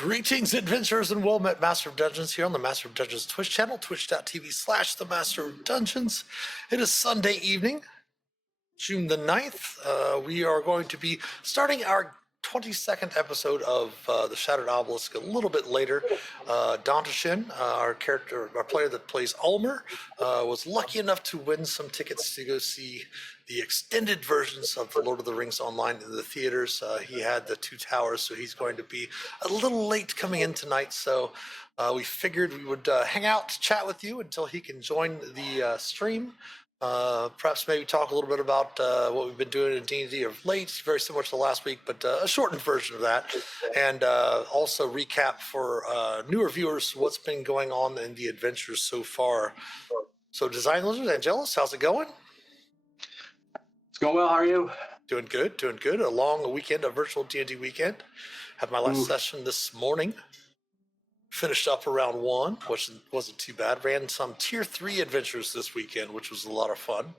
Greetings, adventurers, and well met, Master of Dungeons here on the Master of Dungeons Twitch channel, twitch.tv/themasterofdungeons. It is Sunday evening, June the 9th. We are going to be starting our 22nd episode of the Shattered Obelisk a little bit later. Dantashin, our player that plays Ulmor, was lucky enough to win some tickets to go see the extended versions of The Lord of the Rings online in the theaters. He had the Two Towers, so he's going to be a little late coming in tonight. So we figured we would hang out, chat with you until he can join the stream. Perhaps maybe talk a little bit about what we've been doing in D&D of late, very similar to last week, but a shortened version of that. And also recap for newer viewers what's been going on in the adventures so far. So Design Lizard, Angelus, how's it going? It's going well. How are you? Doing good, doing good. A long weekend, a virtual D&D weekend. Had my last session this morning. Finished up around 1, which wasn't too bad. Ran some Tier 3 adventures this weekend, which was a lot of fun.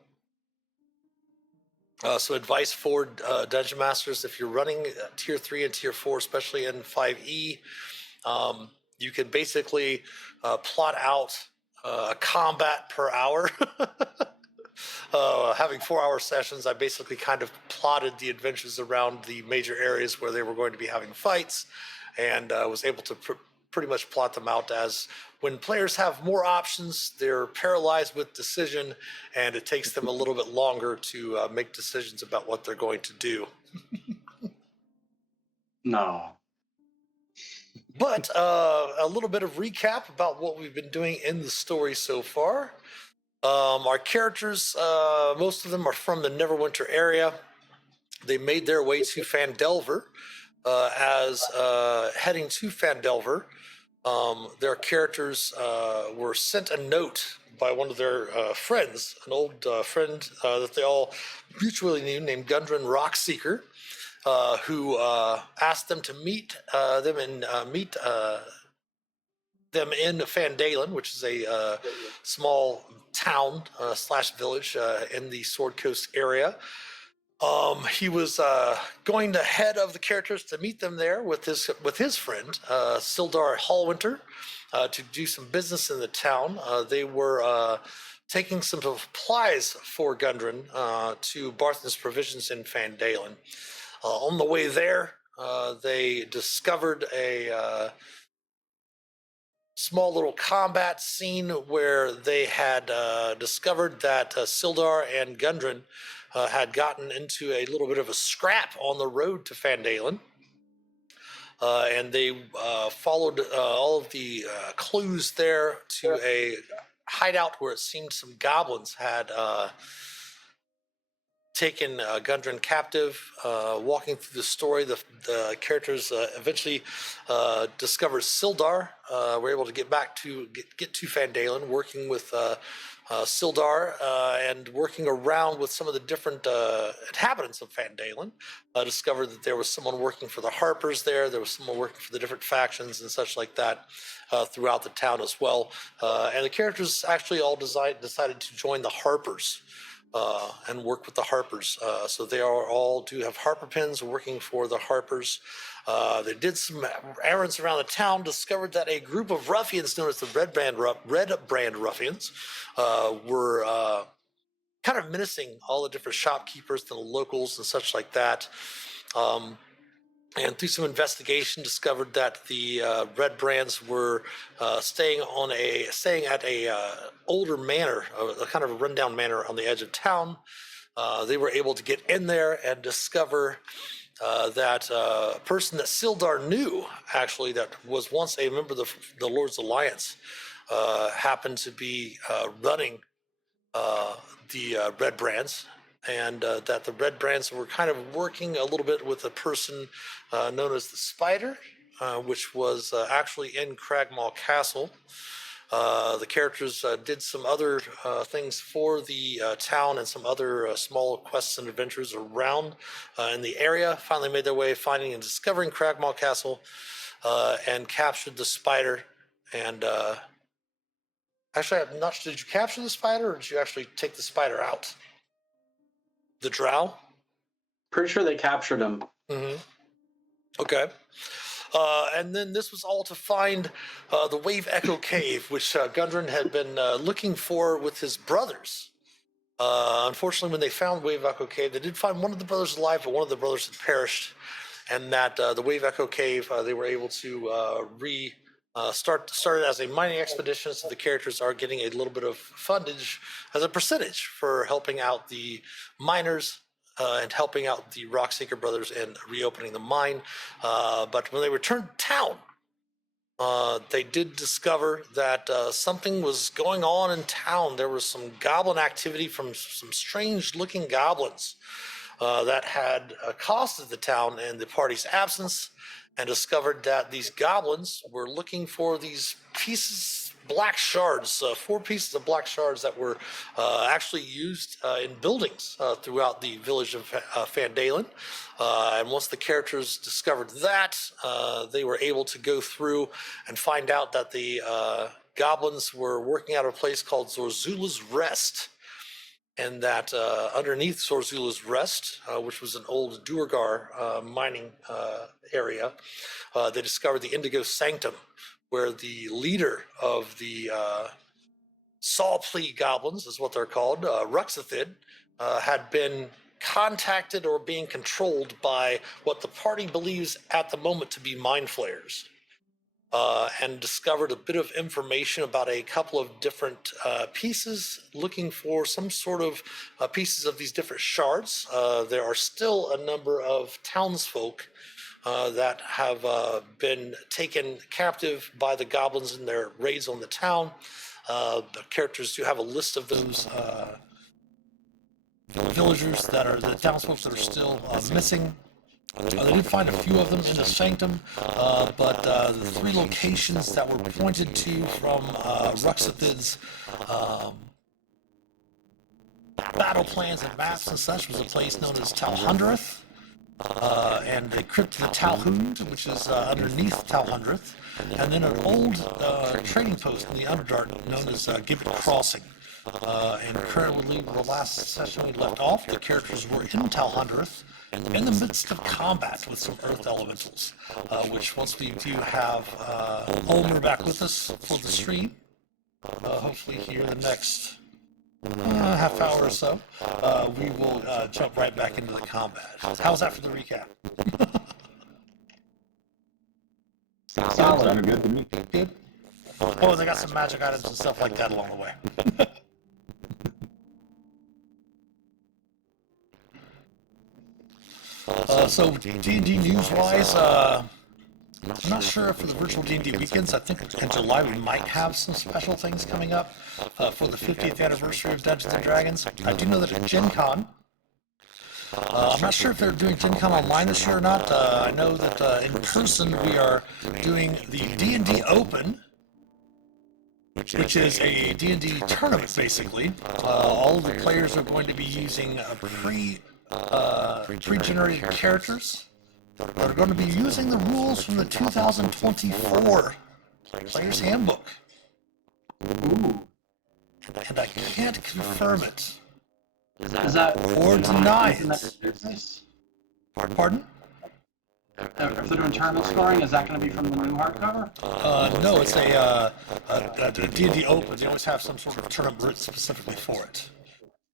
So advice for Dungeon Masters, if you're running Tier 3 and Tier 4, especially in 5e, you can basically plot out a combat per hour. Having 4-hour sessions, I basically kind of plotted the adventures around the major areas where they were going to be having fights, and was able to pretty much plot them out as when players have more options, they're paralyzed with decision, and it takes them a little bit longer to make decisions about what they're going to do. No. But a little bit of recap about what we've been doing in the story so far. Our characters, most of them are from the Neverwinter area. They made their way to Phandelver. As heading to Phandelver, their characters were sent a note by one of their friends, an old friend that they all mutually knew, named Gundren Rockseeker, who asked them to meet them in Phandalin, which is a small town slash village in the Sword Coast area. He was going ahead of the characters to meet them there with his friend Sildar Hallwinter to do some business in the town. They were taking some supplies for Gundren to Barthen's Provisions in Phandalin. On the way there, they discovered a small little combat scene where they had discovered that Sildar and Gundren had gotten into a little bit of a scrap on the road to Phandalin. And they followed all of the clues there to a hideout where it seemed some goblins had taken Gundren captive. Walking through the story, the characters eventually discovered Sildar. Were able to get to Phandalin, working with Sildar and working around with some of the different inhabitants of Phandalin. Discovered that there was someone working for the Harpers there. There was someone working for the different factions and such like that throughout the town as well. And the characters actually all decided to join the Harpers. And work with the Harpers. So they all do have Harper pins working for the Harpers. They did some errands around the town, discovered that a group of ruffians known as the Red Brand Ruffians were kind of menacing all the different shopkeepers, the locals and such like that. And through some investigation, discovered that the Red Brands were staying at a older manor, a kind of a rundown manor on the edge of town. They were able to get in there and discover that a person that Sildar knew, actually, that was once a member of the Lord's Alliance, happened to be running the Red Brands. And that the Red Brands were kind of working a little bit with a person known as the Spider, which was actually in Cragmaw Castle. The characters did some other things for the town and some other small quests and adventures around in the area. Finally made their way finding and discovering Cragmaw Castle and captured the Spider. And actually, I'm not sure, did you capture the Spider or did you actually take the Spider out? The Drow? Pretty sure they captured him. Mm-hmm. Okay. And then this was all to find the Wave Echo Cave, which Gundren had been looking for with his brothers. Unfortunately, when they found Wave Echo Cave, they did find one of the brothers alive, but one of the brothers had perished. And that the Wave Echo Cave, they were able to started as a mining expedition, so the characters are getting a little bit of fundage as a percentage for helping out the miners and helping out the Rockseeker brothers in reopening the mine. But when they returned to town, they did discover that something was going on in town. There was some goblin activity from some strange-looking goblins that had accosted the town in the party's absence, and discovered that these goblins were looking for these pieces, black shards, 4 pieces of black shards that were actually used in buildings throughout the village of Phandelver. And once the characters discovered that, they were able to go through and find out that the goblins were working out of a place called Zorzula's Rest. And that underneath Zorzula's Rest, which was an old Duergar mining area, they discovered the Indigo Sanctum, where the leader of the Sawplea goblins, is what they're called, Ruxathid, had been contacted or being controlled by what the party believes at the moment to be mind flayers. And discovered a bit of information about a couple of different pieces, looking for some sort of pieces of these different shards. There are still a number of townsfolk that have been taken captive by the goblins in their raids on the town. The characters do have a list of those villagers that are the townsfolk that are still missing. They did find a few of them in the sanctum, but the 3 locations that were pointed to from Ruxathid's battle plans and maps and such was a place known as Talhundrath, and the crypt of the Talhund, which is underneath Talhundrath, and then an old trading post in the Underdark known as Gibbet Crossing. And currently, the last session we left off, the characters were in Talhundrath, in the midst of combat with some earth elementals, which once we do have Ulmor back with us for the stream, hopefully here in the next half hour or so, we will jump right back into the combat. How's that for the recap? Sounded good to me. Good? Oh, and they got some magic items and stuff like that along the way. So D&D news-wise, I'm not sure if for the virtual D&D weekends, I think in July we might have some special things coming up for the 50th anniversary of Dungeons & Dragons. I do know that at Gen Con, I'm not sure if they're doing Gen Con online this year or not. I know that in person we are doing the D&D Open, which is a D&D tournament, basically. All of the players are going to be using pre-generated characters that are going to be using the rules from the 2024 Player's Handbook. Ooh. And I can't confirm it Is that or deny isn't that it. business? Pardon? If they're doing tournament scoring, is that going to be from the new hardcover? No, it's a D&D Open. They always have some sort of tournament written specifically for it.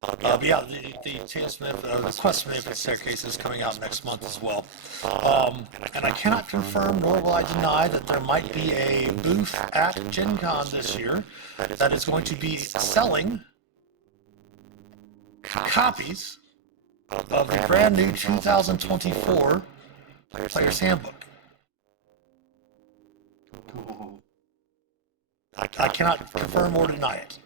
But yeah, the Tales from the Quest from the Infinite Staircase is coming out next month as well. And I cannot confirm, nor will I deny, that there might be a booth at Gen Con this year that is going to be selling copies of the brand new 2024 Player's Handbook. Cool. I cannot confirm or deny it.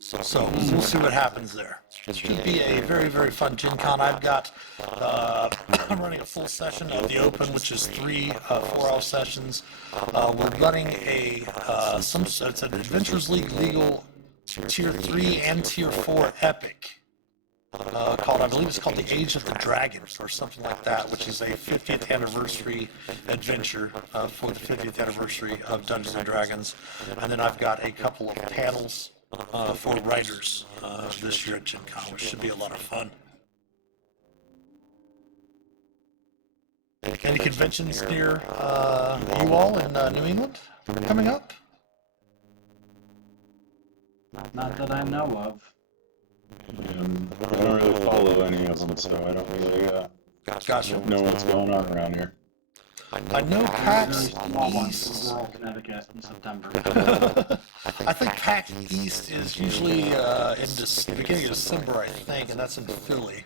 So we'll see what happens there. It should be a very, very fun Gen Con. I've got, I'm running a full session of the Open, which is 3 4-hour sessions. We're running it's an Adventures League legal Tier 3 and Tier 4 epic. I believe it's called The Age of the Dragons or something like that, which is a 50th anniversary adventure for the 50th anniversary of Dungeons & Dragons. And then I've got a couple of panels for writers this year at Gen Con, which should be a lot of fun. Any conventions near you all in New England coming up? Not that I know of. I don't really follow any of them, so I don't really Gotcha. know what's going on around here. I know Very PAX small ones East. in rural Connecticut in September. I think PAX East is usually in the beginning of December, I think, and that's in Philly.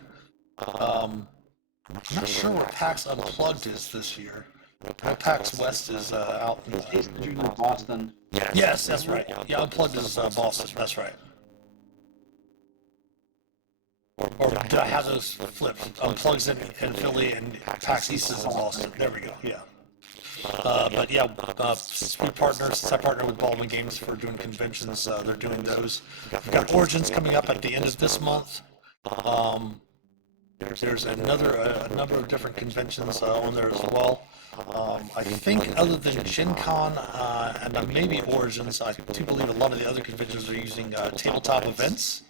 I'm not sure where PAX Unplugged is this year. I know PAX West is out in East is usually Boston. Yes, that's right. Yeah, Unplugged is Boston. That's right. Or did I have those flipped? Unplugged's in Philly and PAX East is in Boston. There we go. Yeah. But yeah, since we partner, since I partner with Baldwin Games for doing conventions, they're doing those. We've got Origins coming up at the end of this month. There's a number of different conventions on there as well. I think other than Gen Con and maybe Origins, I do believe a lot of the other conventions are using tabletop events.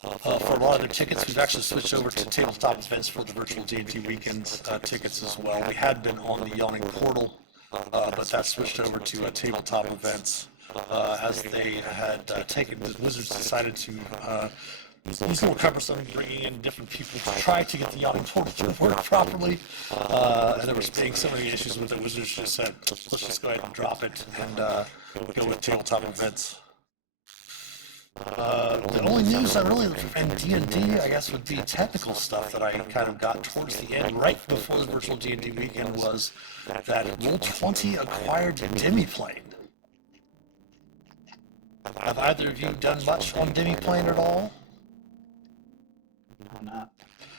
For a lot of the tickets, we've actually switched over to tabletop events for the virtual D&D weekends tickets as well. We had been on the Yawning Portal, but that switched over to tabletop events as they had taken. The Wizards decided to use more cumbersome, bringing in different people to try to get the Yawning Portal to work properly. And there was being so many issues with it. Wizards just said, let's just go ahead and drop it and go with tabletop events. The only news I really in D&D, I guess, would be technical stuff that I kind of got towards the end, right before the virtual D&D weekend, was that Roll20 acquired Demiplane. Have either of you done much on Demiplane at all? No, not.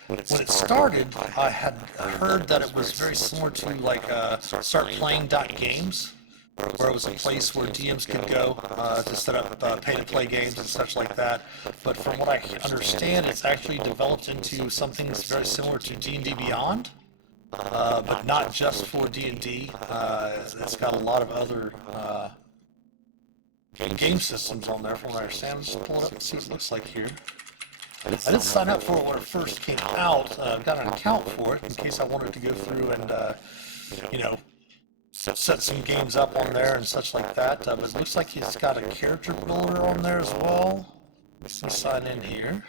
When it started, I had heard that it was very similar to like startplaying.games, where it was a place where DMs could go to set up pay-to-play games and such like that. But from what I understand, it's actually developed into something that's very similar to D&D Beyond, but not just for D&D. It's got a lot of other game systems on there, from what I understand. Let's pull it up and see what it looks like here. I did sign up for it when it first came out. Got an account for it in case I wanted to go through and, you know, set some games up on there and such like that. But it looks like he's got a character builder on there as well. Let's sign in here.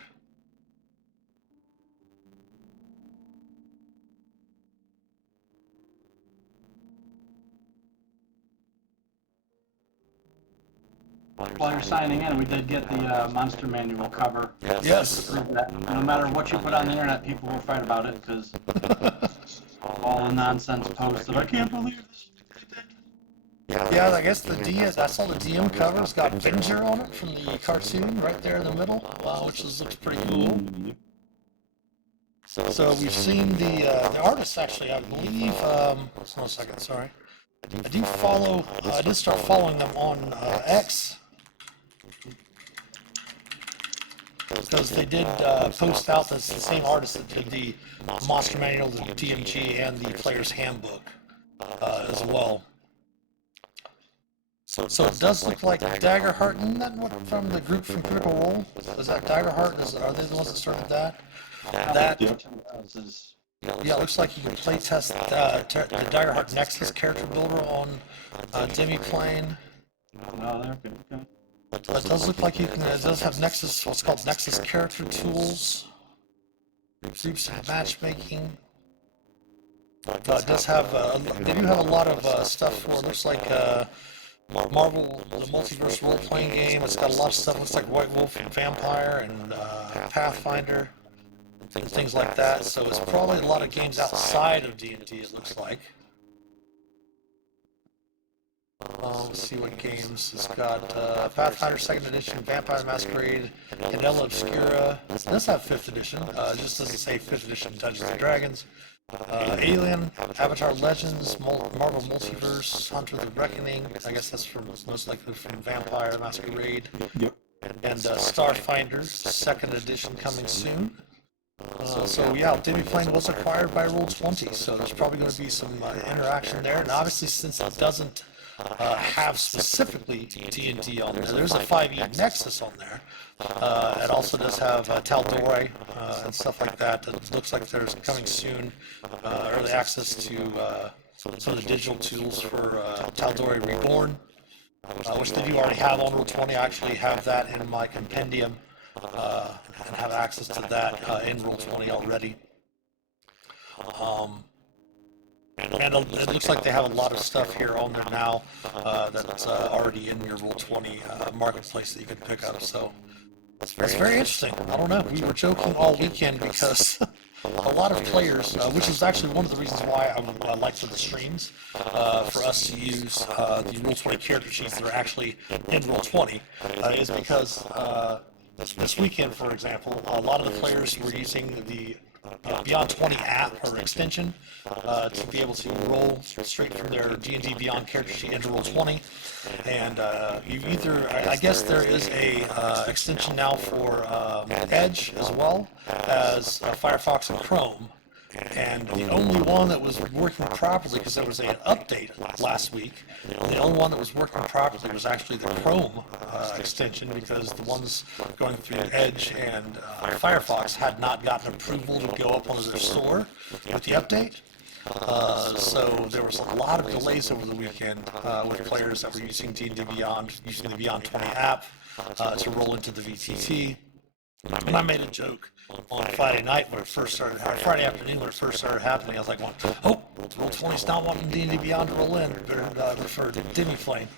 While you're signing in, we did get the monster manual cover. Yes. To prove that no matter what you put on the internet, people will fight about it because all the nonsense posts that I can't believe this. Yeah, I guess I saw the DM cover. It's got Venger on it from the cartoon right there in the middle, which looks pretty cool. So we've seen the artist actually, I believe. Hold on a second, sorry. I did start following them on X. Because they did post out that's the same artist that did the Monster Manual, the DMG, and the Player's Handbook as well. So it does look like Daggerheart, isn't that what from the group from Critical Role? Is that Daggerheart? Are they the ones that started that? Yeah, it looks like you can playtest the Daggerheart Nexus character builder on Demiplane. Oh, they're good. Okay. It does look like it does have Nexus, what's called Nexus character tools, groups and matchmaking. It does have, they do have a lot of stuff for, it looks like Marvel, the multiverse role-playing game. It's got a lot of stuff, looks like White Wolf and Vampire and Pathfinder, and things like that. So it's probably a lot of games outside of D&D, it looks like. Let's see what games. It's got Pathfinder 2nd Edition, Vampire Masquerade, and Ella Obscura. It does have 5th Edition, just doesn't say 5th Edition Dungeons and Dragons. Alien, Avatar Legends, Marvel Multiverse, Hunter the Reckoning. I guess that's most likely from Vampire Masquerade. Yep. And Starfinder 2nd Edition coming soon. So yeah, Demiplane was acquired by Roll20, so there's probably going to be some interaction there. And obviously, since it doesn't have specifically D&D on there. There's a 5e Nexus on there. It also does have Tal'Dorei and stuff like that. It looks like there's coming soon early access to some of the digital tools for Tal'Dorei Reborn, which they do already have on Roll20. I actually have that in my compendium and have access to that in Roll20 already. And it looks like they have a lot of stuff here on there now that's already in your Roll20 marketplace that you can pick up. So it's very interesting. I don't know. We were joking all weekend because a lot of players, which is actually one of the reasons why I like for the streams, for us to use the Roll20 character sheets that are actually in Roll20, is because this weekend, for example, a lot of the players were using the Beyond 20 app or extension to be able to roll straight from their D&D Beyond character sheet into Roll20. And you either, I guess there is a extension now for Edge as well as Firefox and Chrome. And the only one that was working properly, because there was an update last week, the only one that was working properly was actually the Chrome extension, because the ones going through Edge and Firefox had not gotten approval to go up onto their store with the update. So there was a lot of delays over the weekend with players that were using D&D Beyond, using the Beyond 20 app to roll into the VTT. And I made a joke on Friday night when it first started, Friday afternoon when it first started happening. I was like, oh, Roll20's not wanting D&D Beyond to roll in. Better refer to Demi Flame.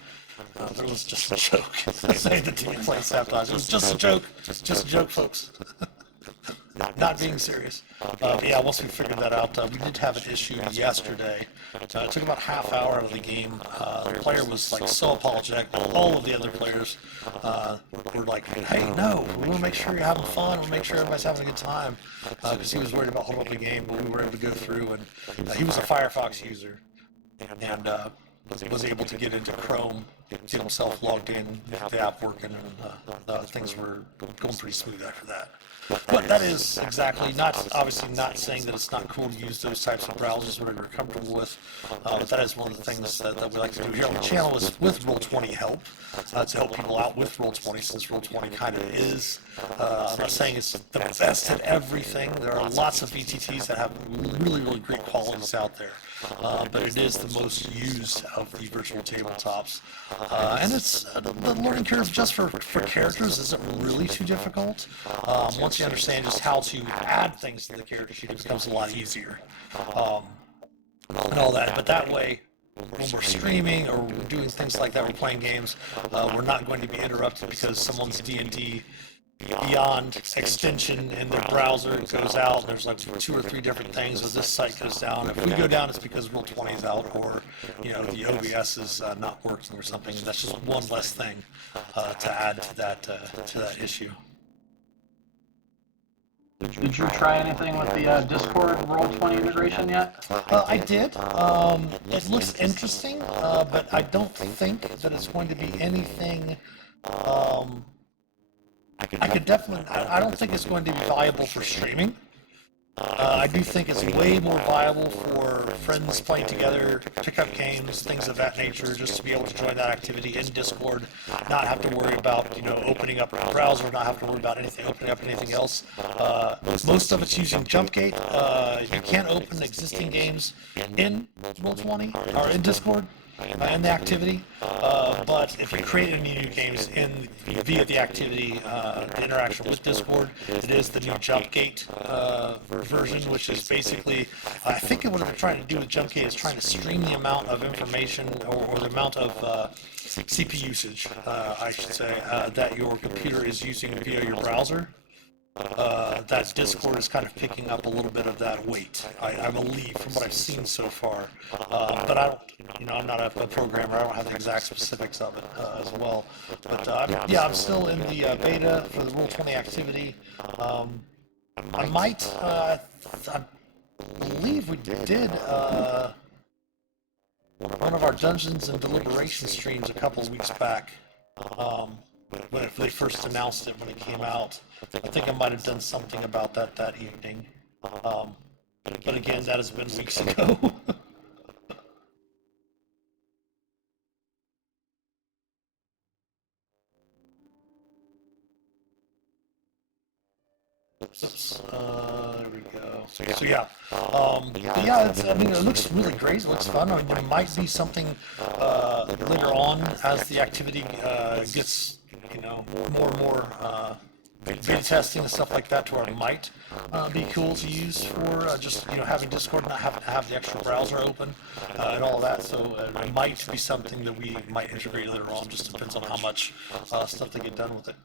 But it was just a joke. Saying that Demi Flame sabotaged. It was just a joke. Just a joke, folks. Not being serious. But yeah, once we figured that out, we did have an issue yesterday. It took about half hour out of the game. The player was like so apologetic. All of the other players were like, hey, no, we want to make sure you're having fun. We want to make sure everybody's having a good time. Because he was worried about holding up the game, but we were able to go through. And he was a Firefox user. And was able to get into Chrome, get himself logged in, get the app working, and things were going pretty smooth after that. But that is exactly, obviously not saying that it's not cool to use those types of browsers, whatever you're comfortable with. But that is one of the things that we like to do here on the channel is with Roll20 help, to help people out with Roll20, since Roll20 kind of is, I'm not saying it's the best at everything. There are lots of VTTs that have really, really great qualities out there. But it is the most used of the virtual tabletops. And it's the learning curve just for characters isn't really too difficult. Once you understand just how to add things to the character sheet, it becomes a lot easier. And all that. But that way, when we're streaming or we're doing things like that, we're playing games, we're not going to be interrupted because someone's D&D Beyond extension in their browser goes out, and there's like 2 or 3 different things, or this site goes down. If we go down, it's because Roll20 is out, or the OBS is not working or something. That's just one less thing to add to that issue. Did you try anything with the Discord Roll20 integration yet? I did. It looks interesting, but I don't think that it's going to be anything. I don't think it's going to be viable for streaming. I do think it's way more viable for friends playing together, pick up games, things of that nature, just to be able to join that activity in Discord, not have to worry about, opening up a browser, not have to worry about opening up anything else. Most of it's using Jumpgate. You can't open existing games in Roll20 or in Discord. In the activity, but if you create any new games via the activity, the interaction with Discord, it is the new Jumpgate version, which is basically, I think what they're trying to do with Jumpgate is trying to stream the amount of information or the amount of CPU usage, I should say, that your computer is using via your browser. That Discord is kind of picking up a little bit of that weight, I believe, from what I've seen so far. But I don't, I'm not a programmer. I don't have the exact specifics of it as well. But yeah, I'm still in the beta for the Roll20 activity. I might, I believe we did one of our Dungeons and Deliberation streams a couple weeks back. When they first announced it, when it came out. I think I might have done something about that evening. But again, that has been weeks ago. There we go. So yeah, but yeah, I mean, it looks really great. It looks fun. I mean, there might be something later on as the activity gets, more and more beta testing and stuff like that, to where it might be cool to use for just having Discord, not having to have the extra browser open and all that. So it might be something that we might integrate later on. Just depends on how much stuff they get done with it.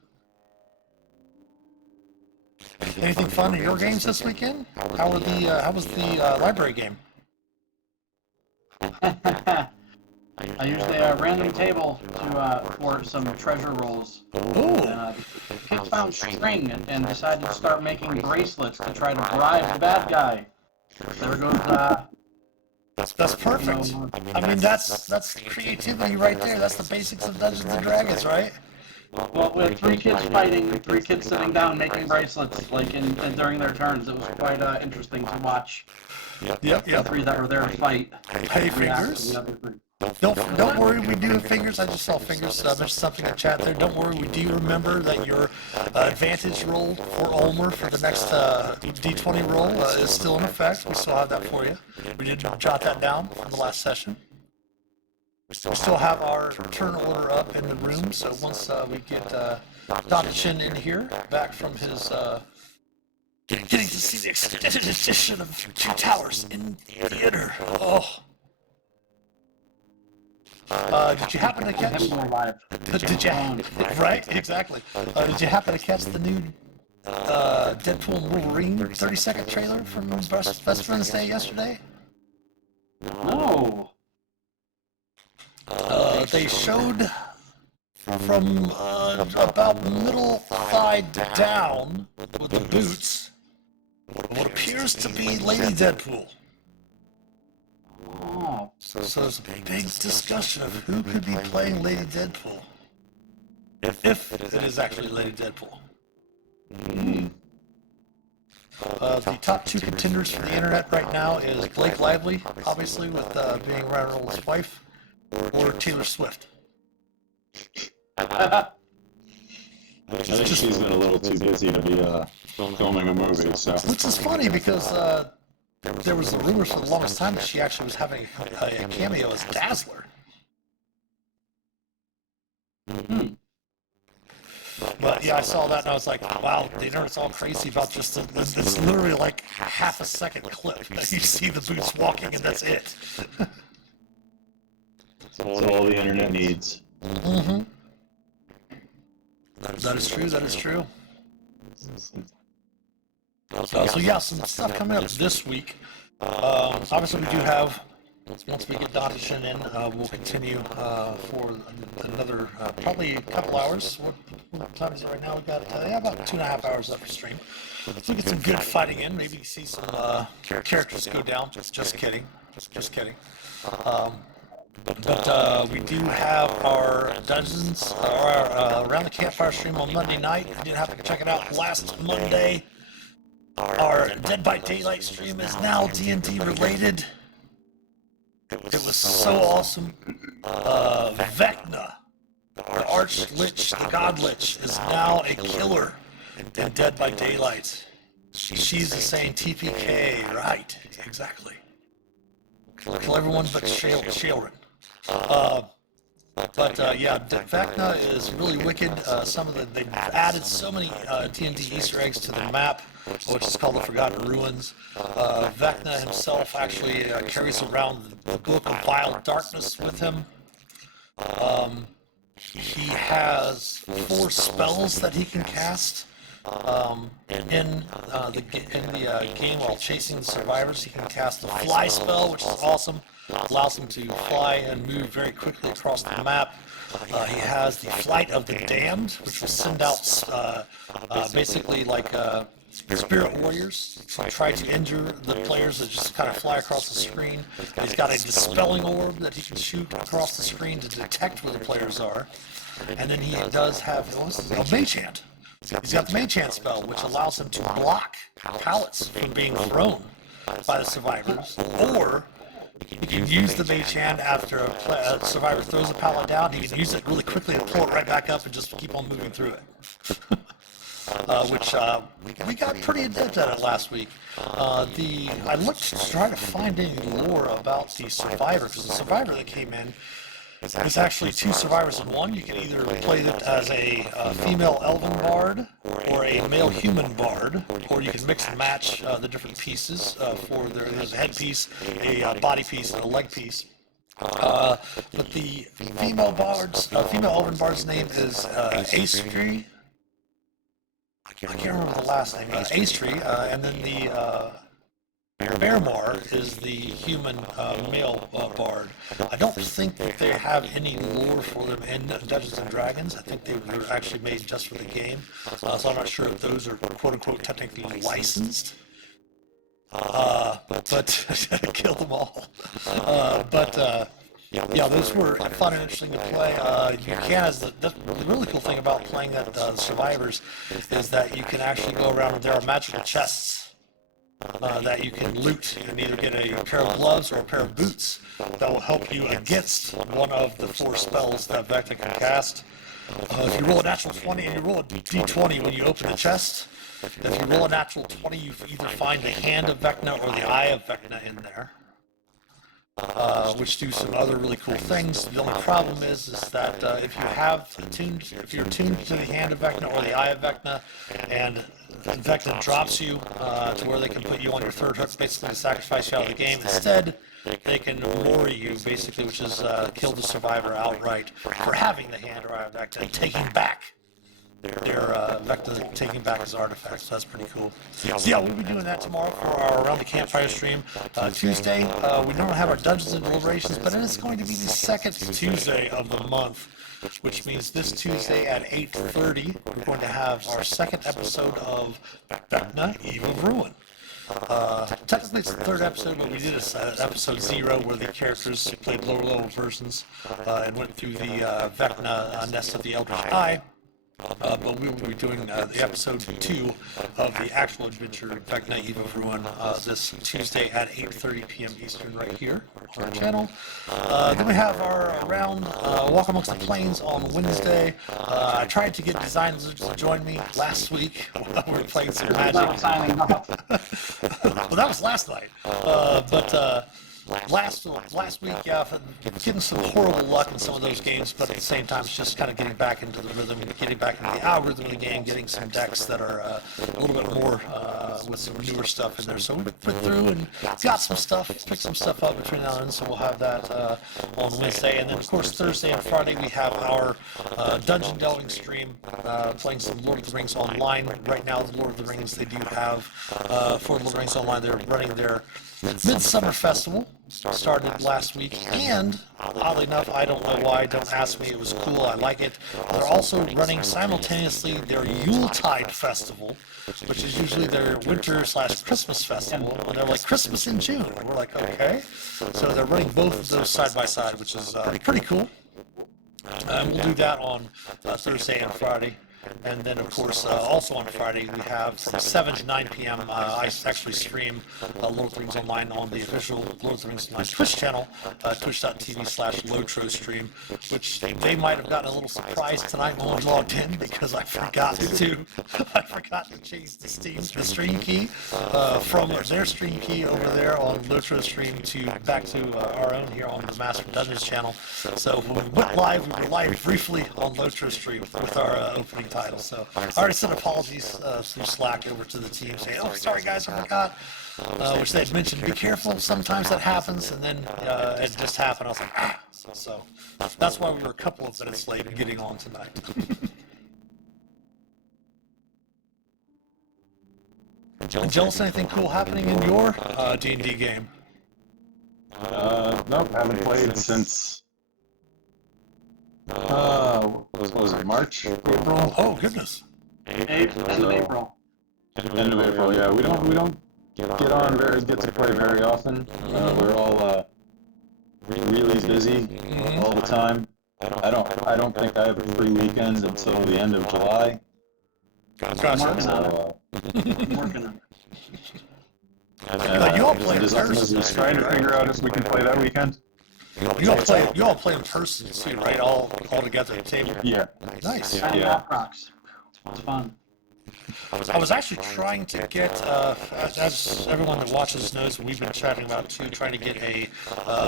Anything fun in your games this weekend? How was the library game? I used a random table to for some treasure rolls. Oh, And kids found string and decided to start making bracelets to try to bribe the bad guy. There goes that's perfect. I mean, that's creativity right there. That's the basics of Dungeons and Dragons, right? well, with 3 kids fighting, 3 kids sitting down making bracelets like during their turns. It was quite interesting to watch. Yep. The 3 that were there to fight. Hey, react to fingers. the other 3. Don't worry, we do have fingers. I just saw fingers mention something in chat there. Don't worry, we do remember that your advantage roll for Ulmor for the next D20 roll is still in effect. We still have that for you. We did jot that down from the last session. We still have our turn order up in the room, so once we get Dr. Chin in here, back from his getting to see the extended edition of Two Towers in theater. Oh. Did you happen to catch? Did you? Right, exactly. Did you happen to catch the new Deadpool and Wolverine 30-second trailer from Best Friends Day yesterday? No. They showed from about middle thigh down with the boots what appears to be Lady Deadpool. Oh. So there's a big discussion of who could be playing Lady Deadpool. If it is actually Lady Deadpool. The top 2 contenders for the internet right now is Blake Lively, obviously, with being Ryan Reynolds' wife, or Taylor Swift. I think she's been a little too busy to be filming a movie, so. Which is funny because there was the rumors for the longest time that she actually was having a cameo as Dazzler. But yeah, I saw that and I was like, wow, the internet's all crazy about just it's literally like half a second clip that you see the boots walking and that's it. That's all the internet needs. Mm-hmm. That is true, that is true. So yeah, some stuff coming up this week. Obviously we do have, once we get Dr. Shin in, we'll continue for another, probably a couple hours. What time is it right now? We've got about 2.5 hours left for stream. So we get some good fighting in, maybe see some characters go down. Just kidding. But we do have our Dungeons, our Around the Campfire stream on Monday night. If you didn't happen to check it out last Monday, our Dead by Daylight stream is now D&D related. It was so awesome. Vecna, the Arch-Lich, the God-Lich, is now a killer in Dead by Daylight. She's the same TPK, right, exactly. Kill everyone but Shaelren. But yeah, Vecna is really wicked. They've added so many D&D Easter eggs to the map, which is called the Forgotten Ruins. Vecna himself actually carries around the Book of Vile Darkness with him. He has 4 spells that he can cast in the game while chasing the survivors. He can cast the Fly spell, which is awesome. Allows him to fly and move very quickly across the map. He has the Flight of the Damned, which will send out basically like spirit warriors to try to injure the players that just kind of fly across the screen. He's got a Dispelling Orb that he can shoot across the screen to detect where the players are. And then he does have a Mage Hand. He's got the Mage Hand spell, which allows him to block pallets from being thrown by the survivors. Or he can use the Mage Hand after a survivor throws a pallet down. He can use it really quickly to pull it right back up and just keep on moving through it. which we got pretty adept at it last week. I looked to try to find any lore about the survivor, because the survivor that came in is actually two survivors in one. You can either play it as a female elven bard or a male human bard, or you can mix and match the different pieces there's a headpiece, a body piece, and a leg piece. But the female elven bard's name is Astree. I can't remember the last name. Astree, and then the Bearmar is the human male bard. I don't think that they have any lore for them in Dungeons and Dragons. I think they were actually made just for the game. So I'm not sure if those are quote unquote technically licensed. But kill them all. Yeah, those were fun and interesting to play. The really cool thing about playing at Survivors is that you can actually go around and there are magical chests that you can loot and either get a pair of gloves or a pair of boots that will help you against one of the 4 spells that Vecna can cast. If you roll a natural 20 and you roll a d20 when you open the chest, if you roll a natural 20, you either find the hand of Vecna or the eye of Vecna in there. Which do some other really cool things. The only problem is that if you're tuned to the hand of Vecna or the eye of Vecna, and Vecna drops you to where they can put you on your 3rd hook, basically to sacrifice you out of the game. Instead, they can mori you, basically, which is kill the survivor outright for having the hand or eye of Vecna and taking back Vecna taking back his artifacts, so that's pretty cool. So yeah, we'll be doing that tomorrow for our Around the Campfire stream. Tuesday, we normally have our Dungeons and Deliberations, but it is going to be the 2nd Tuesday of the month, which means this Tuesday at 8:30, we're going to have our 2nd episode of Vecna, Eve of Ruin. Technically it's the 3rd episode, but we did episode 0 where the characters played lower level versions and went through the Vecna Nest of the Eldritch Eye. But we will be doing the episode 2 of the actual adventure Vecna Eve of Ruin this Tuesday at 8:30 p.m. Eastern right here on our channel. Then we have our round Walk Amongst the Plains on Wednesday. I tried to get Design Lizards to join me last week while we were playing some Magic. Well, that was last night. Last week, getting some horrible luck in some of those games, but at the same time, it's just kind of getting back into the rhythm, getting back into the algorithm of the game, getting some decks that are a little bit more with some newer stuff in there. So we went through and got some stuff, picked some stuff up between now and then, so we'll have that on Wednesday. And then, of course, Thursday and Friday, we have our dungeon delving stream, playing some Lord of the Rings online. Right now, the Lord of the Rings, they do have, for Lord of the Rings Online, they're running their Midsummer Festival, started last week, and oddly enough, I don't know why, don't ask me, it was cool, I like it. They're also running simultaneously their Yuletide Festival, which is usually their winter/Christmas festival, and they're like Christmas in June, and we're like, okay. So they're running both of those side by side, which is pretty cool. And we'll do that on Thursday and Friday. And then, of course, also on Friday, we have from 7 to 9 p.m. I actually stream Lord of the Rings Online on the official Lord of the Rings Online Twitch channel, twitch.tv/LoTroStream, which they might have gotten a little surprised tonight when we logged in because I forgot to change the stream key from their stream key over there on LoTroStream back to our own here on the Master of Dungeons channel. So when we went live, we were live briefly on LoTroStream with our opening title. So I already sent apologies through Slack over to the team saying, oh, sorry guys, I forgot. Which they had mentioned, be careful, sometimes that happens, and then it just happened. I was like, ah. So that's why we were a couple of minutes late in getting on tonight. Jealous, anything cool happening in your D&D game? Nope, haven't played since what was it, March, April? Oh goodness. End of April. End of April, yeah. We don't get to play very often. We're all really busy all the time. I don't think I have a free weekend until the end of July. I'm working on it. You all play in person. Just trying to figure out if we can play that weekend. You all play in person too, right? All together at the table. Yeah. Nice. Yeah. Rocks. It's fun. I was actually trying to get, as everyone that watches knows, we've been chatting about too, trying to get a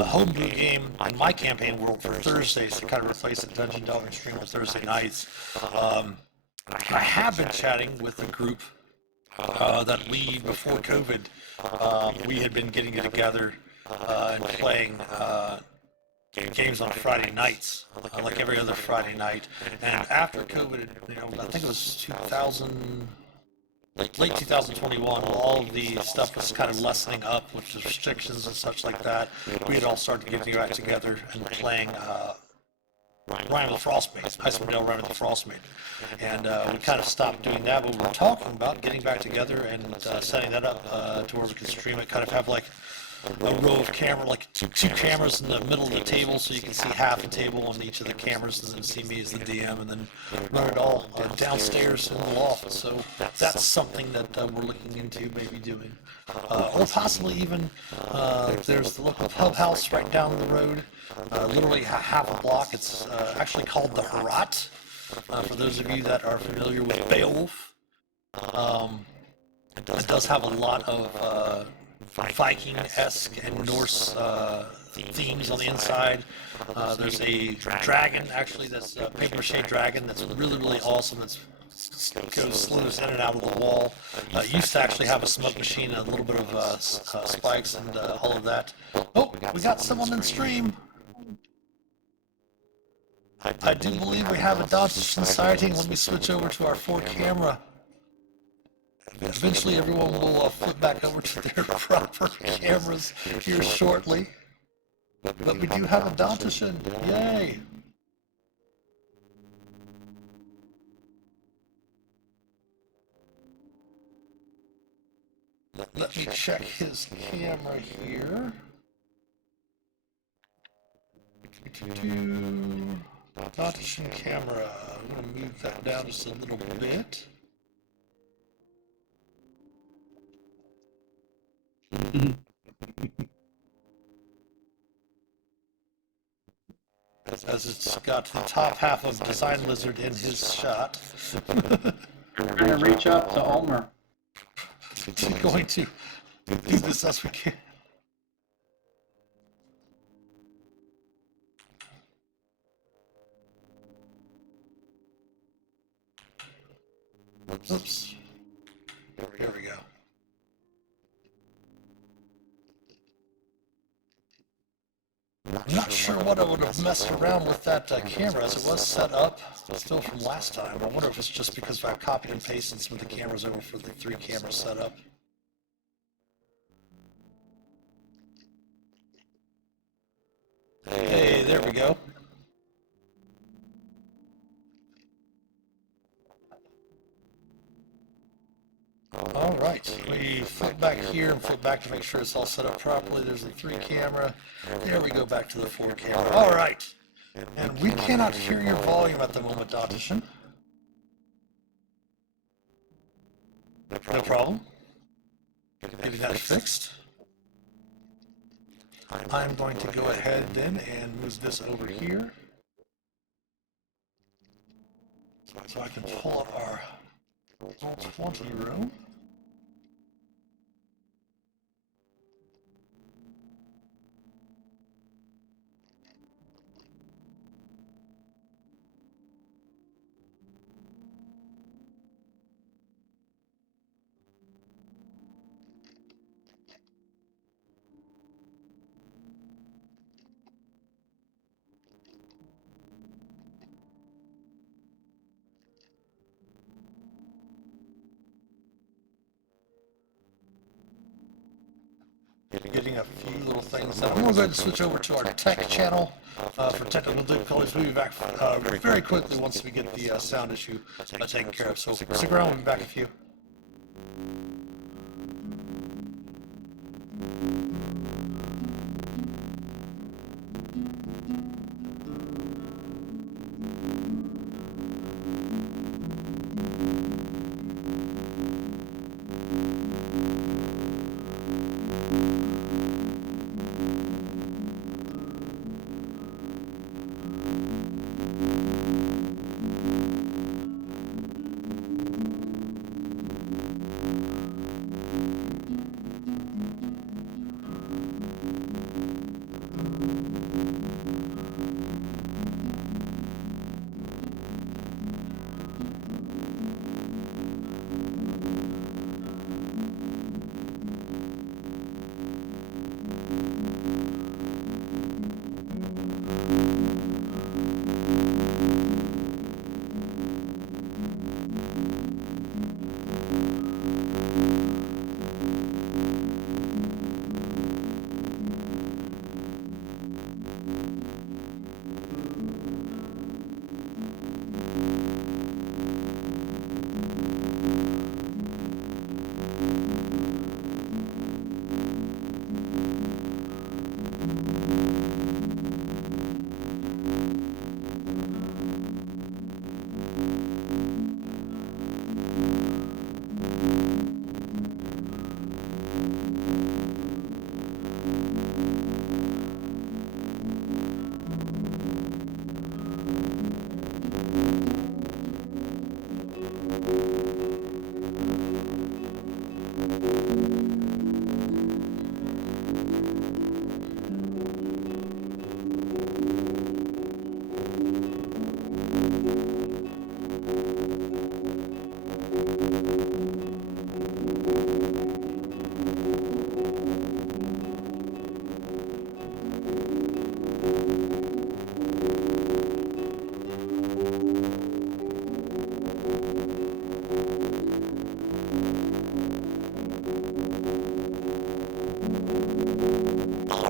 homebrew game in my campaign world for Thursdays to kind of replace the Dungeon Delving stream on Thursday nights. I have been chatting with a group that before COVID, we had been getting together and playing games on Friday nights, like every other Friday night. And after COVID, I think it was 2000, late 2021, all of the stuff was kind of lessening up with the restrictions and such like that. We had all started getting back together and playing Rime of the Frostmaiden, Icewind Dale Rime of the Frostmaiden. And we kind of stopped doing that, but we were talking about getting back together and setting that up to where we could stream it, kind of have like a row of camera, like two cameras in the middle of the table, so you can see half a table on each of the cameras, and then see me as the DM, and then run it all downstairs in the loft. So that's something that we're looking into maybe doing, or possibly even there's the local pub house right down the road, literally half a block. It's actually called the Herat. For those of you that are familiar with Beowulf, it does have a lot of Viking-esque and Norse themes on the inside. There's a dragon, actually, that's a papier-mâché dragon that's really, really awesome. That slithers in and out of the wall. Used to actually have a smoke machine, a little bit of spikes and all of that. Oh, we got someone in stream. I do believe we have a Dodson sighting. Let me switch over to our 4 camera. Eventually everyone will flip back over to their proper cameras here shortly. But we do have a Dantishan. Yay! Let me check his camera here. Dantishan camera. I'm going to move that down just a little bit. As it's got the top half of Design Lizard in his shot. We're going to reach up to Ulmor. We're going to do this as we can. Oops. There we go. I'm not sure what I would have messed around with that camera, as it was set up still from last time. I wonder if it's just because I copied and pasted some of the cameras over for the 3 camera setup. Hey, there we go. All right, we flip back here and flip back to make sure it's all set up properly. There's the 3 camera. There we go, back to the 4 camera. All right, and we cannot hear your volume at the moment, Dantishan. No problem. Getting that fixed. I'm going to go ahead then and move this over here, so I can pull up our Roll 20 room. Getting a few little things done. I'm going to go ahead and switch over to our tech channel for technical difficulties. We'll be back very quickly once we get the sound issue taken care of. So stick around, we'll be back in a few.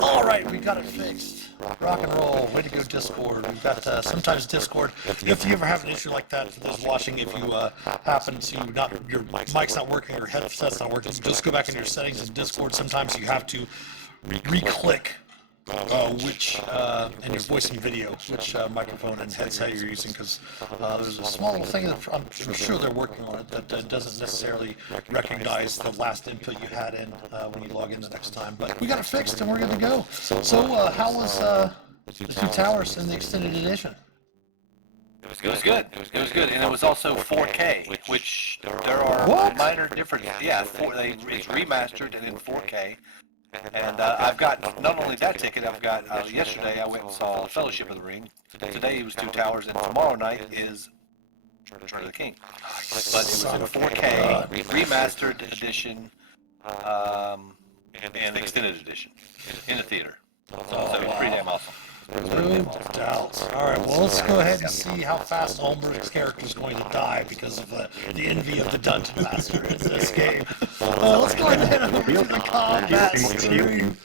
All right, we got it fixed. Rock and roll. Way to go, Discord. We've got sometimes Discord. If you ever have an issue like that for those watching, if you happen to not your mic's not working, your headset's not working, just go back into your settings in Discord. Sometimes you have to re-click which in your voice and video, which microphone and headset you're using, because there's a small little thing that I'm sure they're working on it that doesn't necessarily recognize the last input you had in when you log in the next time. But we got it fixed and we're good to go. So how was the Two Towers in the extended edition? It was good. It was good, and it was also 4K, which there are minor differences. Yeah, it's remastered and in 4K. And I've got not only that ticket. I've got yesterday I went and saw Fellowship of the Ring. Today it was Two Towers, and tomorrow night is Return of the King. But it was in 4K, remastered edition, and extended edition in the theater. So it was pretty damn awesome. No doubt. Alright, well, let's go ahead and see how fast Ulmer's character is going to die because of the envy of the Dungeon Master in this game. Let's go ahead and over to the combat stream.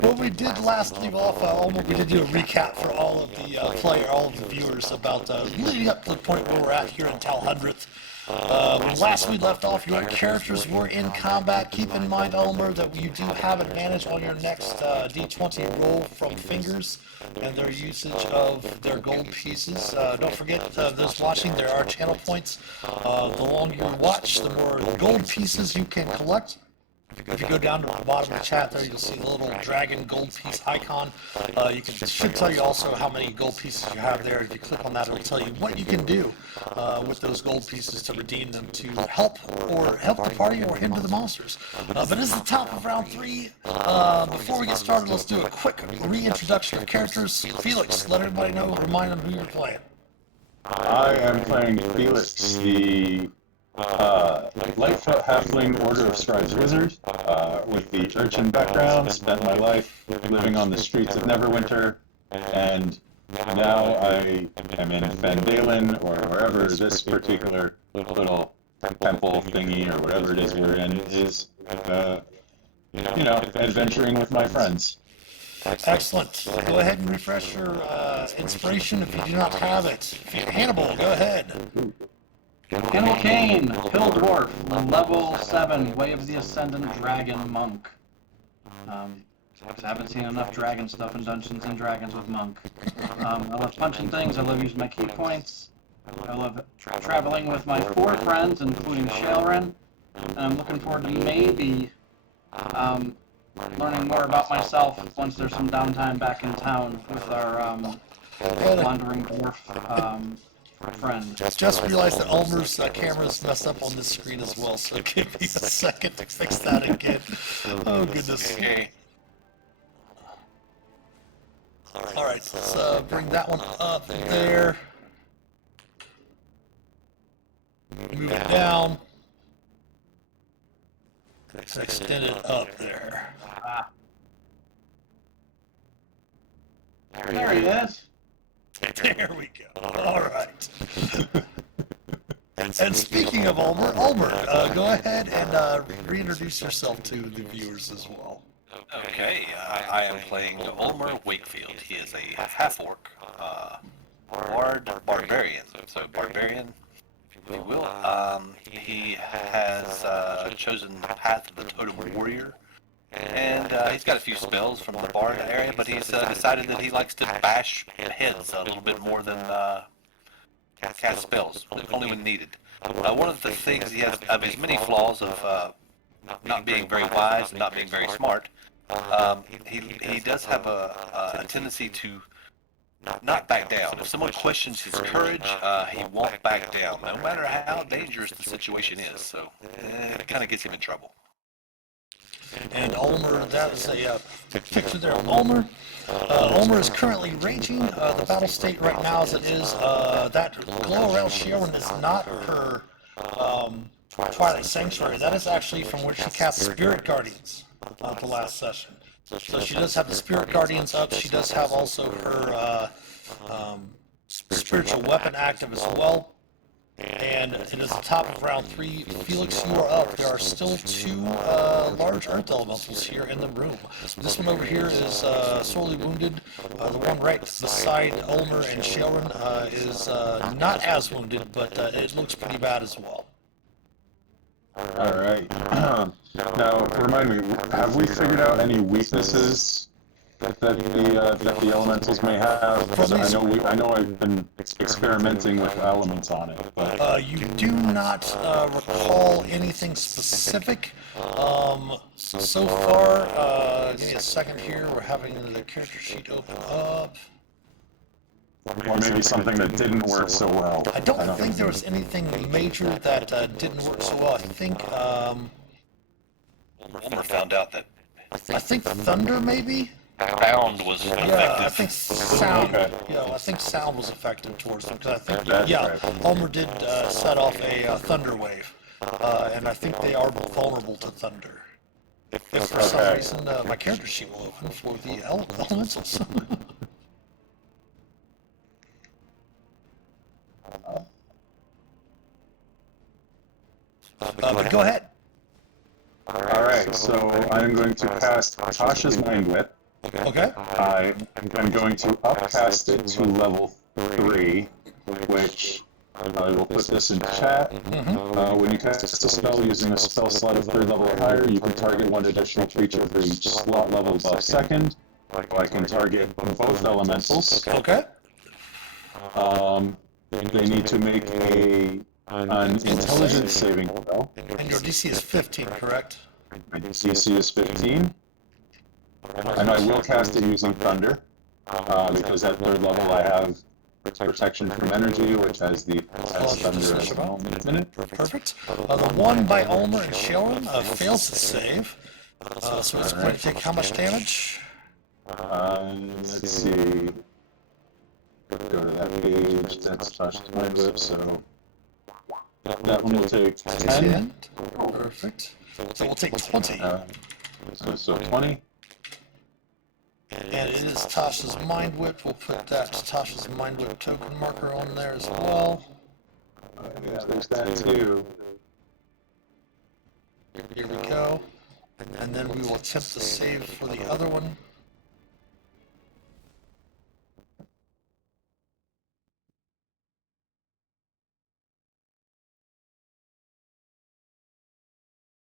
What we did last leave off, Ulmer, we did do a recap for all of the all of the viewers about leading up to the point where we're at here in Tal 100th. When last we left off, your characters were in combat. Keep in mind, Ulmer, that you do have advantage on your next D20 roll from fingers and their usage of their gold pieces. Don't forget, those watching, there are channel points. The longer you watch, the more gold pieces you can collect. If you go down to the bottom of the chat there, you'll see the little dragon gold piece icon. It should tell you also how many gold pieces you have there. If you click on that, it'll tell you what you can do with those gold pieces to redeem them to help the party or hinder the monsters. But this is the top of round 3. Before we get started, let's do a quick reintroduction of characters. Phelix, let everybody know, remind them who you're playing. I am playing Phelix, the Lightfoot Halfling Order of Scribes Wizard, with the urchin background. Spent my life living on the streets of Neverwinter, and now I am in Phandelver, or wherever this particular little temple thingy, or whatever it is we're in, is, adventuring with my friends. Excellent. Go ahead and refresh your inspiration if you do not have it. Hannibal, go ahead. Hannibal Kane, Hill Dwarf, level 7, Way of the Ascendant Dragon Monk. I haven't seen enough dragon stuff in Dungeons and Dragons with Monk. I love punching things, I love using my key points. I love traveling with my 4 friends, including Shae. And I'm looking forward to maybe learning more about myself once there's some downtime back in town with our wandering dwarf friend. Just realized that Ulmer's camera's messed up on this screen as well, so give me a second to fix that again. Oh, goodness. Okay. Alright, let's bring that one up there. Move it down. Extend it up there. There he is. There we go. Alright. And speaking of Ulmer, go ahead and reintroduce yourself to the viewers as well. Okay, I am playing Ulmor Wakefield. He is a half-orc, bard-barian. So barbarian, if you will. He has chosen the path of the totem warrior. And he's got a few spells from the bard area, but he's decided that he likes to bash heads a little bit more than cast spells, only when needed. One of the things he has, of his many flaws of not being very wise and not being very smart, he does have a tendency to not back down. If someone questions his courage, he won't back down, no matter how dangerous the situation is. So it kind of gets him in trouble. And Ulmer, that is a picture there of Ulmer. Ulmer is currently raging. The battle state right now as it is, that glow around Shae is not her Twilight Sanctuary. That is actually from where she cast Spirit Guardians the last session. So she does have the Spirit Guardians up. She does have also her spiritual weapon active as well. And it is the top of round 3. Felix, you are up. There are still 2 large earth elementals here in the room. This one over here is sorely wounded. The one right beside Ulmor and Shae is not as wounded, but it looks pretty bad as well. Alright. Now, remind me, have we figured out any weaknesses that the elementals may have? Because I know I've been experimenting with elements on it, but You do not recall anything specific. So far, give me a second here. We're having the character sheet open up. or maybe something that didn't work so well. I don't think there was anything major that didn't work so well. I think Ulmor found out that I think thunder maybe. bound was Yeah, I effective. think sound. Okay. Yeah, I think sound was effective towards them because I think That's yeah, right. Ulmor did set off a thunder wave, and I think they are vulnerable to thunder. If for some Okay. reason my character sheet will open for the elementals. But go ahead. Alright, so I'm going to cast Tasha's Mind Whip. Okay. I'm going to upcast it to level 3, which I will put this in chat. When you cast a spell using a spell slot of 3rd level or higher, you can target one additional creature for each slot level above 2nd. I can target both elementals. Okay. They need to make an intelligence saving throw. And your DC is 15, correct? My DC is 15. And I will cast it using Thunder, because at 3rd level I have protection from energy, which has Thunder as well in it. Perfect. The one by Ulmor and Shae fails to save. So it's going to take how much damage? Let's see. Go to that page. That's Tasha's Mind Whip, so that one will take 10. Perfect. So we'll take 20. So 20. And it is Tasha's Mind Whip. We'll put that Tasha's Mind Whip token marker on there as well. Yeah, there's that too. Here we go. And then we will attempt to save for the other one.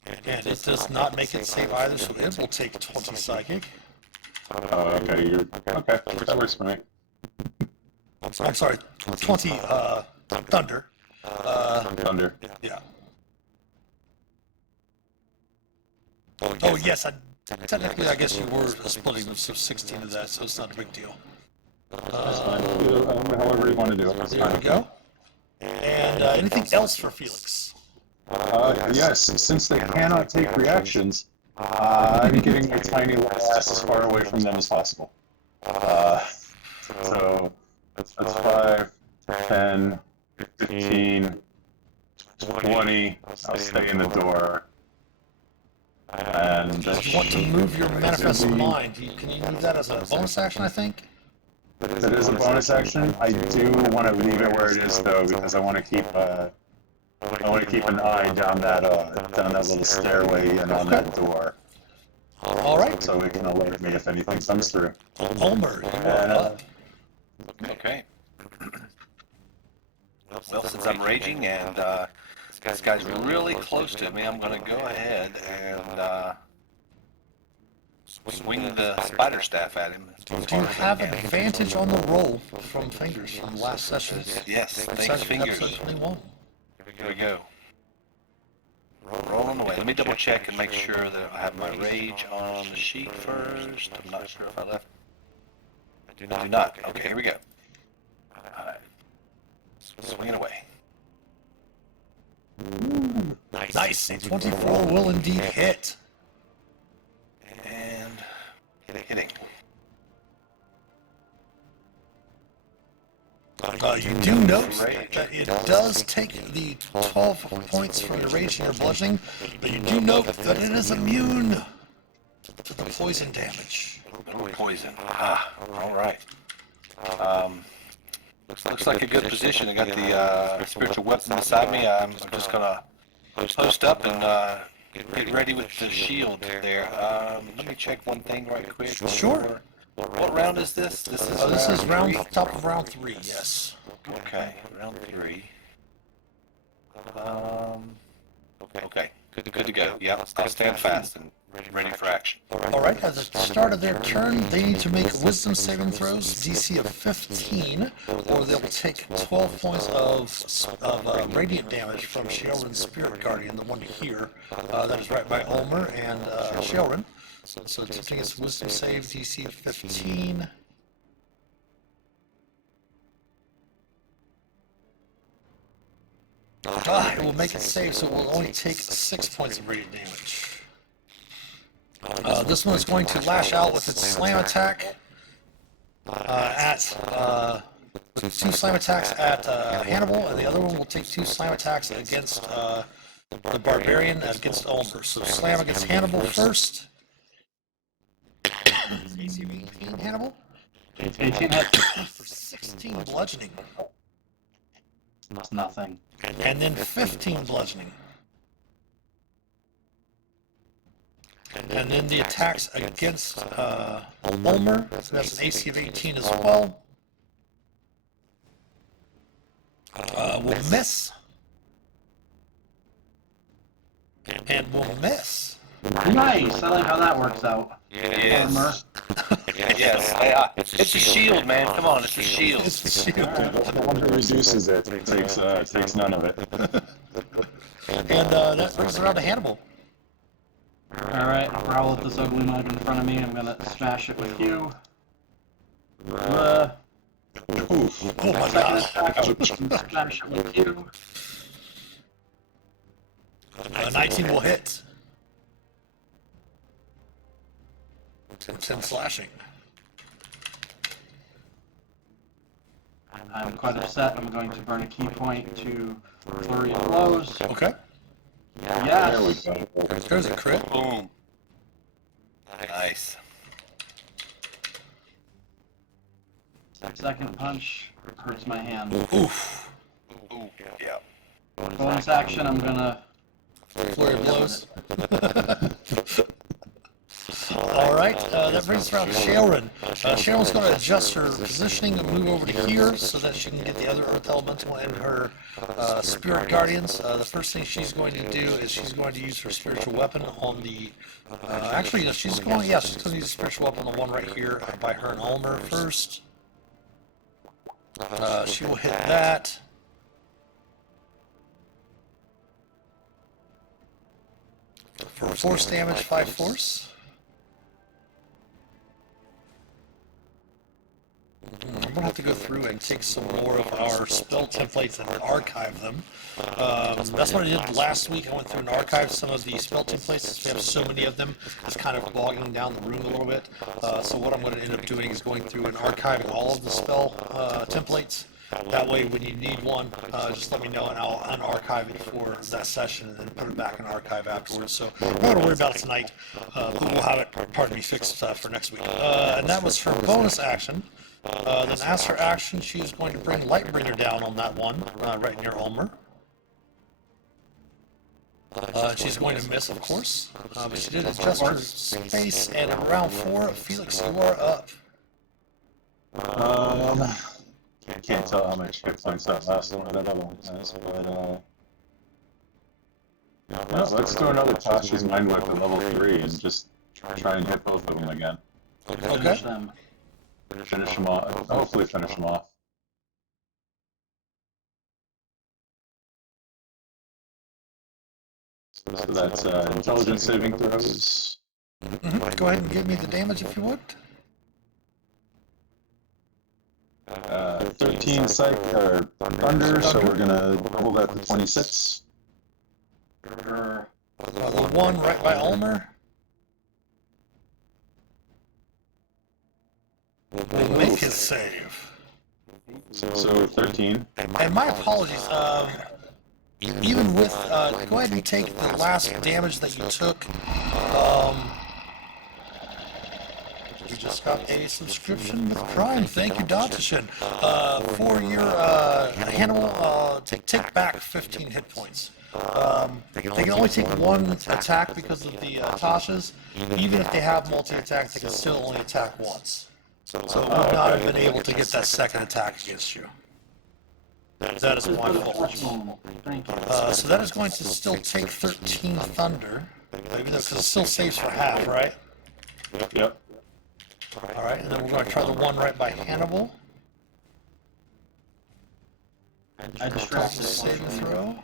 And it does not make it save either, so it will take 20 psychic. Okay, okay, that works for me. I'm sorry, 20 thunder. Thunder. Yeah. Oh yes, technically I guess you were splitting them, so 16 of that, so it's not a big deal. That's fine. However you want to do it. That's There we fine. go. And anything else for Felix? Yes, since they cannot take reactions, I'm getting my tiny little ass as far away from them as possible. So that's 5, 10, 15, 20. I'll stay in the door. And If you want to move your manifest mind, can you move that as a bonus action, I think? that is a bonus action. I do want to leave it where it is though, because I want to keep an eye down that little stairway and on that door, All right. so it can alert me if anything comes through. Ulmor, you are up. Okay. Well, since I'm raging and this guy's really close to me, I'm going to go ahead and swing the spider staff at him. Do you have advantage on the roll from fingers from last session? Yes, thanks, fingers. Episode 21. Here we go. Rolling away. Let me double check and make sure that I have my rage on the sheet first. I'm not sure if I left. I do not. Okay, here we go. Alright. Swinging away. Nice. A 24 will indeed hit. And hitting. You do note that it does take the 12 points from your rage and your bludgeoning, but you do note that it is immune to the poison damage. Poison. Alright. Looks like a good position. I got the spiritual weapon beside me. I'm just gonna post up and get ready with the shield there. Let me check one thing right quick. Sure. What round is this? This is round three? top of round 3. Yes. Okay, round 3. Okay, good to go. Yep, I'll stand fast and ready for action. All right. At the start of their turn, they need to make wisdom saving throws, DC of 15, or they'll take 12 points of radiant damage from Shaelin's Spirit Guardian, the one here. That is right by Ulmor and Shaelin. So attempting its wisdom save, DC of 15. It will make it save, so it will only take 6 points of radiant damage. This one is going to lash out with its slam attack with 2 slam attacks at Hannibal, and the other one will take 2 slam attacks against the barbarian against Ulmor. So slam against Hannibal first. AC of 18, Hannibal. 18 hit. For 16 bludgeoning. That's nothing. And then 15 bludgeoning. And then the attacks against Ulmor, so that's an AC of 18 as well. Will miss. And will miss. Nice! I like how that works out. Yes. Yes. It's a shield, man. Come on, it's a shield. It's the shield. The one who reduces it takes none of it. And that brings it around to Hannibal. Alright, growl at this ugly mug in front of me. I'm gonna smash it with you. Oof. Oh my god. Smash it with you. 19 will hit. 10 slashing. I'm quite upset. I'm going to burn a key point to flurry of blows. Okay. There we Yes! go. There's a crit. Boom. Nice. Second punch hurts my hand. Oof. Ooh, yeah. Bonus action, I'm gonna... Flurry of blows. Alright, that brings us around to Shaelin. Shaelin's going to adjust her positioning and move over to here so that she can get the other Earth Elemental and her Spirit Guardians. The first thing she's going to do is she's going to use her spiritual weapon on the... actually, she's going to use a spiritual weapon on the one right here by her and Ulmor first. She will hit that. For force damage, 5 force. I'm going to have to go through and take some more of our spell templates and archive them. That's what I did last week. I went through and archived some of the spell templates. We have so many of them, it's kind of bogging down the room a little bit. So what I'm going to end up doing is going through and archiving all of the spell templates. That way, when you need one, just let me know and I'll unarchive it for that session and then put it back in archive afterwards. So I'm not going to worry about it tonight, but we'll have it, fixed for next week. And that was her bonus action. Then as her action, she's going to bring Lightbringer down on that one, right near Ulmor. She's going to miss, of course, but she did adjust her space, and in round 4, Phelix, you are up. I can't tell how much hit points that last one or that other one has, but no, let's do another Tasha's Mind Whip at level 3 and just try and hit both of them again. Finish them. Finish them off. Hopefully finish them off. So that's intelligence saving throws. Go ahead and give me the damage if you would. 13 psych or thunder, so we're gonna double that to 26. The one right by Ulmor. Will make his save. So 13. And my apologies, even with, go ahead and take the last damage that you took, We just got a subscription with Prime. Thank you, Dottishin. For your Hannibal, take back 15 hit points. They can only take one attack because of the Tashas. Even if they have multi-attack, they can still only attack once. So would not have been able to get that second attack against you. That is my fault. Thank you. So that is going to still take 13 thunder, even though because it still saves for half, right? Yep. All right, and then we're going to try the one right by Hannibal. I distracted Saving throw.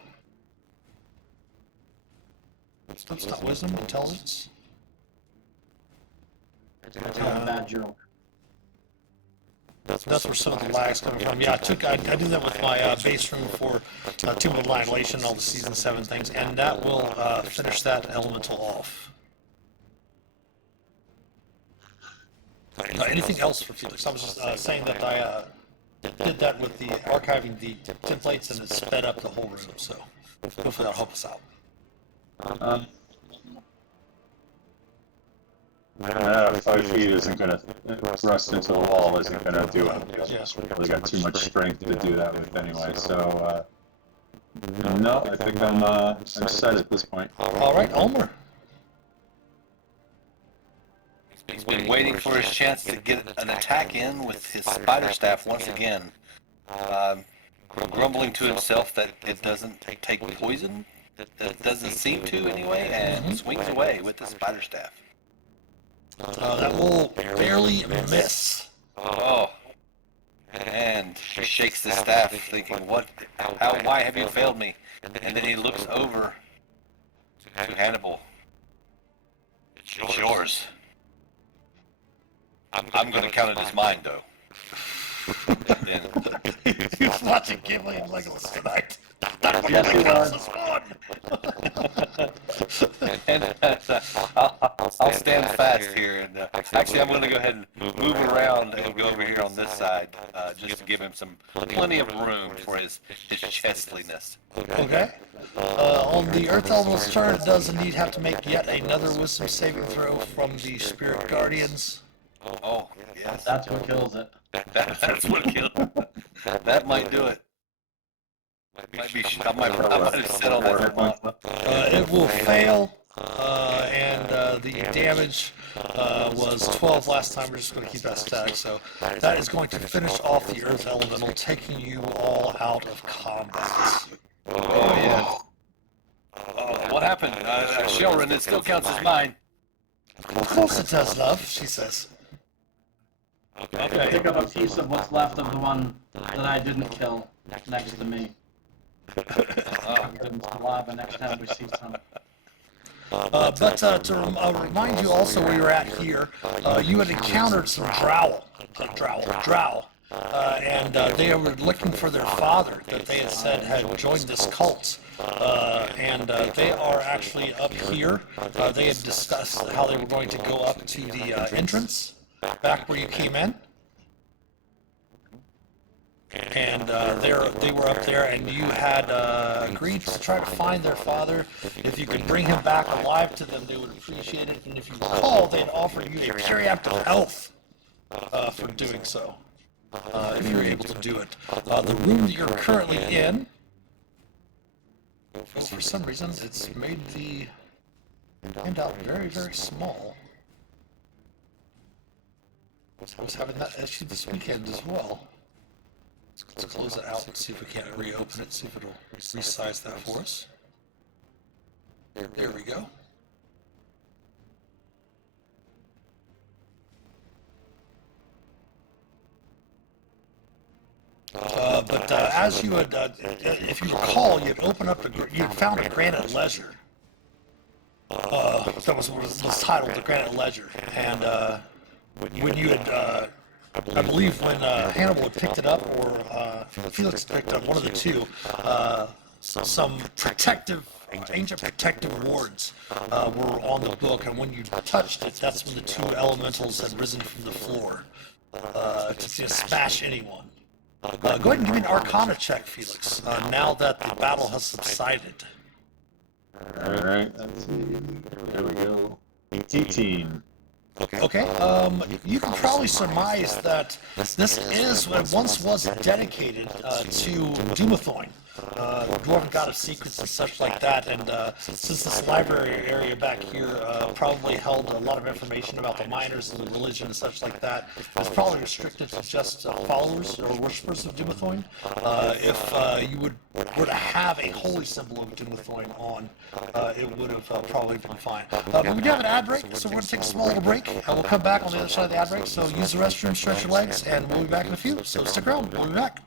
That's not wisdom, intelligence. Bad joke. That's where some of the lag's coming from. Yeah, I did that with my base room for Tomb of Annihilation, all the Season 7 things, and that will finish that elemental off. Anything else for Felix? I was just saying that I did that with the archiving the templates and it sped up the whole room, so hopefully that'll help us out. 5 feet isn't gonna thrust into the wall. Isn't gonna do it. Yeah. Really got too much strength to do that with anyway. So no, I think I'm set at this point. All right, Ulmor. He's been waiting for his chance to get an attack in with his spider staff once again. Grumbling to himself that it doesn't take poison. It doesn't seem to anyway, and swings away with the spider staff. That will barely miss. Oh. And he shakes the staff, thinking, why have you failed me? And then he looks over to Hannibal. It's yours. I'm going to count it as mine, though. And then, He's watching Gimli and Legolas tonight. Yes, he was. and I'll stand fast here. And actually, I'm going to go ahead and move around and go over here on this side, just to give him plenty of room for his chestliness. Okay. On the Earth Elemental's turn, it does indeed have to make yet another Wisdom saving throw from the Spirit Guardians. Oh, yes. That's what kills it. That's what killed him. That might do it. I might have said all that for fun. It will fail, and the damage was 12 last time. We're just going to keep that static. So that is going to finish off the Earth Elemental, taking you all out of combat. Oh, yeah. What happened? Shelrin, it still counts as mine. Of course it does, love, she says. Okay, pick up a piece of what's left of the one that I didn't kill next to me. Didn't survive, and next time we see some. But to remind you also where you're at here, you had encountered some drow, and they were looking for their father that they had said had joined this cult. And they are actually up here. They had discussed how they were going to go up to the entrance, back where you came in. And they were up there, and you had agreed to try to find their father. If you could bring him back alive to them, they would appreciate it. And if you recall, they'd offered you a periaptic health for doing so, if you're able to do it. The room that you're currently in, for some reason, it's made the handout very, very small. I was having that issue this weekend as well. Let's close it out and see if we can't reopen it, see if it'll resize that for us. There we go. But as you had, if you recall, you'd opened up, you'd found a granite ledger. That was titled the Granite Ledger, and when you had, I believe when Hannibal had picked it up, or Felix picked up, one of the two, some ancient protective wards were on the book, and when you touched it, that's when the two elementals had risen from the floor to just smash anyone. Go ahead and give me an Arcana check, Felix, now that the battle has subsided. Alright, let's see. There we go. 18. Okay, you can probably surmise that this is what once was dedicated to Doomethorn, dwarven god of secrets and such like that. And since this library area back here probably held a lot of information about the miners and the religion and such like that, it's probably restricted to just followers or worshippers of Doomethorn. If you were to have a holy symbol of Doomethorn on, it would have probably been fine. But we do have an ad break, so we're going to take a small little break. We'll come back on the other side of the ad break, so use the restroom, stretch your legs, and we'll be back in a few. So stick around, we'll be back.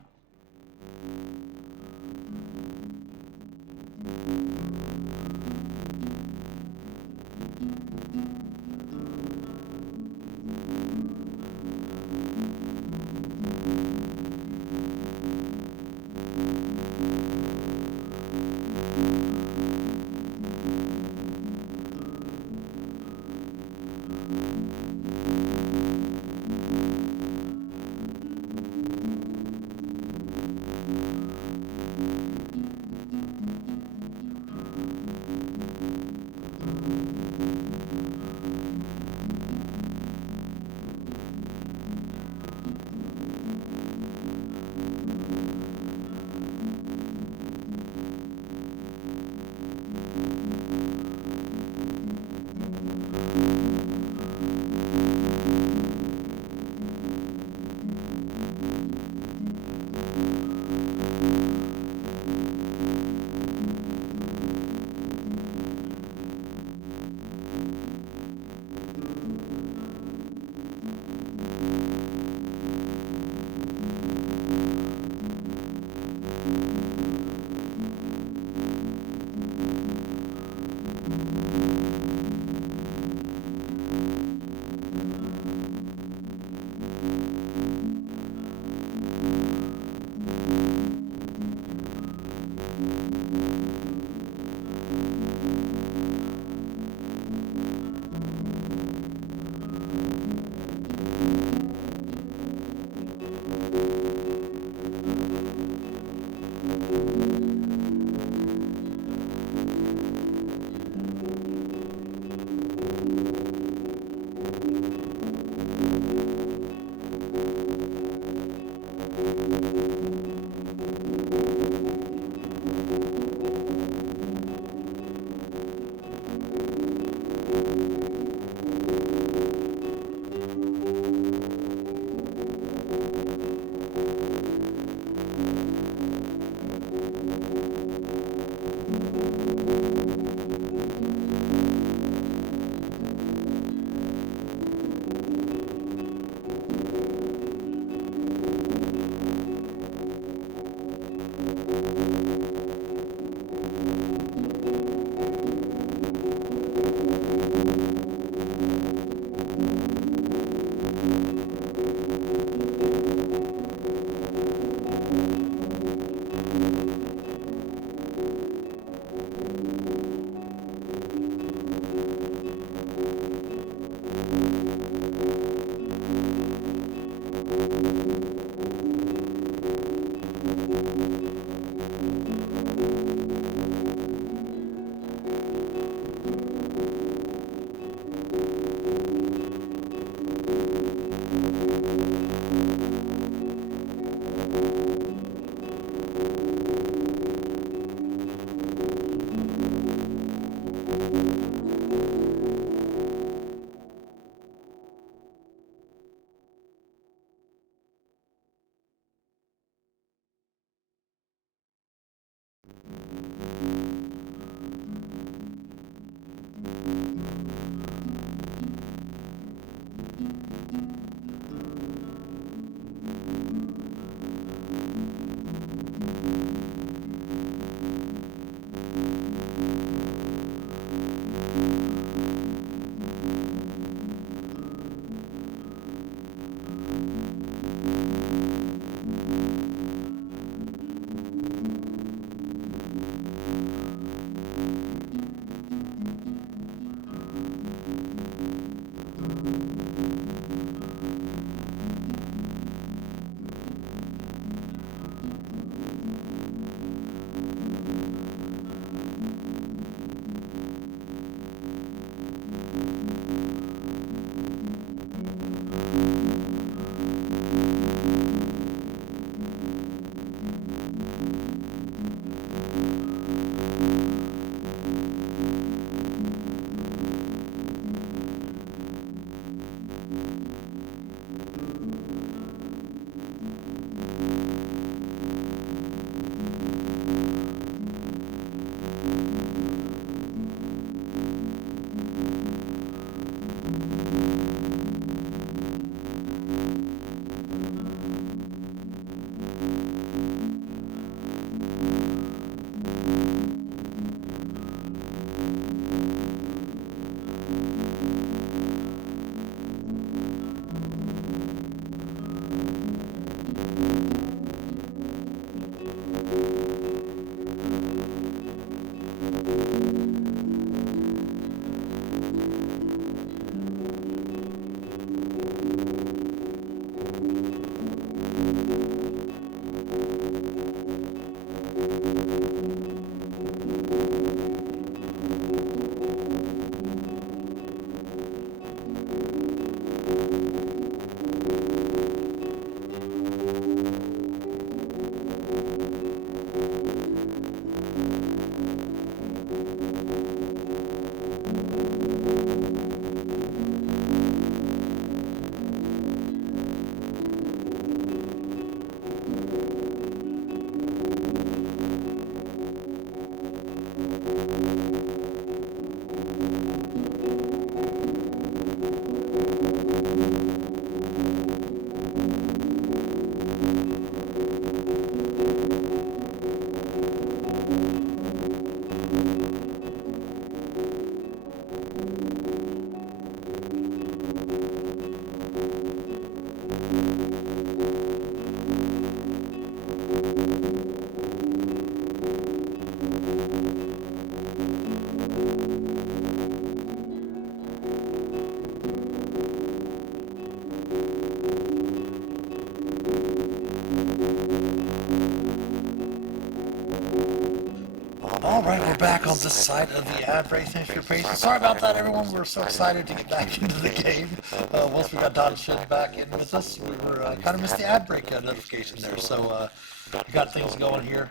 All right, we're back on this side of the ad break. Thanks for your patience. Sorry about that, everyone. We're so excited to get back into the game. Once we got Don Shin back in with us, we were kind of missed the ad break notification there. So we got things going here.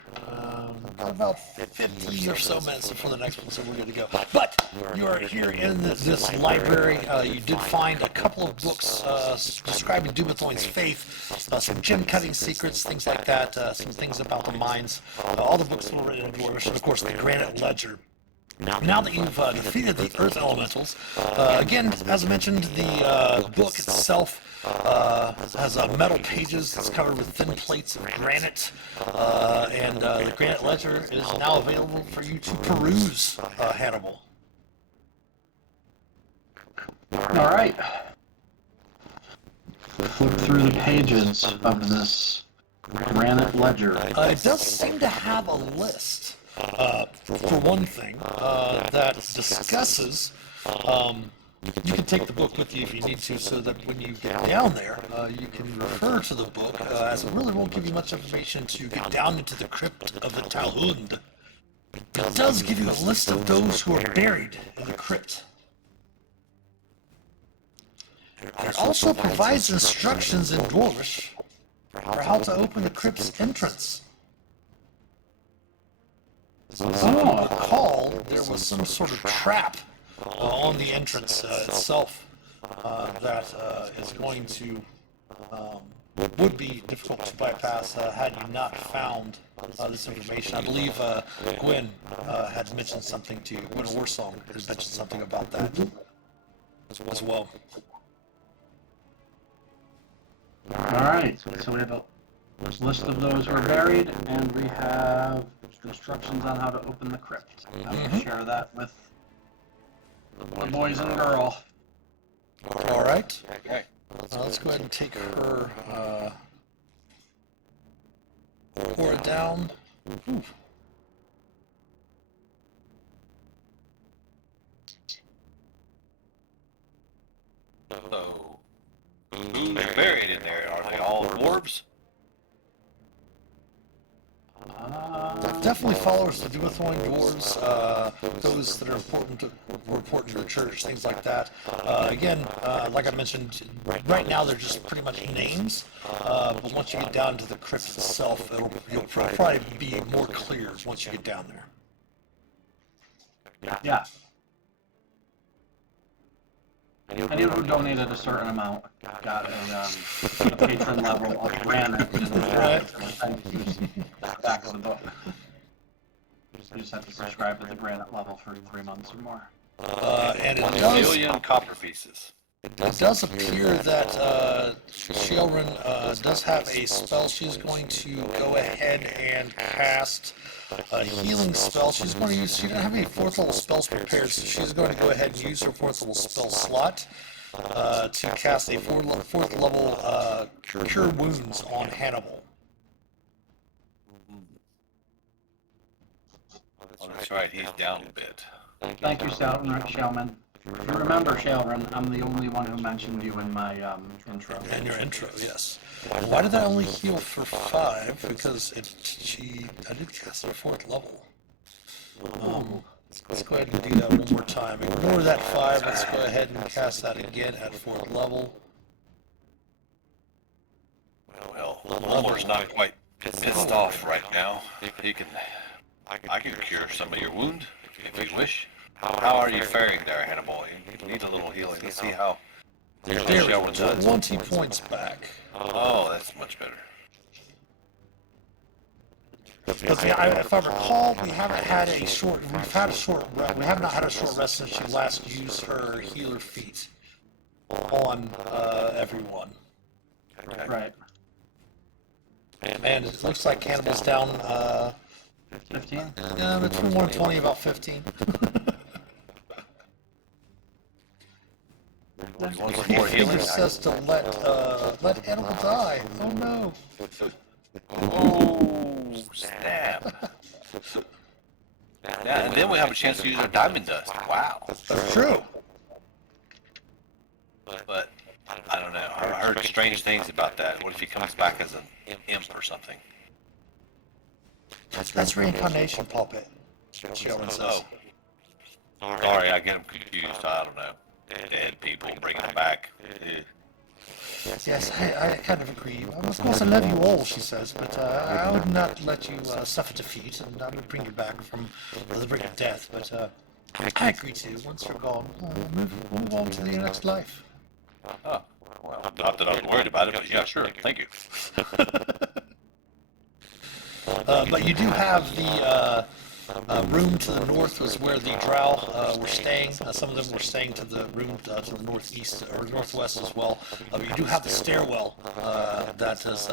Got about 50 or so minutes before the next one, so we're good to go. But you are here in this library. You did find a couple of books describing Dumathoin's faith, some gem-cutting secrets, things like that, some things about the mines. All the books were written in Dwarvish, and of course the Granite Ledger. Now that you've defeated the Earth Elementals, again, as I mentioned, the book itself has metal pages. It's covered with thin plates of granite, and the Granite Ledger is now available for you to peruse, Hannibal. All right. Flip through the pages of this Granite Ledger. It does seem to have a list, for one thing, that discusses, you can take the book with you if you need to, so that when you get down there, you can refer to the book, as it really won't give you much information to get down into the crypt of the Talhund. It does give you a list of those who are buried in the crypt. It also provides instructions in Dwarvish for how to open the crypt's entrance. So if you recall, there was some sort of trap on the entrance itself that is going to, would be difficult to bypass had you not found this information. I believe Gwen had mentioned something to you. Gwen Warsong had mentioned something about that as well. Alright, so we have a list of those who are buried, and we have instructions on how to open the crypt. I will share that with the boys and girl. All right. Okay. Let's go ahead and take her, pour it down. Ooh. So, who's buried in there? Are they all dwarves? Definitely followers of Dumathoin dwarves, those that are important to the church, things like that. Again, like I mentioned, right now they're just pretty much names, but once you get down to the crypt itself, you'll probably be more clear once you get down there. Yeah. Anyone who donated a certain amount got a patron level of granite in the back of the book. You just have to subscribe to the granite level for 3 months or more. And it 1 does, million copper pieces. it does appear that Sheilrin does have a spell. She's going to go ahead and cast a healing spell. She's going to use, she doesn't have any 4th level spells prepared, so she's going to go ahead and use her 4th level spell slot to cast a 4th level Cure Wounds on Hannibal. Oh, that's right, he's down a bit. Thank you, Shailman. If you remember, Shailran, I'm the only one who mentioned you in my intro. In your intro, yes. Why did I only heal for 5? Because I did cast her 4th level. Let's go ahead and do that one more time. Ignore that 5. Let's go ahead and cast that again at 4th level. Well, Ulmor's not quite pissed off right now. I can cure some of your wound, if you wish. How are you faring there, Hannibal? You need a little healing. Let's see how your shower does. 20 points back. Oh, that's much better. Because if I recall, we have not had a short rest since she last used her healer feat on everyone. Right. And it looks like Hannibal's down 15? between 120 and about 15. You want some more healing? He says to let Hannibal die. Oh no. Oh, snap. Yeah, and then we have a chance to use our diamond dust. Wow. That's true. But, I don't know. I heard strange things about that. What if he comes back as an imp or something? That's reincarnation, puppet. Shaman says. Oh. Sorry, I get him confused. I don't know. Dead people, bringing them back. Yes, I kind of agree. Of course, I love you all, she says, but I would not let you suffer defeat, and I would bring you back from the brink of death. But I agree to. Once you're gone, move on to the next life. Oh, well, not that I'm worried about it, but yeah, sure. Thank you. But you do have the room to the north was where the drow were staying. Some of them were staying to the room to the northeast or northwest as well. But you do have the stairwell that is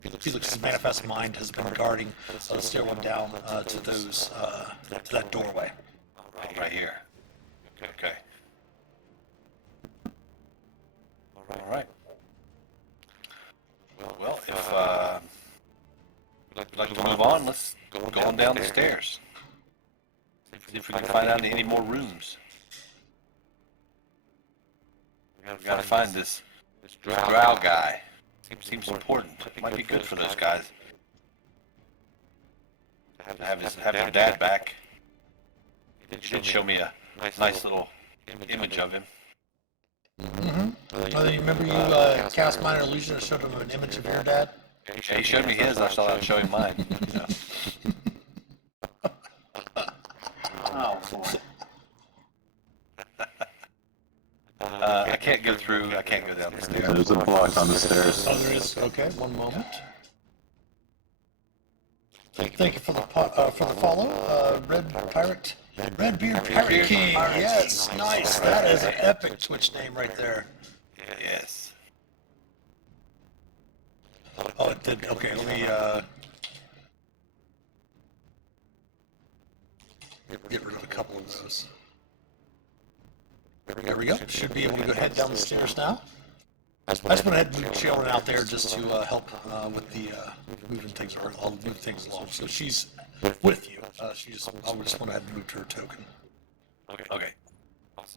Felix's manifest mind has been guarding the stairwell down to those to that doorway. Right here. Okay. All right. Well, if we'd like to move on, let's go on down the stairs. See if we can find out any more rooms. We gotta find this drow guy. Seems important. Might be good for those guys. Have your dad back. He did show me a nice little image of him. You remember you cast minor illusion and showed him an image of your dad? Yeah, he showed me his. I thought I'd show him mine. Yeah. Oh, boy. I can't go through. I can't go down the stairs. There's a block on the stairs. Oh, there is. Okay, one moment. Thank you for the follow, Red Beard Pirate King. Yes, nice. That is an epic Twitch name right there. Yes. Oh, it did. Okay, let me get rid of a couple of those. There we go. Should be able to go ahead down the stairs now. I just went ahead and moved Sharon out there just to help with the moving things, or I'll move things along. So she's with you. I just went ahead and moved her token. Okay.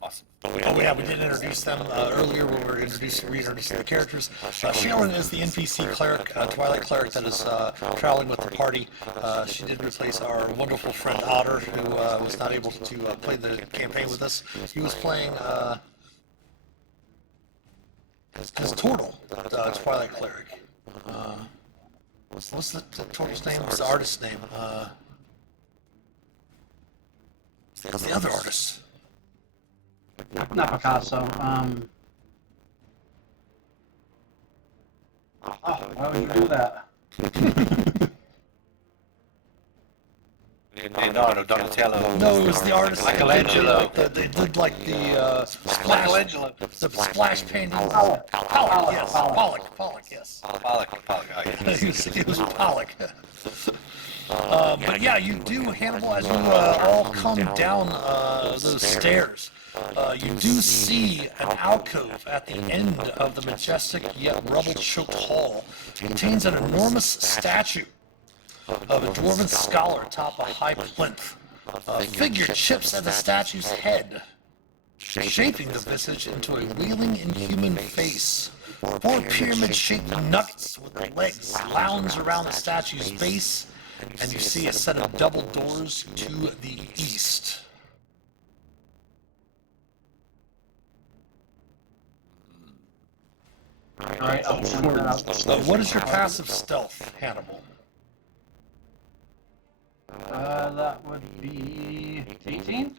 Awesome. Oh yeah, we did introduce them earlier when we were reintroducing the characters. Sharon is the NPC cleric, Twilight cleric that is traveling with the party. She did replace our wonderful friend Otter, who was not able to play the campaign with us. He was playing his turtle, Twilight cleric. What's the turtle's name? What's the artist's name? What's the other artist? Not Picasso. Oh, why would you do that? Leonardo, Donatello. No, it was the artist. Michelangelo. They did like the Michelangelo. the splash painting. Pollock. Pollock, yes. Pollock, yes. Pollock. Oh, yeah. It was Pollock. But yeah, you do, Hannibal, as you all come down those stairs. You do see an alcove at the end of the majestic yet rubble-choked hall. It contains an enormous statue of a dwarven scholar atop a high plinth. A figure chips at the statue's head, shaping the visage into a wheeling inhuman face. Four pyramid-shaped nuggets with legs lounge around the statue's base, and you see a set of double doors to the east. Alright, I'll point that out. What is your passive stealth, Hannibal? That would be 18?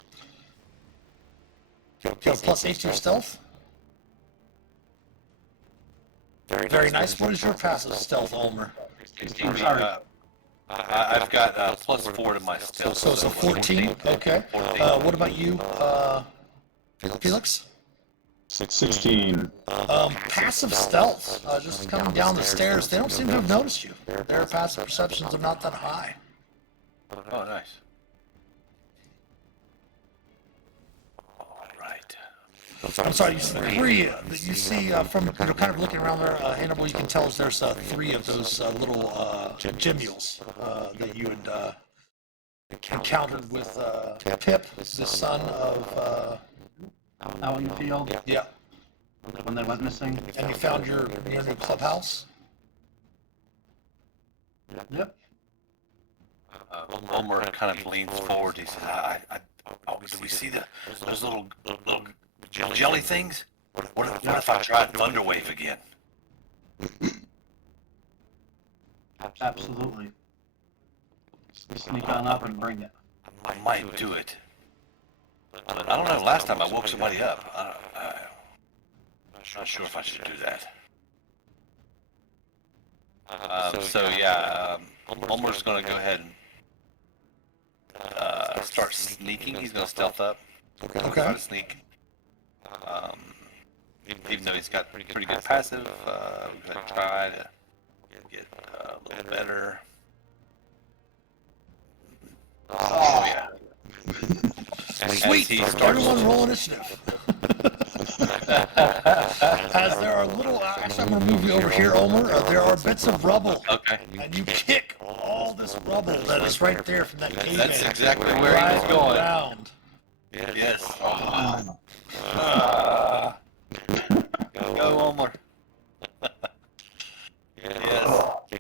You have plus 8 to your stealth? Very nice. What is your passive stealth, Ulmor? I'm sorry. I've got plus 4 to my stealth. So 14? Okay. What about you, Felix? 16. Passive stealth. Just coming down the stairs. They don't seem to have noticed you. Their passive perceptions are not that high. Oh, nice. All right. I'm sorry, you see 3 that you see from kind of looking around there, Hannibal. You can tell there's 3 of those little gemules that you had encountered with Pip, the son of Out in the field, yeah. when they went missing. And you found your new clubhouse. Yep. Ulmor kind of leans forward. He says, "Oh, do we see those little jelly things? What if I tried Thunderwave again?" Absolutely. Sneak on up and bring it. I might do it. But I don't know. Last time I woke somebody up. I'm not sure if I should do that. Ulmor's going to go ahead and start sneaking. He's going to stealth up. Okay. Try to sneak. Even though he's got pretty good passive, we're going to try to get a little better. Oh, yeah. Sweet. Everyone roll initiative. As there are little, actually I'm going to move you over here, Ulmor. There are bits of rubble. Okay. And you kick all this rubble that is right there from that cave. That's exactly where he was right going. around. Yes. Go, Ulmor. Yes.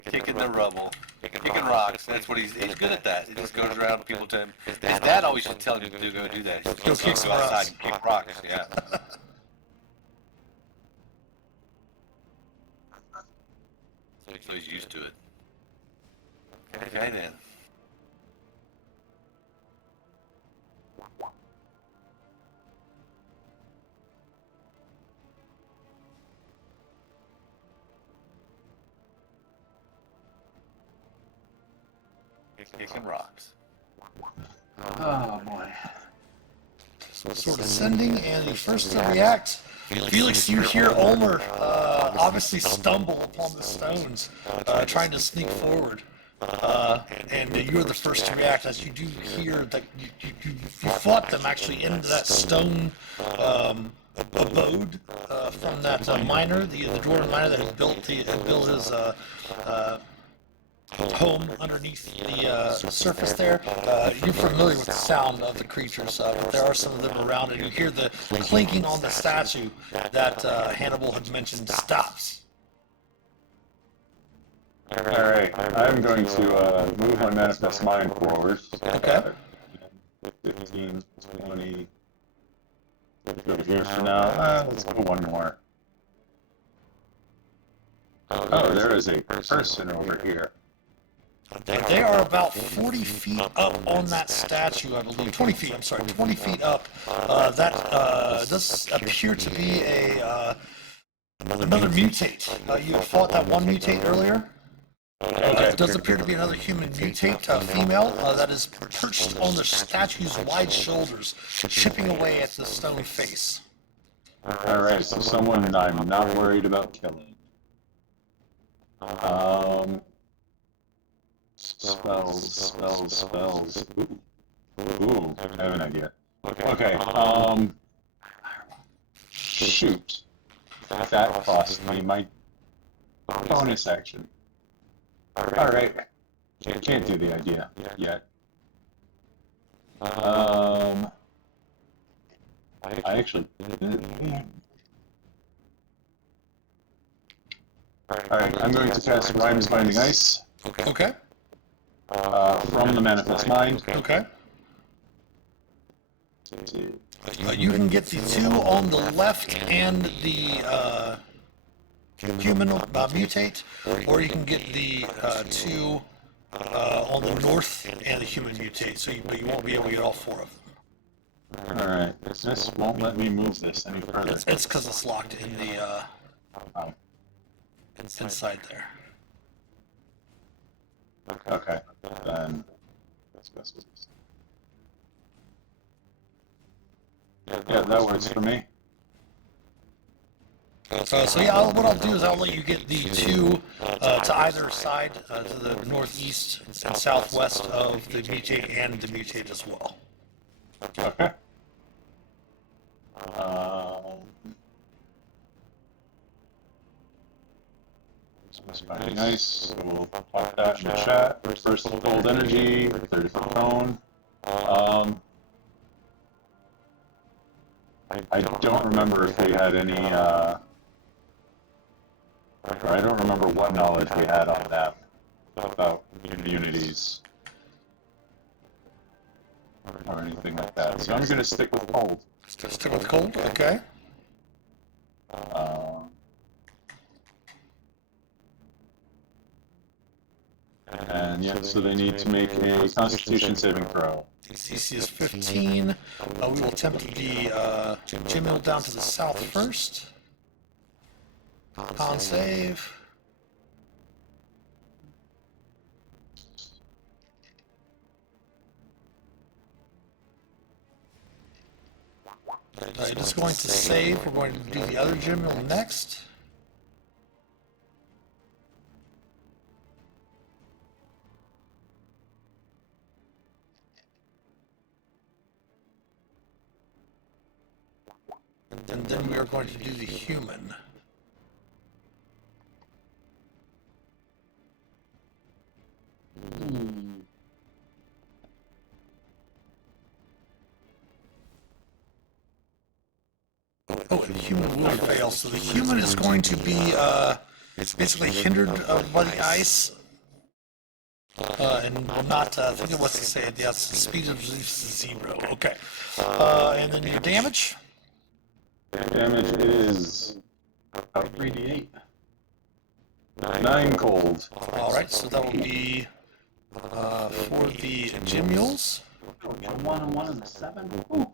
Kicking the rubble. Kicking rocks. That's what he's good at that. He just goes around people to him. His dad always used to tell him to go do that. Go kick some outside rocks. and kick rocks. Yeah. So he's used to it. Okay then. Kicking rocks. Oh boy. Sort of sending, and the first to react, Felix, you hear Ulmor obviously stumble upon the stones, trying to sneak forward. And you're the first to react, as you do hear that you fought them actually into that stone abode from that miner, the dwarven miner that had built his home underneath the surface there. You're familiar with the sound of the creatures, but there are some of them around, and you hear the clinking on the statue that Hannibal had mentioned stops. Alright, I'm going to move my manifest mind forward. Okay. 15, 20. Go here for now. Let's go one more. Oh, there is a person over here. They are about 40 feet up on that statue, I believe. 20 feet, I'm sorry, 20 feet up. That does appear to be another mutate. You fought that one mutate earlier? It does appear to be another human mutate, female, that is perched on the statue's wide shoulders, chipping away at the stone face. Alright, so someone I'm not worried about killing. Spells. Ooh, I have an idea. Okay, shoot. That cost me my bonus action. Alright, can't do the idea yet. I actually... Alright, I'm going to cast Rhymes Binding Ice. Okay. From the Manifest Mind. Okay. You can get the two on the left and the human mutate, or you can get the two on the north and the human mutate. But you won't be able to get all four of them. Alright, this won't let me move this any further. It's because it's locked in the Oh, inside there. okay, then... Yeah, that works for me. So yeah, what I'll do is I'll let you get the two to either side, to the northeast and southwest of the mutate and the mutate as well. Okay. This must be nice. So we'll pop that in the chat. First gold energy, 30-foot cone. I don't remember if we had any, or I don't remember what knowledge we had on them about immunities or anything like that. So I'm going to stick with cold. Stick with cold, okay. And yeah, so they need to make a Constitution saving throw. DC is 15. We will attempt the gym mill down to the south first. Con save. It is going to save. We're going to do the other gym mill next. And then we are going to do the human. Oh, and the human will fail. So the human is going to be it's basically hindered by the ice. And will not, I think it was to say, yes, the speed of release is 0. Okay. And then your damage? Damage is 3d8. 9 cold. Alright, so that will be for the gym mules. Oh, we got 1 and 1 is a 7. Ooh.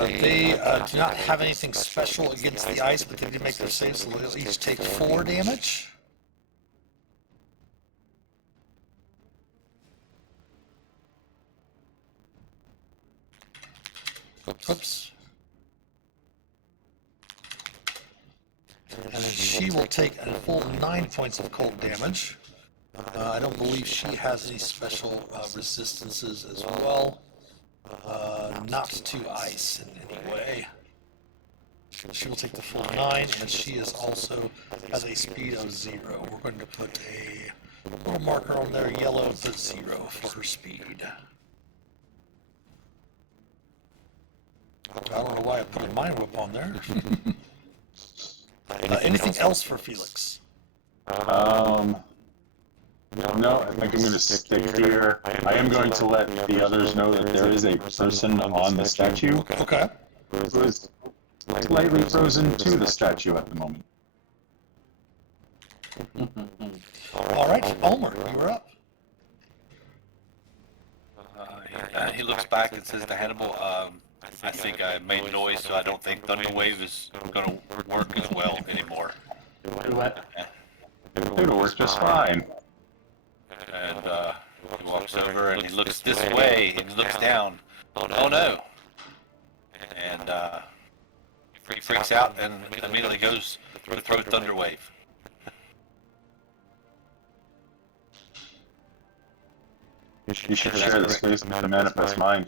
They do not have anything special against the ice, but they do make their saves, so they'll each take 4 damage. Oops. And then she will take a full 9 points of cold damage. I don't believe she has any special resistances as well. Not to ice in any way. She will take the full 9, and she is also has a speed of 0. We're going to put a little marker on there, yellow, and put 0 for her speed. I don't know why I put a mind whip on there. Anything else for Phelix? No, I think I'm going to stick here. I am going to let the others know that there is a person on the statue Okay. who is slightly frozen to the statue at the moment. All right, Ulmor, you're up. He looks back and says to Hannibal, I think I made noise, so I don't think Thunder Wave is going to work as well anymore. Do what? It'll work just fine. And he walks over and he looks this way and he looks down. Oh no! And he freaks out and immediately goes to throw Thunder Wave. You should share the space with the manifest mind.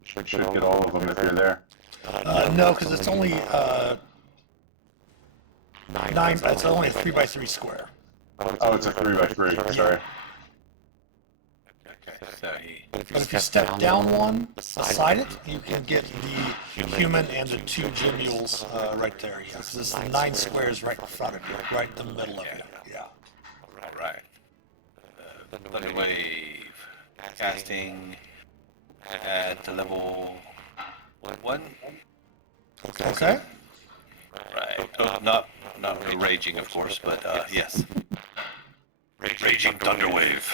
You should get all of them if you're there. No, because it's only 9. It's only a 3x3 square. Oh, it's a 3x3, sorry. Okay, so he... But if you step down one beside it, you can get the human and the 2 gym mules right there. Yeah, because it's 9 squares right in front of you, right in the middle of you. Yeah. Alright. Thunder Wave. Casting at the level... One. Okay. Right. Oh, not raging, of course, but yes. Raging Thunderwave.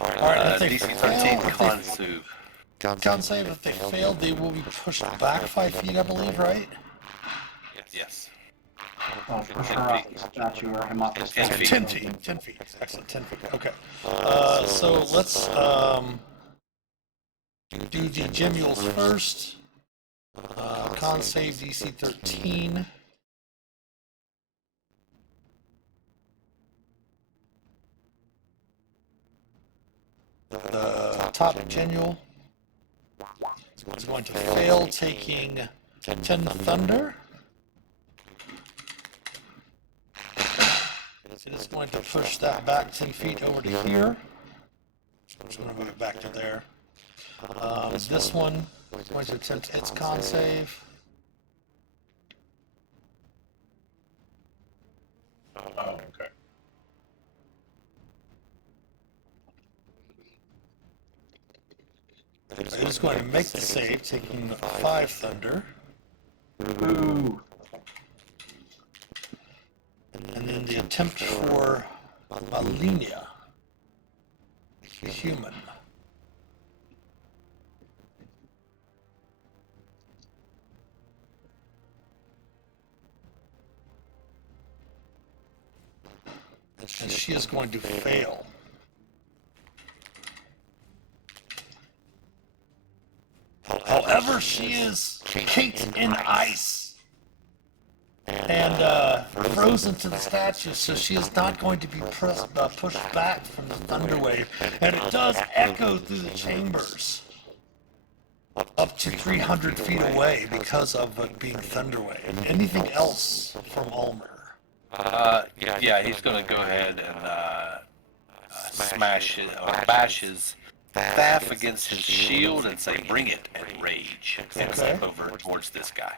Alright, if they DC 13 fail, con save. con save, if they fail, they will be pushed back 5 feet, I believe, right? Yes. Well, push her off the statue or him off the 10 statue. feet. 10 feet. 10 feet. Excellent. 10 feet. Okay. So let's do the gemules first. Con save DC 13. The top genule is going to fail, taking 10 thunder. It is going to push that back 10 feet over to here. So I'm just going to move it back to there. This one is going to attempt its con save. Oh, okay. It is going to make the save, taking 5 thunder. Ooh. And then the attempt for Malenia, human. And she is going to fail. However, she is caked in ice and frozen to the statue, so she is not going to be pushed back from the thunder wave. And it does echo through the chambers up to 300 feet away because of it being thunder wave. Anything else from Ulmor? Yeah, he's gonna go ahead and smash it or bash his staff against his shield and say, "Bring it!" and rage and step over towards this guy.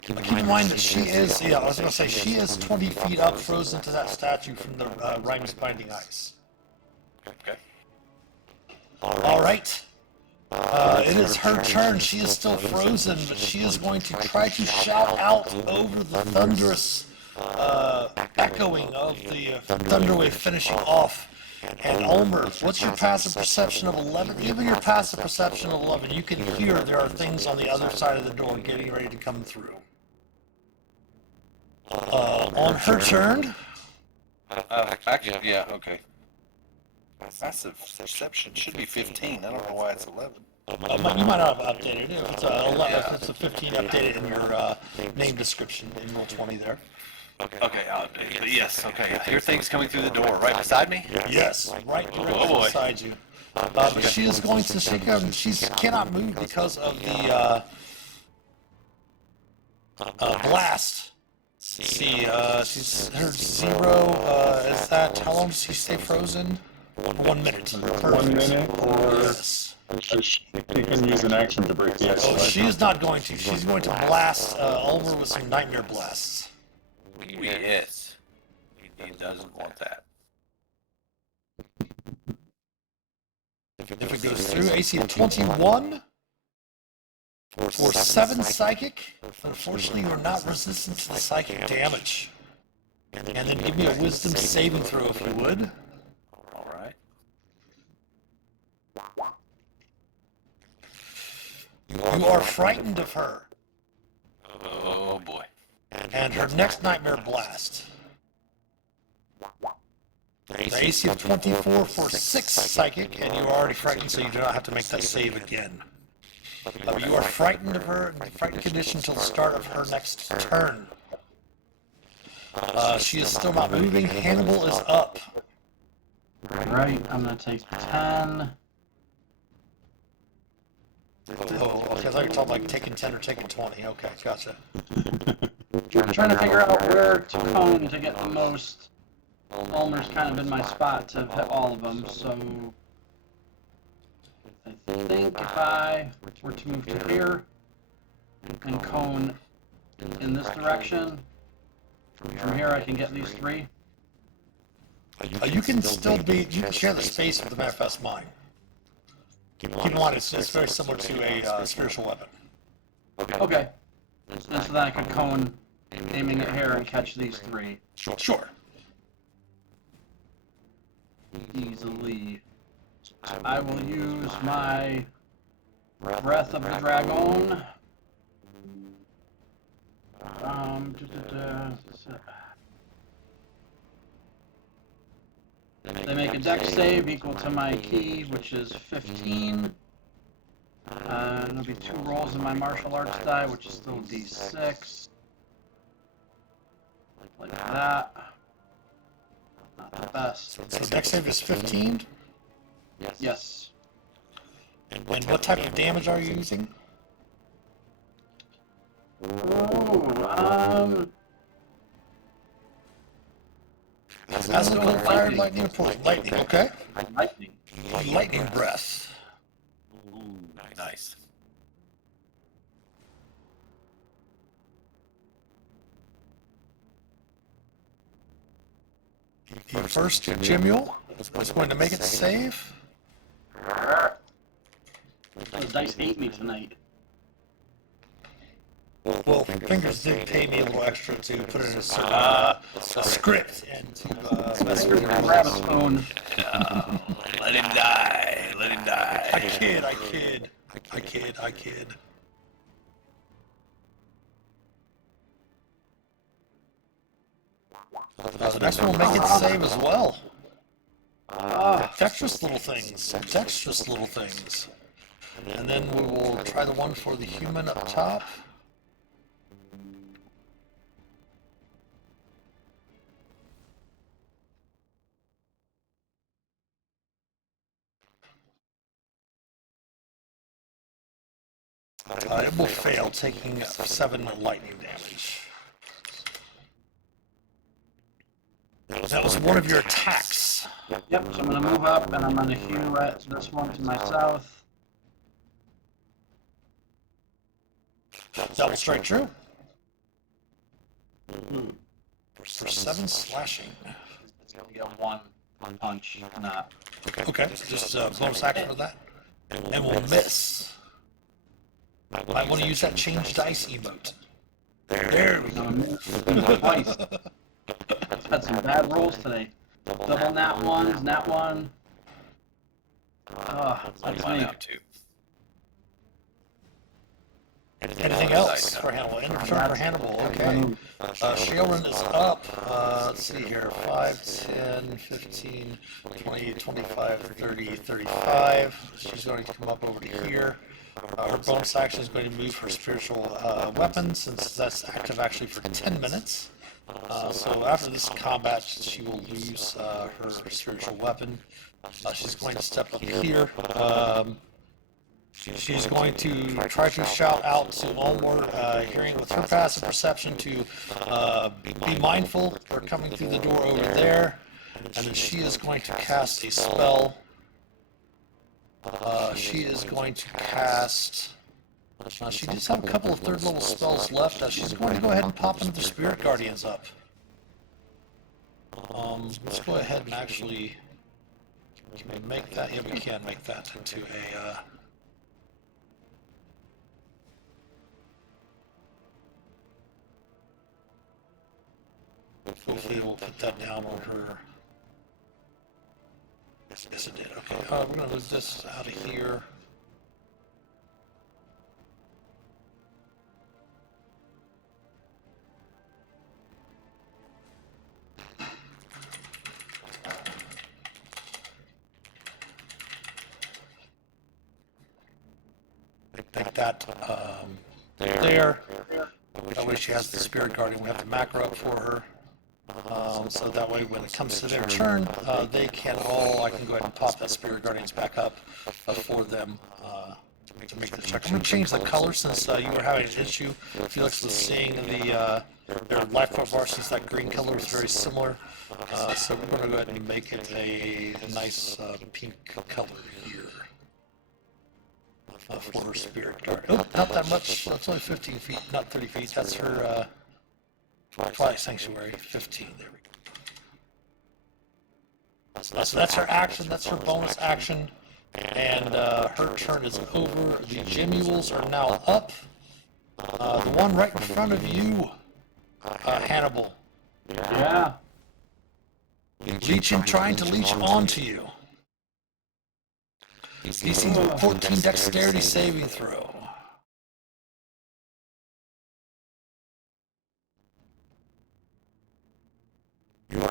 Keep in mind that she is, I was going to say, she is 20 feet up, frozen to that statue from the Rhymes Binding Ice. Okay. All right. It is her turn. She is still frozen, but she is going to try to shout out over the thunderous echoing of the thunderwave finishing off. And Ulmor, what's your passive perception of 11? Even your passive perception of 11, you can hear there are things on the other side of the door getting ready to come through. On her turn, Actually, yeah, okay. Passive perception should be 15. I don't know why it's 11. you might not have updated it. If it's a 11, if it's a 15, update it in your name description in Rule 20 there. Okay, I'll update it. But yes, okay. I hear things coming through the door right beside me. Yes, right directly boy. beside you. But she is going to shake out, and she cannot move because of the blast. See, she's her 0. Is that how long does she stay frozen? 1 minute. 1 minute, or Yes. she can use an action to break the ice. Oh, she is not going to. She's going to blast Ulmor with some nightmare blasts. Yes. He doesn't want that. If it goes through, AC of 21 for 7 psychic. Unfortunately, you are not resistant to the psychic damage. And then give me a wisdom saving throw if you would. All right. You are frightened of her. Oh boy. And her next nightmare blast. The AC of 24 for 6 psychic, and you are already frightened, so you do not have to make that save again. But you are frightened of her, in frightened condition until the start of her next turn. She is still not moving. Hannibal is up. Right, I'm gonna take 10. Oh, okay, I thought you were talking like taking 10 or taking 20. Okay, gotcha. I'm trying to figure out where to cone to get the most. Ulmer's kind of in my spot to hit all of them, so I think if I were to move to here and cone in this direction, from here I can get these 3. You can still be, you can share the space with the Manifest Mind. Keep in mind, it's very similar to a spiritual weapon. Okay. And so then I could cone aiming at here and catch these three. Sure. Easily. I will use my Breath of the Dragon. They make a dex save equal to my key, which is 15. And there'll be 2 rolls in my martial arts die, which is still d6. Like that. Not the best. So dex save is 15. Yes. And what type of damage are you using? Oh, Acid, cold, fire, lightning, or poison? Lightning, okay. lightning. Lightning breath. Ooh, nice. The first Jimule is going to make its save. Those dice hate me tonight. Well, Fingers did pay me a little extra to put in a script and to mess with Grab your a spoon. Let him die. Let him die. I kid. The next one will make its save as well. Dexterous little things. And then we will try the one for the human up top. It will fail, taking 7 lightning damage. That was one of your attacks. Yep, so I'm going to move up and I'm going to hew at this one to my south. Double strike true. For 7 slashing. You get 1 punch, not. Okay, just bonus action for that. And we'll miss. Might want to use that change dice emote. There we go. Twice. Had some bad rolls today. Double nat 1s, nat 1. That's me. Too. Anything else for Hannibal? End of turn for Hannibal, okay. Shaelrin is up. Let's see here. 5, 10, 15, 20, 25, 30, 35. She's going to come up over to here. Her bonus action is going to move her spiritual weapon, since that's active actually for 10 minutes. So after this combat, she will lose her spiritual weapon. She's going to step up here. She's going to try to shout out to Ulmor, hearing with her passive perception to be mindful. They're coming through the door over there. And then she is going to cast a spell. She is going to cast... she does have a couple of 3rd level spells left. She's going to go ahead and pop into the Spirit Guardians up. Let's go ahead and actually... Can we make that? Yeah, we can make that into a... Hopefully we'll put that down on her. Yes, it did. Okay, we're going to lose this out of here. Make that there. That way she has the Spirit Guardian. We have the macro up for her. So that way when it comes to their turn, they can all, I can go ahead and pop that Spirit Guardians back up for them to make the check. I'm going to change the color since you were having an issue. Felix was seeing their life point bar, since that green color is very similar. So we're going to go ahead and make it a nice pink color here. For her Spirit Guard. Oh, not that much. That's only 15 feet, not 30 feet. That's her Twilight Sanctuary. 15. There we go. So that's her action. That's her bonus action. And her turn is over. The Gemules are now up. The one right in front of you, Hannibal. Yeah. Leeching, trying to leech onto you. DC 14 dexterity saving throw.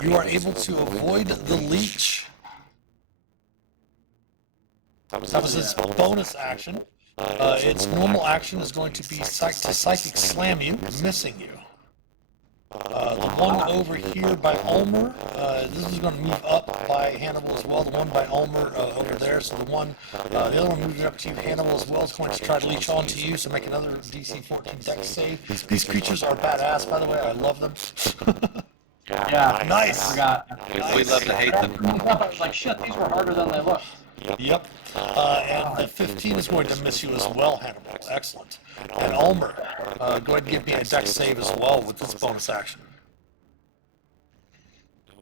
You are able to avoid the leech. That was its bonus action. Its normal action is going to be to psychic slam you, missing you. The one over here by Ulmor, this is going to move up by Hannibal as well. The one by Ulmor over there, so the other one moving up to you, Hannibal as well, is going to try to leech onto you, so make another DC 14 dex save. These creatures are badass, by the way, I love them. Yeah. Nice. I forgot. We love to hate them. I was like, shit, these were harder than they looked. Yep. And the 15 is going to miss you as well, Hannibal. Excellent. And Ulmor, go ahead and give me a dex save as well with this bonus action.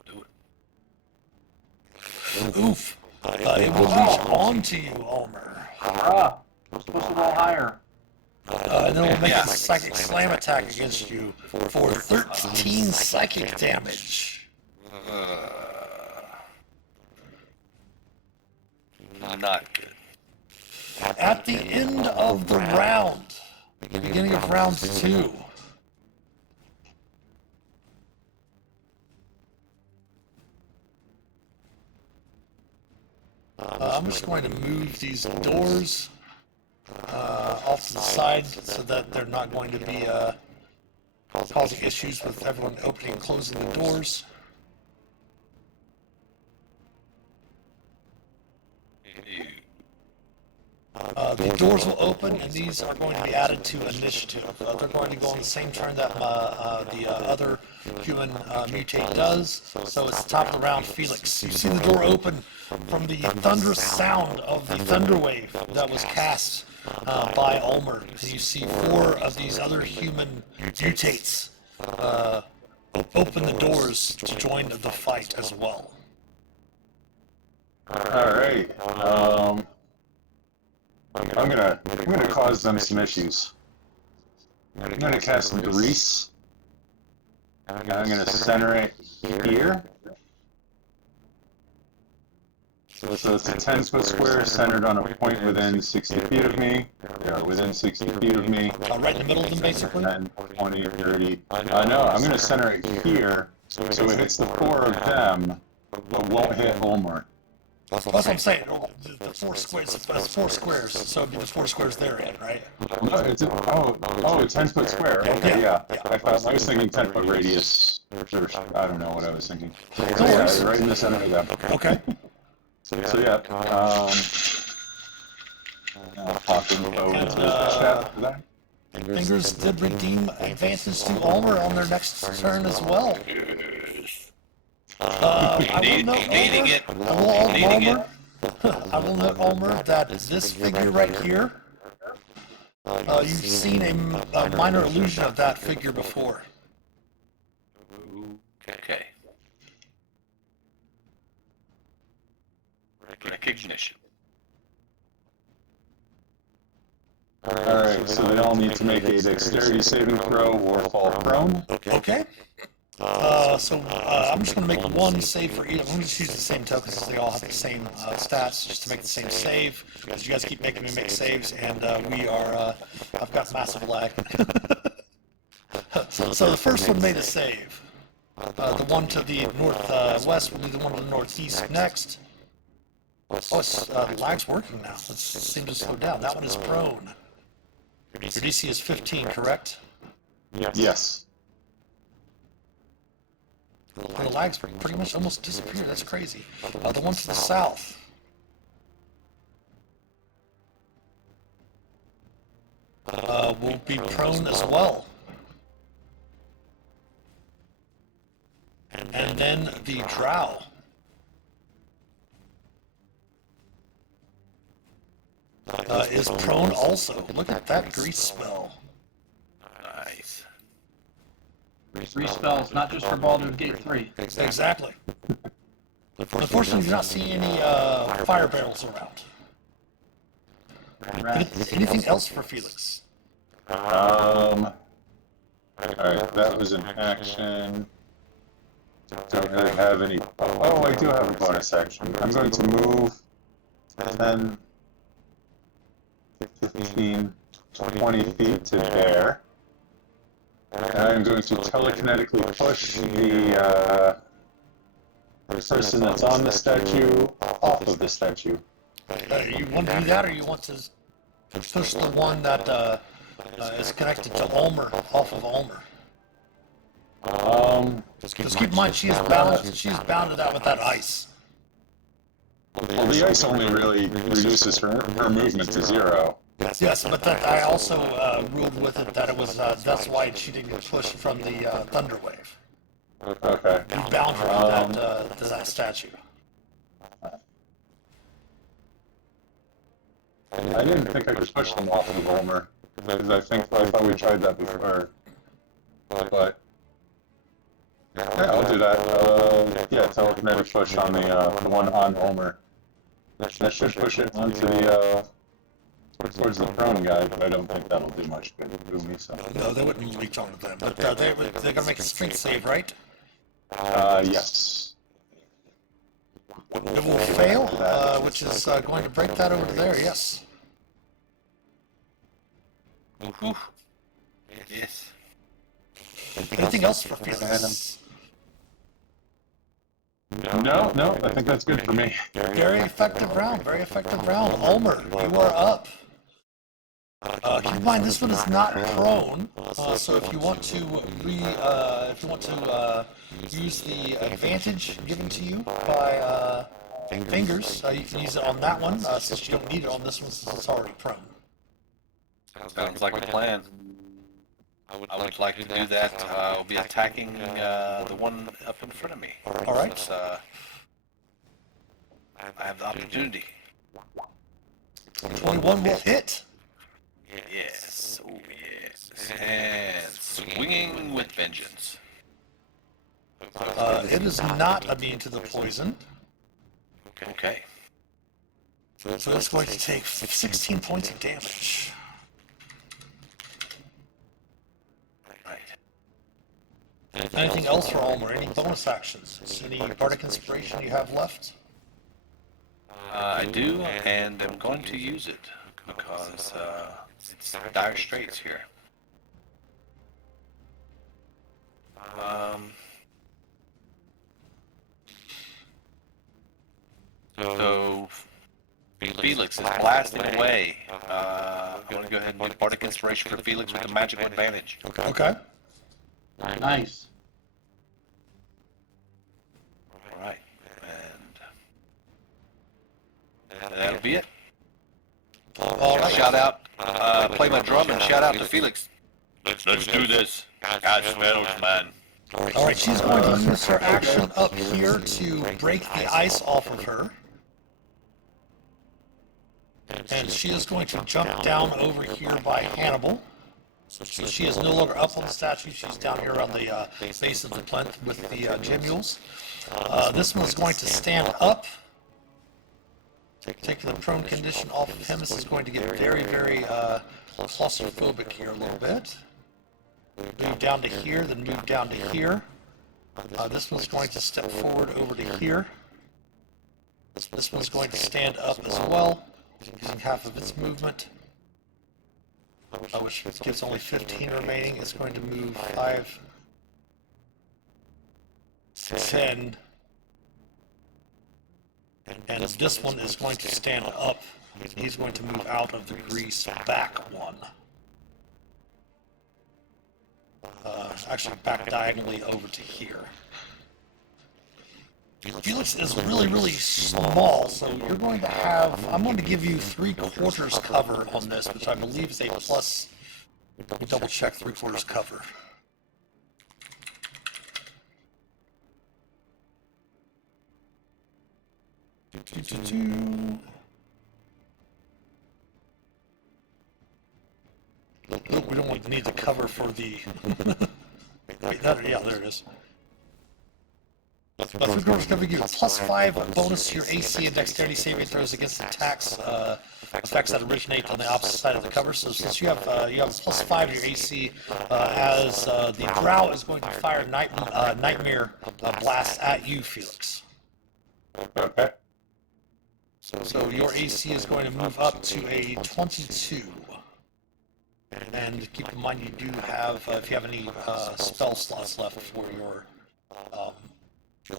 Do it. Oof. It will reach onto you, Ulmor. I'm supposed to roll higher. And then we'll make a psychic slam attack against you for 13 psychic damage. Not good. At the end of the round, beginning of round 2, I'm just going to move these doors off to the side so that they're not going to be causing issues with everyone opening and closing the doors. The doors will open, and these are going to be added to initiative. They're going to go on the same turn that the other human mutate does. So it's the top of the round, Phelix. You see the door open from the thunderous sound of the thunder wave that was cast by Ulmor. And you see 4 of these other human mutates open the doors to join the fight as well. Alright, I'm gonna cause them some issues. I'm gonna cast Grease. And I'm gonna center it here. So it's a 10-foot square centered on a point within 60 feet of me. Yeah, within 60 feet of me. Right in the middle of them, basically? 10, 20, 30. No, I'm gonna center it here, so it hits the 4 of them, but won't hit Ulmor. That's what I'm saying. The 4 squares, that's 4 squares, so it'd be the 4 squares they're in, right? No, it's a 10-foot square. Okay, yeah. I was thinking 10-foot radius. Or, I don't know what I was thinking. So yeah, right in the center of them. Okay. So yeah, popping the bow into the chat for that. Fingers did redeem advances to Ulmor on their next turn as well. Needing it. I will note, Ulmor, that this figure right here, you've seen a minor illusion of that figure before. Okay. Recognition. Alright, so they all need to make a dexterity saving throw or fall prone. Okay. So I'm just going to make one save for each. I'm going to just use the same tokens because they all have the same stats, just to make the same save. Because you guys keep making me make saves, and I've got massive lag. So the first one made a save. The one to the northwest will be the one to the northeast next. Oh, the lag's working now. It seems to slow down. That one is prone. Your DC is 15, correct? Yes. The lag's pretty much almost disappeared. That's crazy. The one to the south. Will be prone as well. And then the drow. Is prone also. Look at that grease spell. Nice. Three spells, not just for Baldur's Gate 3. Exactly. Unfortunately, you're not seeing any fire barrels around. Anything else for Phelix? Alright, that was an action. Don't really have any. Oh, I do have a bonus action. I'm going to move 10, 15, 20 feet to there. And I'm going to telekinetically push the person that's on the statue off of the statue. You want to do that, or you want to push the one that is connected to Ulmor off of Ulmor? Just keep in mind, she's bound to that with that ice. Well, the ice only really reduces her movement to 0. Yes, but that I also ruled with it that it was that's why she didn't push from the thunder wave. Okay. You bound her to that statue. I didn't think I could push them off of Ulmor, because I thought we tried that before. But yeah, I'll do that. Yeah, telekinetic push on the one on Ulmor. That should push it onto the towards the prone guy, but I don't think that'll do much good to me. So No, they wouldn't reach onto them, but they're gonna make a strength save, right? yes. It will fail, which is going to break that over there. Yes. Yes. Anything else for Phelix? No, I think that's good for me. Very effective round. Very effective round. Ulmor, you are up. Keep in mind this one is not prone, so if you want to use the advantage given to you by fingers, you can use it on that one since you don't need it on this one since it's already prone. Sounds like a plan. I would like to do that. I'll be attacking the one up in front of me. All right. I have the opportunity. 21 will hit. Yes. Oh, yes. And swinging with vengeance. It is not immune to the poison, Okay. so it's going to take 16 points of damage. Right. Anything else for Ulmor? Any bonus actions? Any bardic inspiration you have left? I do, and I'm going to use it because it's dire straits here. So Phelix is blasting away. I'm going to go ahead and do bardic inspiration for Phelix with a magical advantage. Okay. Nice. All right, and that'll be it. All right. Shout out, play my drum and shout out to Phelix. Let's do this. God smells, man. All right, she's going to use her action up here to break the ice off of her. And she is going to jump down over here by Hannibal. So she is no longer up on the statue, she's down here on the base of the plinth with the gemules. This one is going to stand up. Taking the prone condition off of him, this is going to get very, very claustrophobic here a little bit. Move down to here, then move down to here. This one's going to step forward over to here. This one's going to stand up as well, using half of its movement. Which gives only 15 remaining. It's going to move 5, 10, and this one is going to stand up. He's going to move out of the grease back one. Actually back diagonally over to here. Phelix is really, really small, so you're going to have, I'm going to give you 3/4 cover on this, which I believe is a plus, let me double check 3/4 cover. Nope, we don't need the cover for the, wait, yeah, there it is. Three dwarves going to give you a +5 bonus to your AC and dexterity saving throws against attacks effects that originate on the opposite side of the cover. So since you have a +5 to your AC, as the drow is going to fire nightmare blast at you, Felix. Okay. So your AC is going to move up to a 22. And keep in mind you do have, if you have any spell slots left for your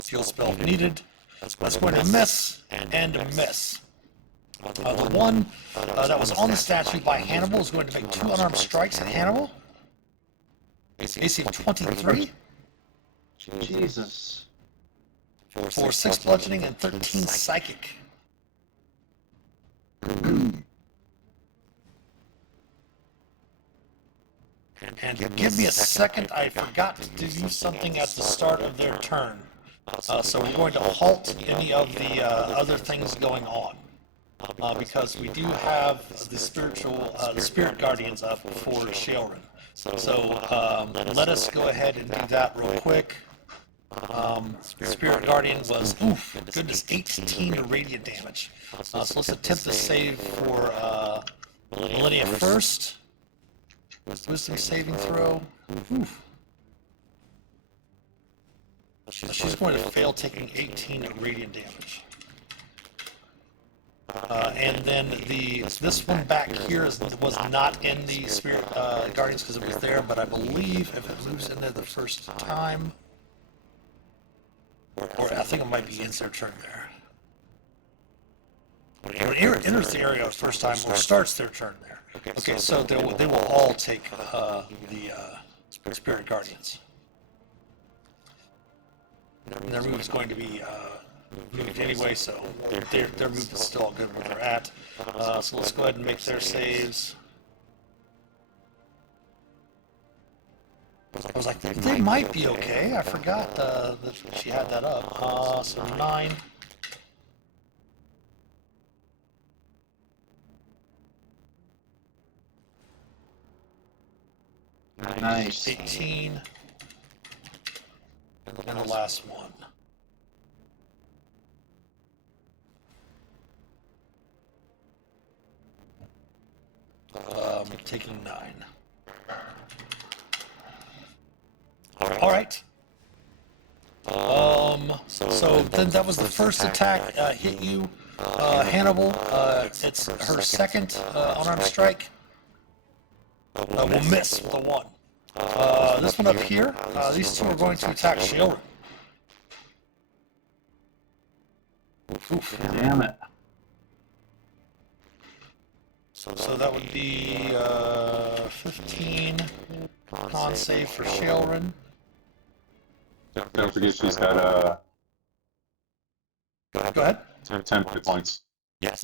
field spell if needed, that's going to miss and miss. The one that was on the statue by Hannibal is going to make 2 unarmed strikes at Hannibal. AC of 23 Jesus. for 6 bludgeoning and 13 psychic. And give me a second, I forgot to do something at the start of their turn. So we're going to halt any of the other things going on. Because we do have the spirit guardians up for Shaelrin. So let us go ahead and do that real quick. Spirit Guardian was, goodness, 18 radiant damage. So let's attempt to save for Millennia first. Wisdom saving throw. She's going to fail, taking 18 radiant damage. And then this one back here was not in the Spirit Guardians because it was there, but I believe if it moves in there the first time, or I think it might be ends their turn there. When it enters the area the first time or starts their turn there. Okay, so they will all take the Spirit Guardians. And their move is going to be moved anyway, so their move is still good where they're at. So let's go ahead and make their saves. I was like, they might be okay. I forgot that she had that up. So 9. Nice. 18. And the last one. Taking 9. All right. So then that was the first attack hit you, Hannibal. It's her second unarmed strike. Will miss with a 1. This one up here, these two are going to attack Shaelrin. Damn it. So that would be 15 con save for Shaelrin. Don't forget she's got Go ahead. 10 points. Yes.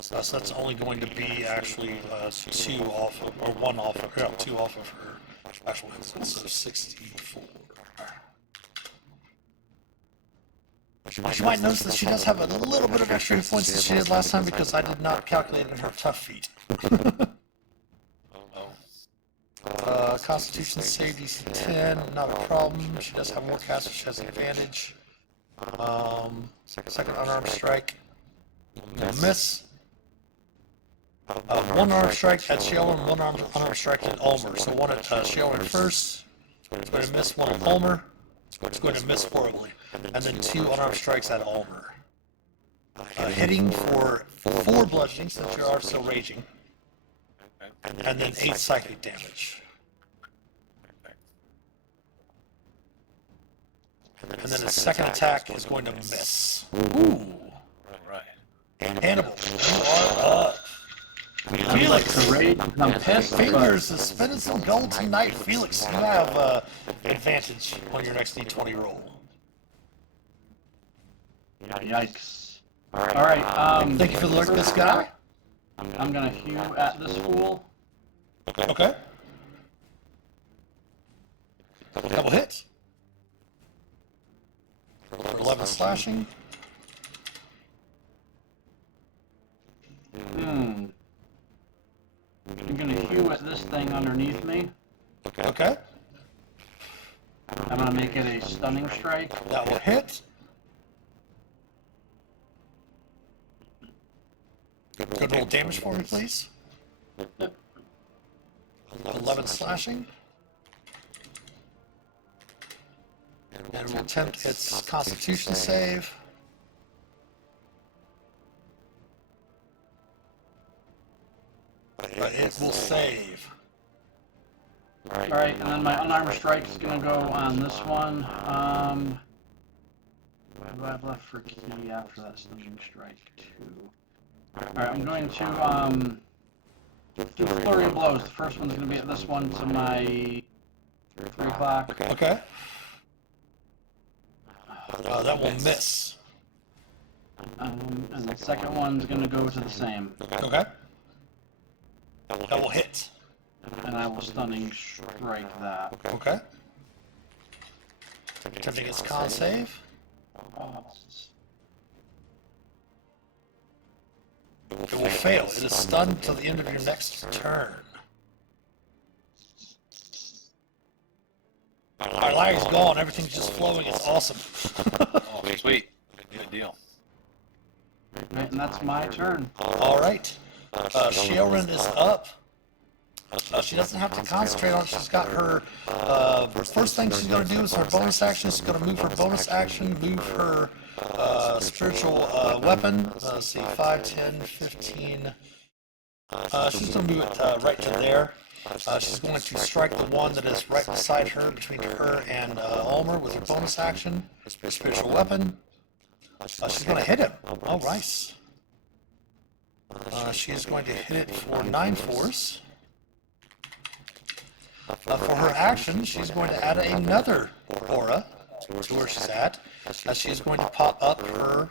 So that's only going to be actually 2 off of, or 1 off of, no, 2 off of her actual hit, so 64. You might notice that she does have a little bit of extra hit points than she did last time because I did not calculate in her tough feat. Constitution save DC 10, not a problem. She does have more cast, so she has advantage. Second unarmed strike. Miss. 1 unarmed strike at Shaelrin, 1 unarmed strike at Ulmor. So 1 at Shaelrin first. It's going to miss. 1 at Ulmor. It's going to miss horribly. And then 2 unarmed strikes at Ulmor. Hitting for 4 bludgeoning since you are still raging. And then 8 psychic damage. And then his second attack is going to miss. Ooh. Right. Hannibal, you are up. Felix, I'm pissed, but Fingers is spending some gold tonight. Felix, you have advantage on your next D20 roll. yikes. Alright, Thank you for the look at this guy. I'm gonna hew at this fool. Okay. Double hit. For 11 slashing. I'm gonna hew at this thing underneath me. Okay. I'm gonna make it a stunning strike. That will hit. Good roll damage for me, please. 11 slashing. And we'll attempt its Constitution save. But it will save. Alright, and then my unarmed strike is gonna go on this one. What do I have left for key after that stunning strike? 2. Alright, I'm going to do flurry of blows. The first one's gonna be at this one to my 3 o'clock. Okay. That will miss. And the second one's gonna go to the same. Okay. That will hit. And I will stunning strike that. Okay. Attempting its con save. It will fail. It is stunned until the end of your next turn. Our lag is gone. Everything's just flowing. It's awesome. Oh, sweet. Good deal. Right, and that's my turn. All right. Sharon is up. She doesn't have to concentrate on it. She's got her, first thing she's going to do is her bonus action. She's going to move her bonus action, move her spiritual weapon. Let's see, 5, 10, 15. She's going to move it right to there. She's going to strike the one that is right beside her, between her and Ulmor with her bonus action, her spiritual weapon. She's going to hit him. Oh, nice. She is going to hit it for 9 force. For her action, she's going to add another aura to where she's at. She's going to pop up her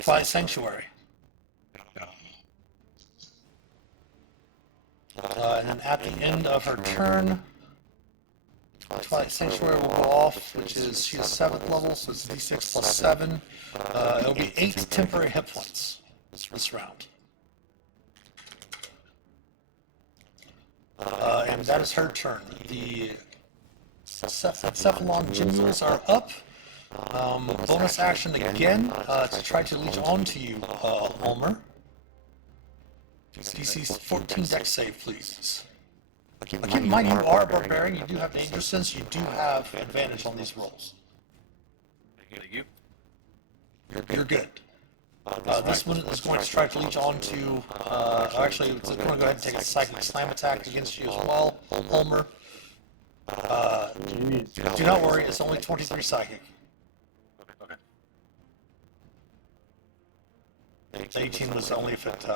Twilight Sanctuary. And then at the end of her turn, Twilight Sanctuary will go off, which is, she's 7th level, so it's d6 plus 7. It'll be 8 temporary hit points this round. And that is her turn. The Cephalon Gymnals are up. Bonus action again to try to leech onto you, Ulmor. DC 14 dex save, please. Keep in mind you are a barbarian, you do have danger sense, you do have advantage on these rolls. Thank you. You're good. This one is going to try to leech onto, actually, it's going to go ahead and take a psychic slam attack against you as well, Ulmor. Do not worry, it's only 23 psychic. Okay. The 18 was only if it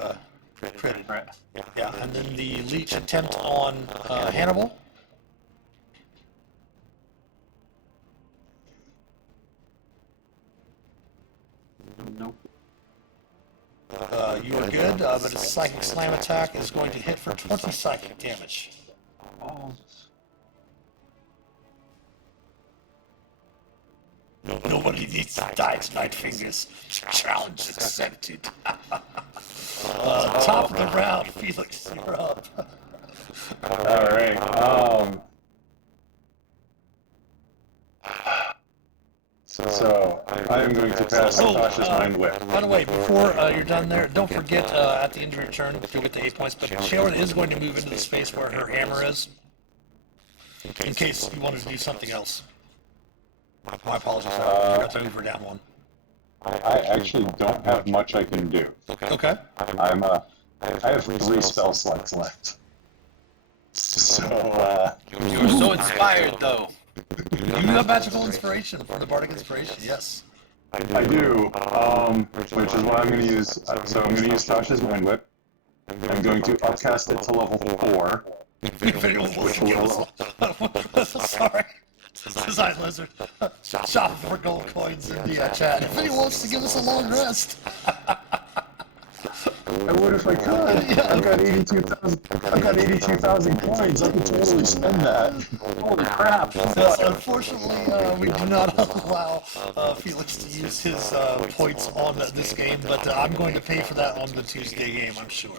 critted. Right. Yeah, and then the leech attempt on Hannibal. Nope. You are good, but its psychic slam attack is going to hit for 20 psychic damage. Oh. Nobody needs to die tonight, fingers. Challenge accepted. Top of the round, Phelix, you're up. Alright, so, I am going to cast Cautious Mind Whip. By the way, before you're done there, don't forget at the end of your turn, you'll get the 8 points, but Sharon is going to move into the space where her hammer is, in case you wanted to do something else. My apologies, I forgot to move her down one. I actually don't have much I can do. Okay. I have 3 spell slots left. So, You were so inspired, though. You have magical inspiration from the Bardic Inspiration, yes. I do, which is what I'm going to use. So I'm going to use Cautious Mind Whip. I'm going to upcast it to level 4. If anyone wants to give us sorry. Design Lizard. Shop for gold coins in the chat. If anyone wants to give us a long rest. I would if I could. I've got 82,000 coins. I could totally spend that. Holy crap. Unfortunately, we do not allow Phelix to use his points on this game, but I'm going to pay for that on the Tuesday game, I'm sure.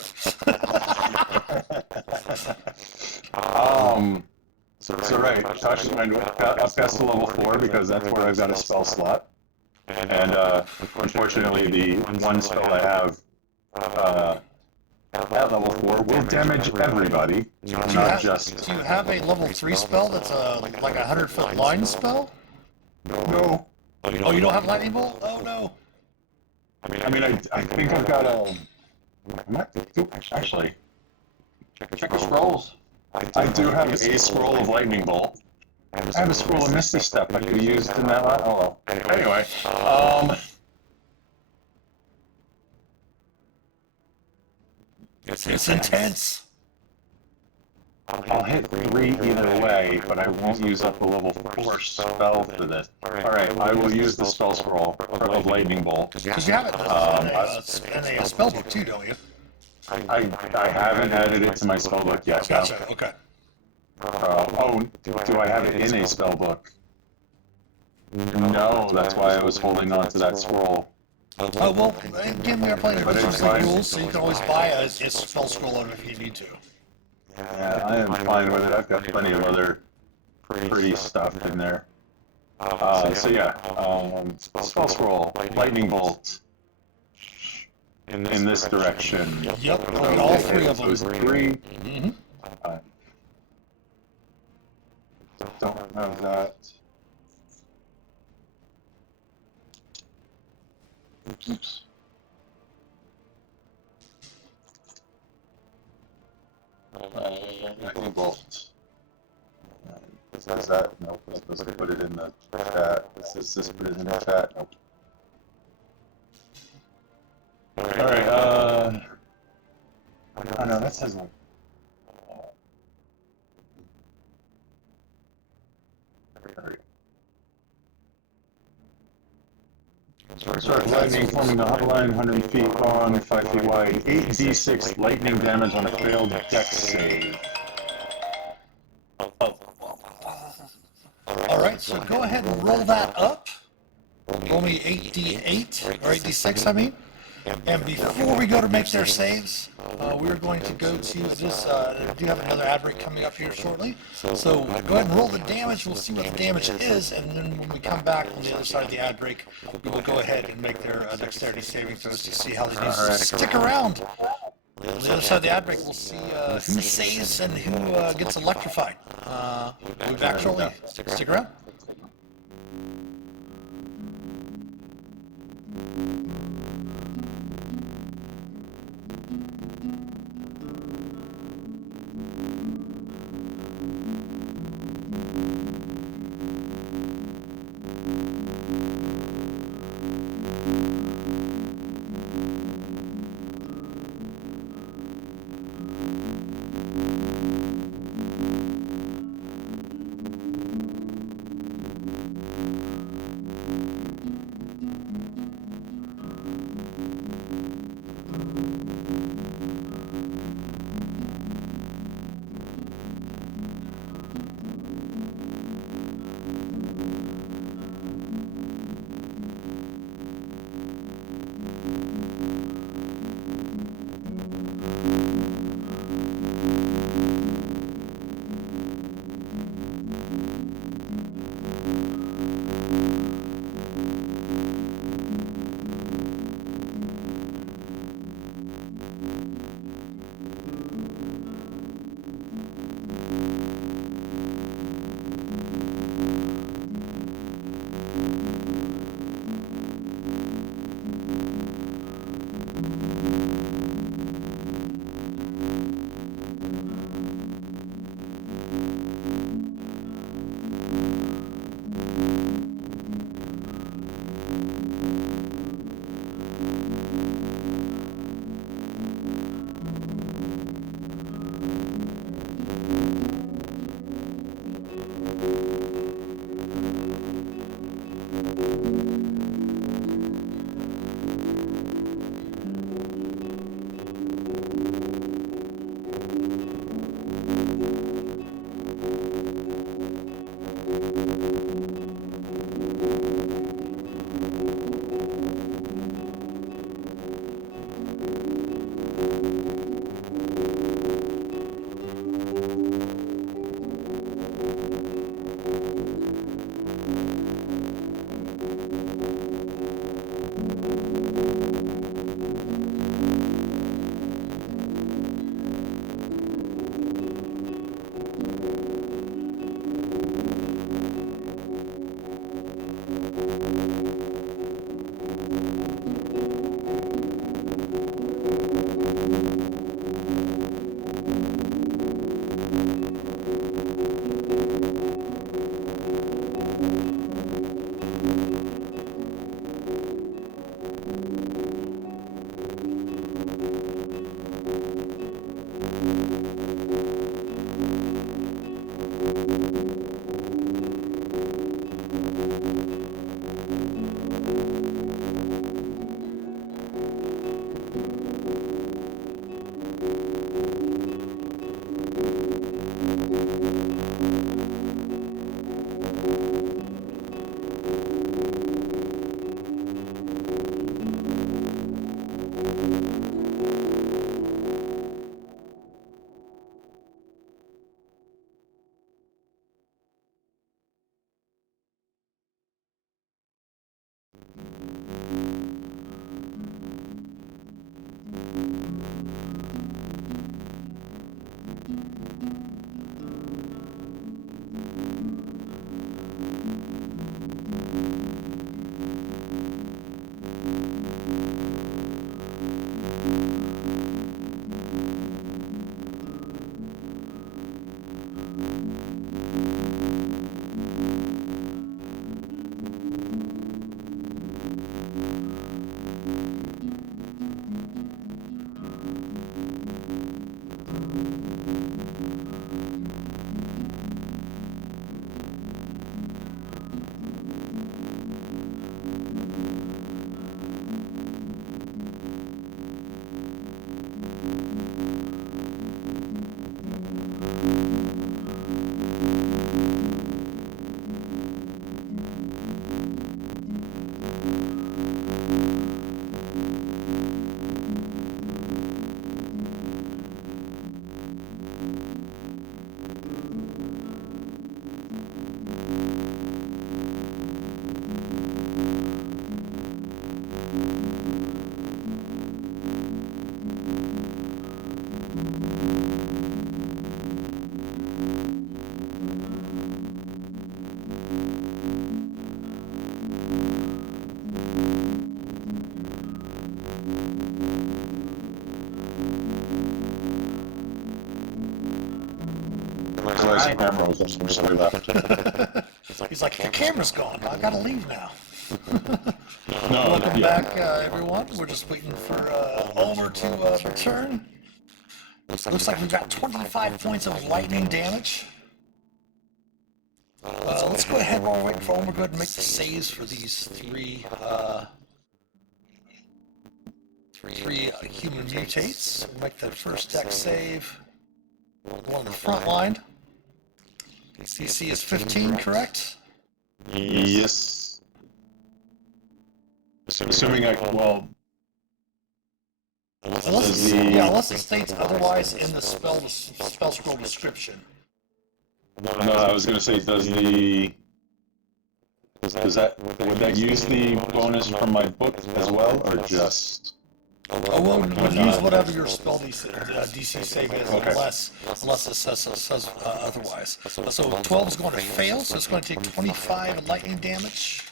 So right, Tasha's mind upcasts to level 4 because that's where I've got a spell slot. And unfortunately, the one spell I have at level 4 will damage everybody, not just. Do you have a level 3 spell that's like a 100-foot line spell? No. Oh, you don't have lightning bolt? Oh no. I mean, I think I've got a. Actually, Check your scrolls. I do have a scroll of lightning bolt. I have a scroll of misty step I could use in that last. Oh well. Anyway, It's intense. I'll hit 3 either way, but I won't use up a level 4 spell for this. Alright, I will use the spell scroll of lightning bolt. Because you have it in a spell book too, don't you? I haven't added it to my spell book yet. No. Gotcha. Okay. Do I have it in a spell book? No, that's why I was holding on to that scroll. Oh well, again, we are playing But it's Wizards fine. rules, so you can always buy a spell scroll out if you need to. Yeah, I am fine with it. I've got plenty of other pretty stuff in there. So yeah, spell scroll, lightning bolt in this direction. Yep, all 3 of them. Those 3. Mm-hmm. Don't have that. Oops. Lightning bolt. Is that? Nope. I was supposed to put it in the chat. Is this put it in the chat? Nope. Alright, oh no, that says one. Start lightning forming a hot line 100 feet long, 5 feet wide, 8d6 lightning damage on a failed dex save. Alright, so go ahead and roll that up. Roll me 8d8, or 8d6, I mean. And before we go to make their saves, we're going to go to this, do have another ad break coming up here shortly. So go ahead and roll the damage, we'll see what the damage is, and then when we come back on the other side of the ad break, we will go ahead and make their dexterity saving throws to see how they do. Stick around! On the other side of the ad break, we'll see who saves and who gets electrified. We'll be back shortly. Stick around. some cameras before we left. He's like, the camera's gone. I gotta leave now. No, Welcome yeah. back, everyone. We're just waiting for Ulmor to return. Looks like we've got 25 points of lightning damage. Let's go ahead while we're waiting for Ulmor. Go ahead and make the saves for these three human mutates. We'll make that first dex save. One on the front line. DC is 15, correct? Yes. Assuming well, Unless it states otherwise in the spell scroll description. no, I was gonna say, would that use the bonus from my book as well, or just? Oh, well, we'll use whatever your spell DC save is, Okay. unless it says otherwise. So 12 is going to fail, so it's going to take 25 lightning damage.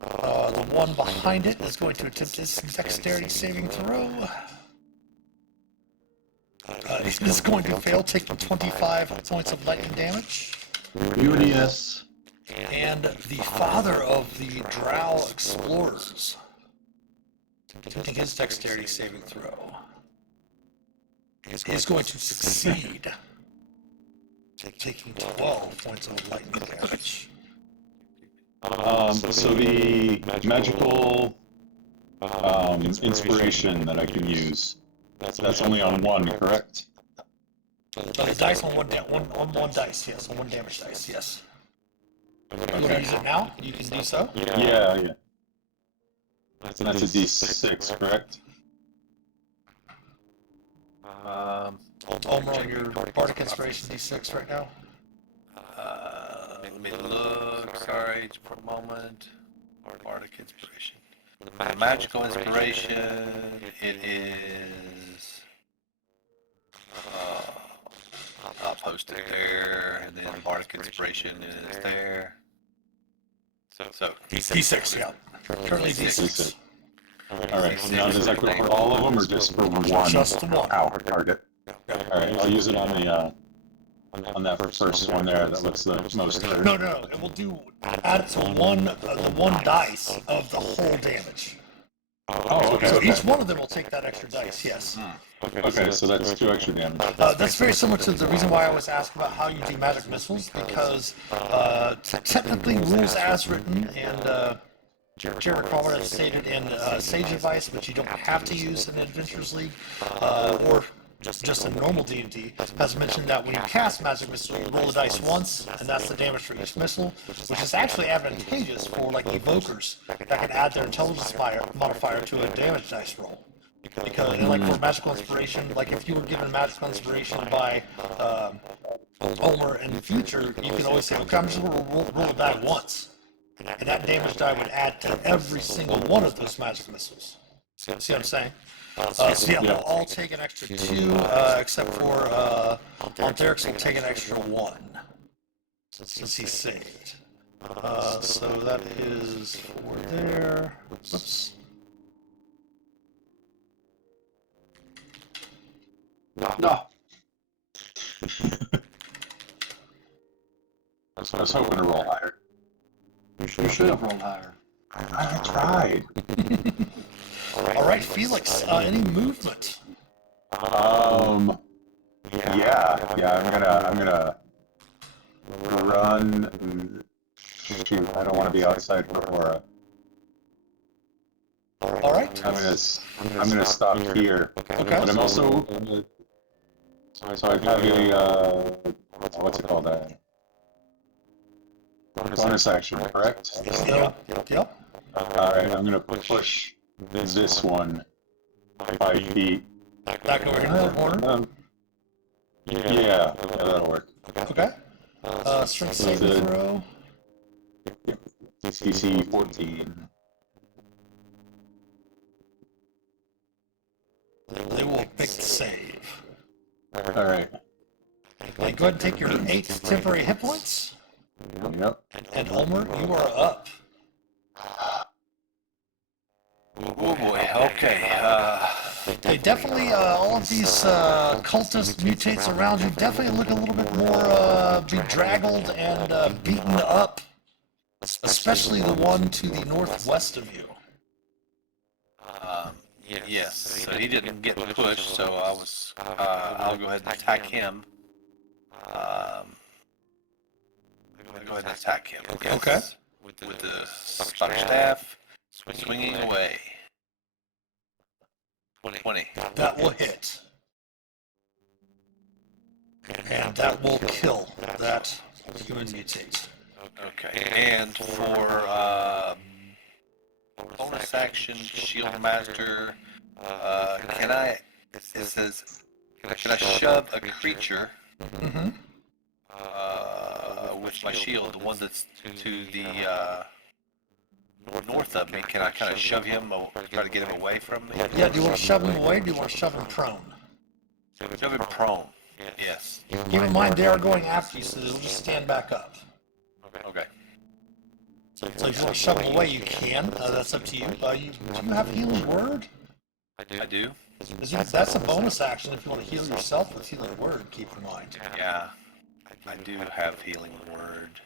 The one behind it is going to attempt its dexterity saving throw. It's going to fail, taking 25 points of lightning damage. Beauteous. And the father of the Drow explorers, attempting his dexterity saving throw, is going to succeed, taking 12 points of lightning damage. So the magical inspiration that I can use, that's only on one, correct? The dice on one dice, yes, on one damage dice, yes. You want to use it now? You can do so. Yeah. That's a D6, correct? Ulmor, your bardic inspiration D6 right now. Let me look. Sorry, just for a moment. Bardic inspiration. The magical inspiration, it is. I'll post it there, and then bardic inspiration is there. So D6, yeah. Currently D6. Alright, now does that go for all of them, or just for one? Just the one. Power target. Alright, I'll use it on the on that first one there that looks the most hurt. No, it will add it to the one dice of the whole damage. Oh, okay. So each one of them will take that extra dice, yes. Okay, so that's 2 extra damage. That's very similar to the reason why I always ask about how you do magic missiles, because technically rules as written, and Jared Palmer has stated in Sage Advice, but you don't have to use in Adventures League, or just in normal D&D, has mentioned that when you cast magic missile, you roll the dice once, and that's the damage for each missile, which is actually advantageous for like evokers that can add their intelligence modifier to a damage dice roll. Because, and like for magical inspiration, like if you were given magical inspiration by Ulmor in the future, you can always say, okay, I'm just going to roll a die once. And that damage die would add to every single one of those magic missiles. See what I'm saying? So yeah, we'll all take an extra 2, except for Alderix will take an extra 1, since he's saved. So that is for there. Whoops. No. I was hoping to roll higher. You should have rolled higher. I tried. All right, Phelix, any movement? Yeah, I'm gonna run. Shoot, I don't want to be outside for Aura. All right. I'm gonna stop here. Okay. But I'm also so I have a what's it called? Bonus action, correct? Yep. All right, I'm gonna push this one 5 feet. Back over here in the corner. Yeah, that'll work. Okay. Strength saving throw. DC 14. They will make the save. All right. Okay, go ahead and take your 8 temporary hit points. Yep. And Ulmor, you are up. Oh boy, okay. They definitely, all of these cultist mutates around you definitely look a little bit more bedraggled and beaten up, especially the one to the northwest of you. Yes. So he didn't get pushed, so I'll go ahead and attack him. I'll go ahead and attack him. Yes. Okay. With the spider staff, swinging away. 20. That will hit. And that will kill that human mutate. Okay. And for bonus action, Shield Master, can I? It says, can I shove a creature with my shield, the one that's to the north of me? Can I kind of shove him, try to get him away from me? Yeah, do you want to shove him away or do you want to shove him prone? Shove him prone. Yes. Keep in mind they are going after you, so they'll just stand back up. Okay. So if you want to shove him away, you can. That's up to you. Do you have Healing Word? I do. That's a bonus action if you want to heal yourself with Healing Word, keep in mind. Yeah. I do have Healing Word.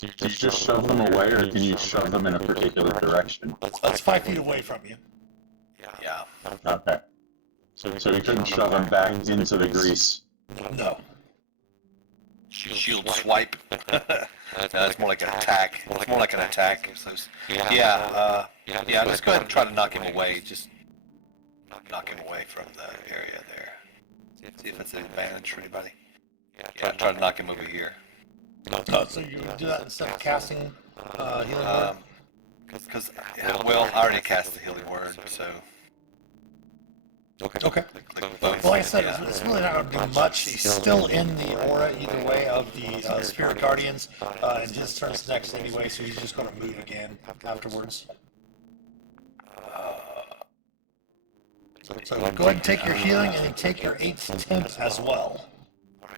Do you just shove them away, or can you shove them in a particular direction? That's 5 feet away from you. Yeah. Okay. So you couldn't shove them back into the grease. No. Shield swipe. No, it's more like an attack. It's more like an attack. So, yeah, just go ahead and try to knock him away. Just knock him away from the area there. See if it's an advantage for anybody. Yeah, try to knock him over here. So you do that instead of casting Healing Word? Because, well, I already cast the Healing Word, so... Okay. Click Well, both. like I said, it's really not going to do much. He's still in the aura either way of the Spirit Guardians, and his turn's next anyway, so he's just going to move again afterwards. So go ahead and take your healing, and then take your 8th temp as well.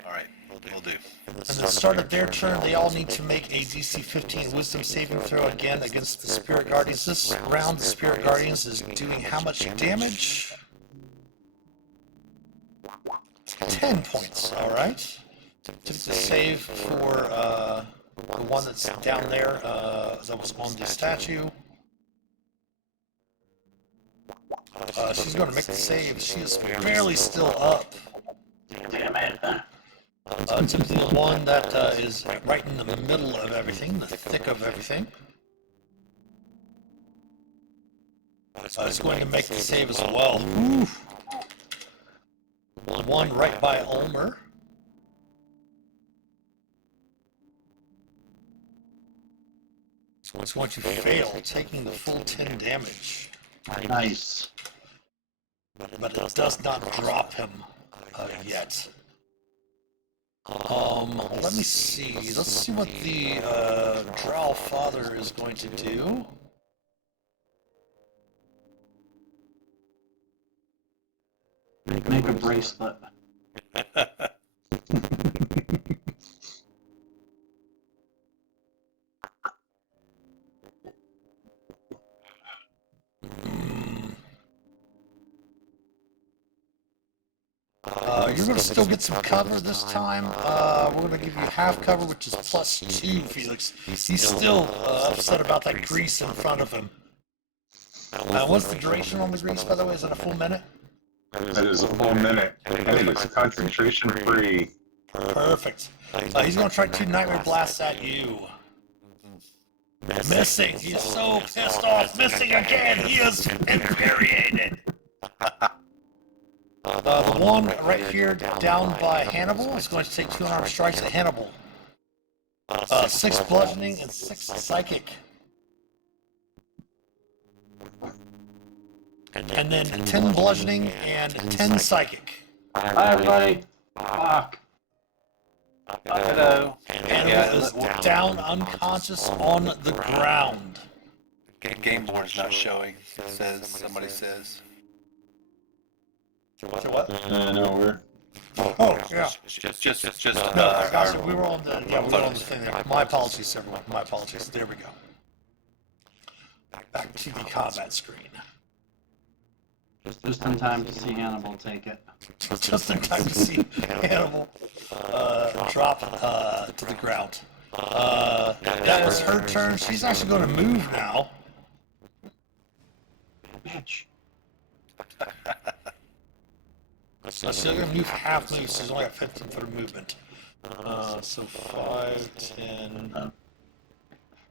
Alright, will do. And at the start of their turn, they all need to make a DC 15 Wisdom saving throw again against the Spirit Guardians. This round, the Spirit Guardians is doing how much damage? 10 points, alright. To save for the one that's down there, that was on the statue. She's going to make the save. She is barely still up. Damn it. Typically the one that is right in the middle of everything, the thick of everything. It's going to make the save as well. Oof. One right by Ulmor. It's going to fail, taking the full 10 damage. Nice. But it does not drop him yet. Let me see. Let's see what the Drow Father is going to do. Make a bracelet. You're going to still get some cover this time. We're going to give you half cover, which is +2, Felix. He's still upset about that grease in front of him. What's the duration on the grease, by the way? Is it a full minute? That is a full minute, and it's concentration free. Perfect. He's going to try 2 Nightmare Blasts at you. Missing. He's so pissed off. Missing again. He is infuriated. The one right here down by Hannibal is going to take 2 unarmed strikes at Hannibal. 6 bludgeoning and 6 psychic. And then 10 bludgeoning and 10 psychic. Hi, everybody. Fuck. Hello. Hannibal is down unconscious on the ground. Game board's not showing. It says, somebody says. So what? No, we're... Oh, yeah. Just, No, gosh, we were on the, yeah, we were on the thing there. My apologies, everyone. My apologies. There we go. Back to the combat screen. Just in time to see Hannibal take it. Just in time to see Hannibal drop to the ground. That was her turn. She's actually going to move now. Bitch. So she's going to move half move, so she's only got 15 foot of movement. So 5, 10,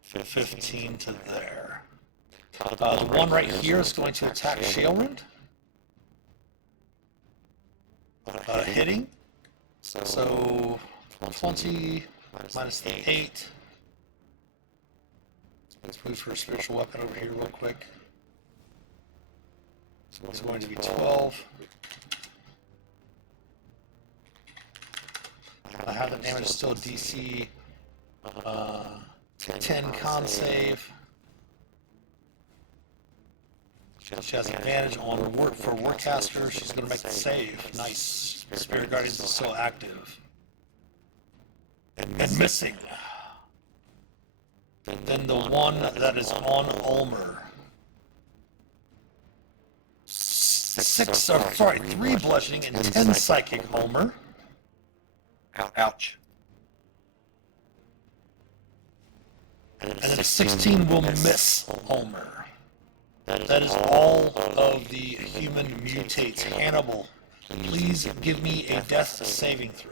15 to there. The one right here is going to attack Shaelrund. Hitting. So 20 minus the 8. Let's move her spiritual weapon over here real quick. So it's going to be 12. I have the damage still DC 10 con save. She has advantage on work for Warcaster. She's going to make the save. Nice. Spirit Guardians is still active. And missing. Then the one that is on Ulmor. 3 bludgeoning and 10 psychic Ulmor. Ouch. And then 16 will miss Ulmor. That is all of the human mutates. Hannibal, please give me a death saving throw.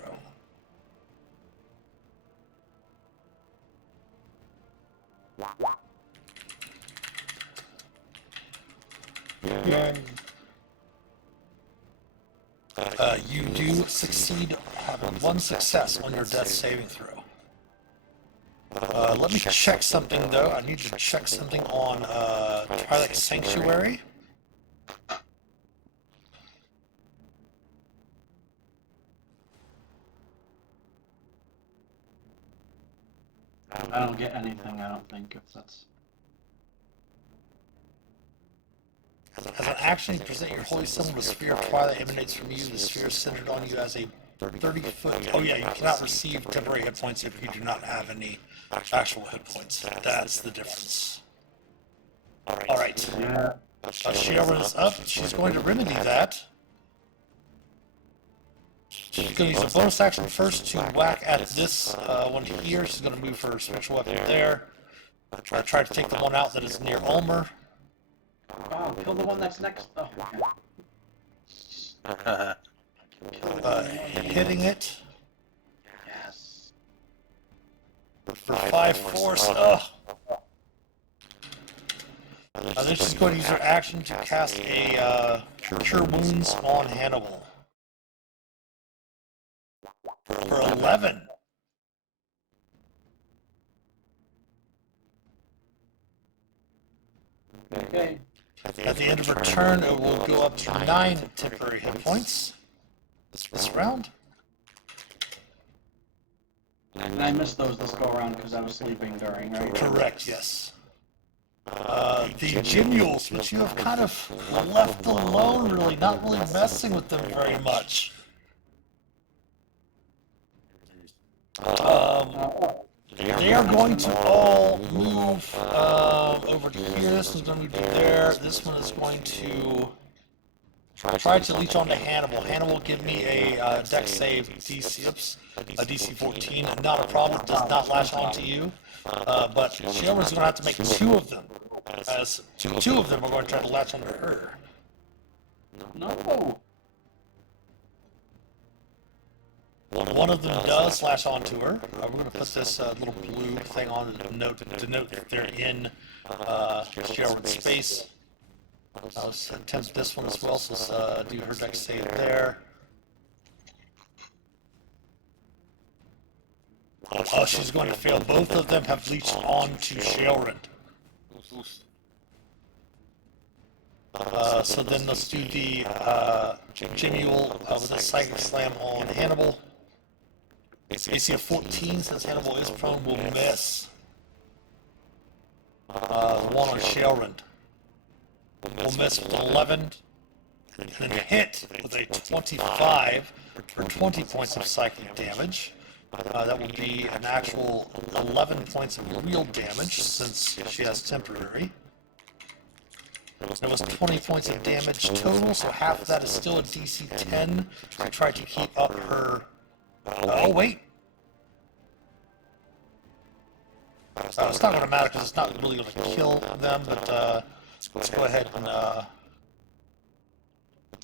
You do succeed, having 1 success on your death saving throw. Let me check something though. I need to check something on Twi'lek Sanctuary. I don't get anything, I don't think, if that's... As an action, you present your holy symbol. The sphere of twilight emanates from you. The sphere is centered on you as a 30-foot... Oh yeah, you cannot receive temporary hit points if you do not have any actual hit points. That's the difference. Alright. Yeah. Shaelrund is up. She's going to remedy that. She's going to use a bonus action first to whack at this one here. She's going to move her spiritual weapon there. Try to take the one out that is near Ulmor. Oh, kill the one that's next. Oh, okay. Hitting it Yes. for 5 force. Ugh. Then she's going to use her action to cast a Cure Wounds on Hannibal. For 11. Okay. At the end of her turn, it will go up to 9 temporary hit points this round. And I missed those this go around because I was sleeping during, right? Correct, yes. The Gemules, which you have kind of left alone, really, not really messing with them very much. They are going to all move over to here. This one's going to move to there. This one is going to try to leech onto Hannibal. Hannibal, give me a dex save a DC 14. Not a problem. It does not latch onto you. But Shaelrund's going to have to make 2 of them, as 2 of them are going to try to latch onto her. No. One of them does slash onto her. We're going to put this little blue thing on to denote that they're in Shaelrund's space. I'll attempt this one as well, so let's do her dex save there. Oh, she's going to fail. Both of them have leached onto Shaelrund. So then let's do the Gemule with a Psychic Slam on Hannibal. AC of 14, since Hannibal is prone, will miss. The one on Shaelrund will miss with an 11, and then hit with a 25 for 20 points of psychic damage. That would be an actual 11 points of real damage, since she has temporary. It was 20 points of damage total, so half of that is still a DC 10 to try to keep up her... Oh, wait! It's not going to matter because it's not really going to kill them, but let's go ahead and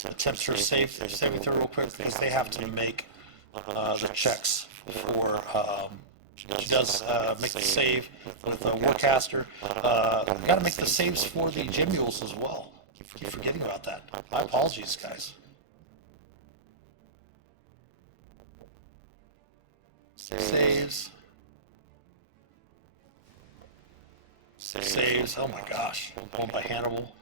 attempt her saving throw real quick because they have to make the checks for... she does make the save with Warcaster. Got to make the saves for the gym mules as well. Keep forgetting about that. My apologies, guys. Saves. Saves. Oh my gosh. Going by Hannibal.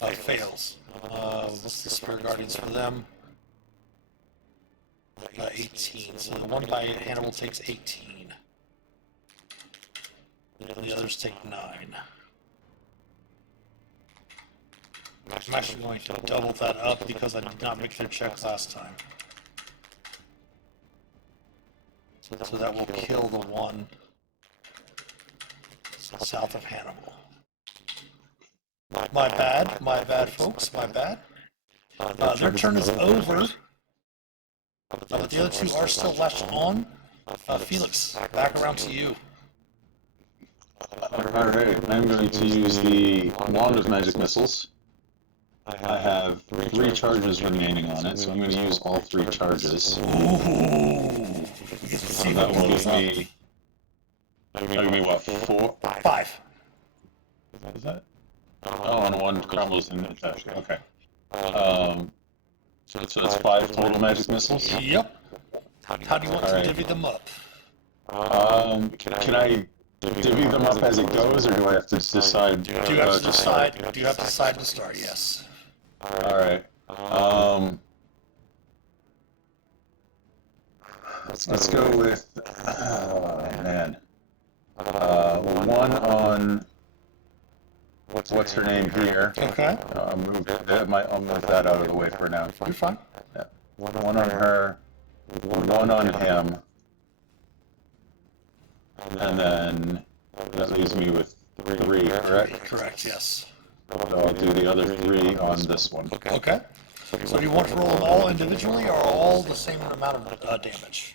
Fails. What's the Spirit Guardians for them? 18. So the one by Hannibal takes 18. And the others take 9. I'm actually going to double that up because I did not make their check last time. So that will kill the one south of Hannibal. My bad, folks, my bad. Their turn is over, but the other two are still latched on. Phelix, back around to you. Alright, I'm going to use the Wand of Magic Missiles. I have 3 charges remaining on it, so I'm going to use all 3 charges. Ooh! So that will give me... That'll give me what, 4? 5. Is that? Oh, and 1 crumbles in attack. Okay. So it's 5 total magic missiles? Yep. How do you want to divvy them up? Can I divvy them up as it goes, or do I have to decide? Do you have to decide? Do you have to decide to start? Yes. Alright. Let's go with, man. 1 on, what's her name here? Okay. I'll move that out of the way for now. You're fine. Yeah. 1 on her, 1 on him, and then that leaves me with 3, correct? Correct, yes. So I'll do the other 3 on this one. Okay. So do you want to roll them all individually or all the same amount of damage?